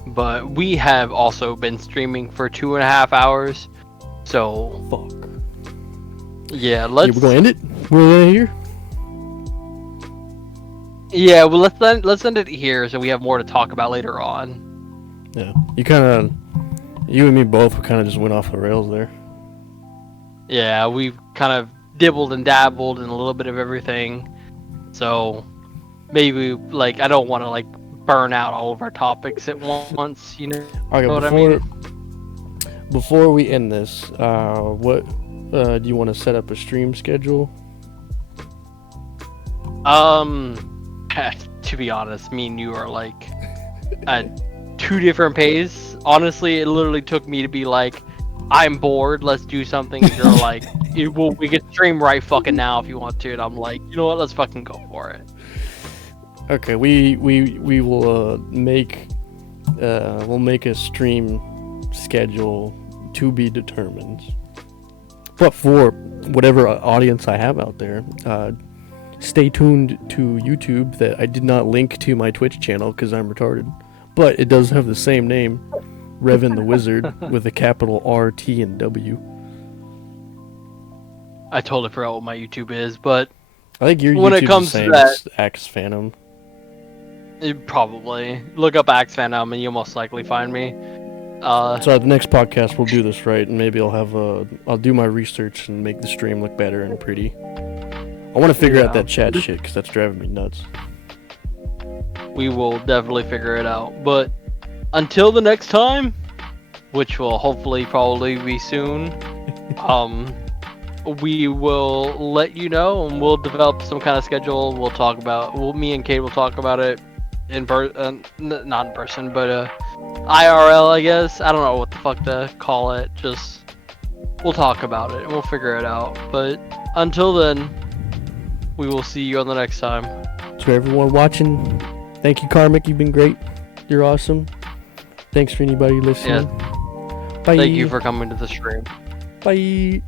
But we have also been streaming for 2.5 hours, so Fuck. yeah, let's. We're gonna end it. We're here. Yeah, well, let's end it here, so we have more to talk about later on. Yeah, you and me both kind of just went off the rails there. Yeah, we've kind of dibbled and dabbled in a little bit of everything, so maybe I don't want to burn out all of our topics at once. Okay, what I mean? Before we end this, what do you want to set up a stream schedule? to be honest, me and you are like at two different pace. Honestly, it literally took me to be like, I'm bored, let's do something. And you're like, we can stream right fucking now if you want to. And I'm like, you know what, let's fucking go for it. Okay, we will make we'll make a stream schedule to be determined. But for whatever audience I have out there, stay tuned to YouTube. That I did not link to my Twitch channel because I'm retarded, but it does have the same name, Revan the Wizard, with a capital R, T, and W. I totally forgot what my YouTube is, but I think your when YouTube's it comes the to same that, as Axe Phantom. probably look up Axe Phantom and you'll most likely find me. So the next podcast we'll do this right, and maybe I'll do my research and make the stream look better and pretty. I want to figure out that chat shit because that's driving me nuts. We will definitely figure it out. But until the next time, which will hopefully probably be soon, we will let you know, and we'll develop some kind of schedule. We'll talk about. Me and Kate will talk about it not in person, but IRL, I guess. I don't know what the fuck to call it. Just we'll talk about it and we'll figure it out. But until then, we will see you on the next time. To everyone watching, thank you, Karmic. You've been great. You're awesome. Thanks for anybody listening. Yeah. Bye. Thank you for coming to the stream. Bye.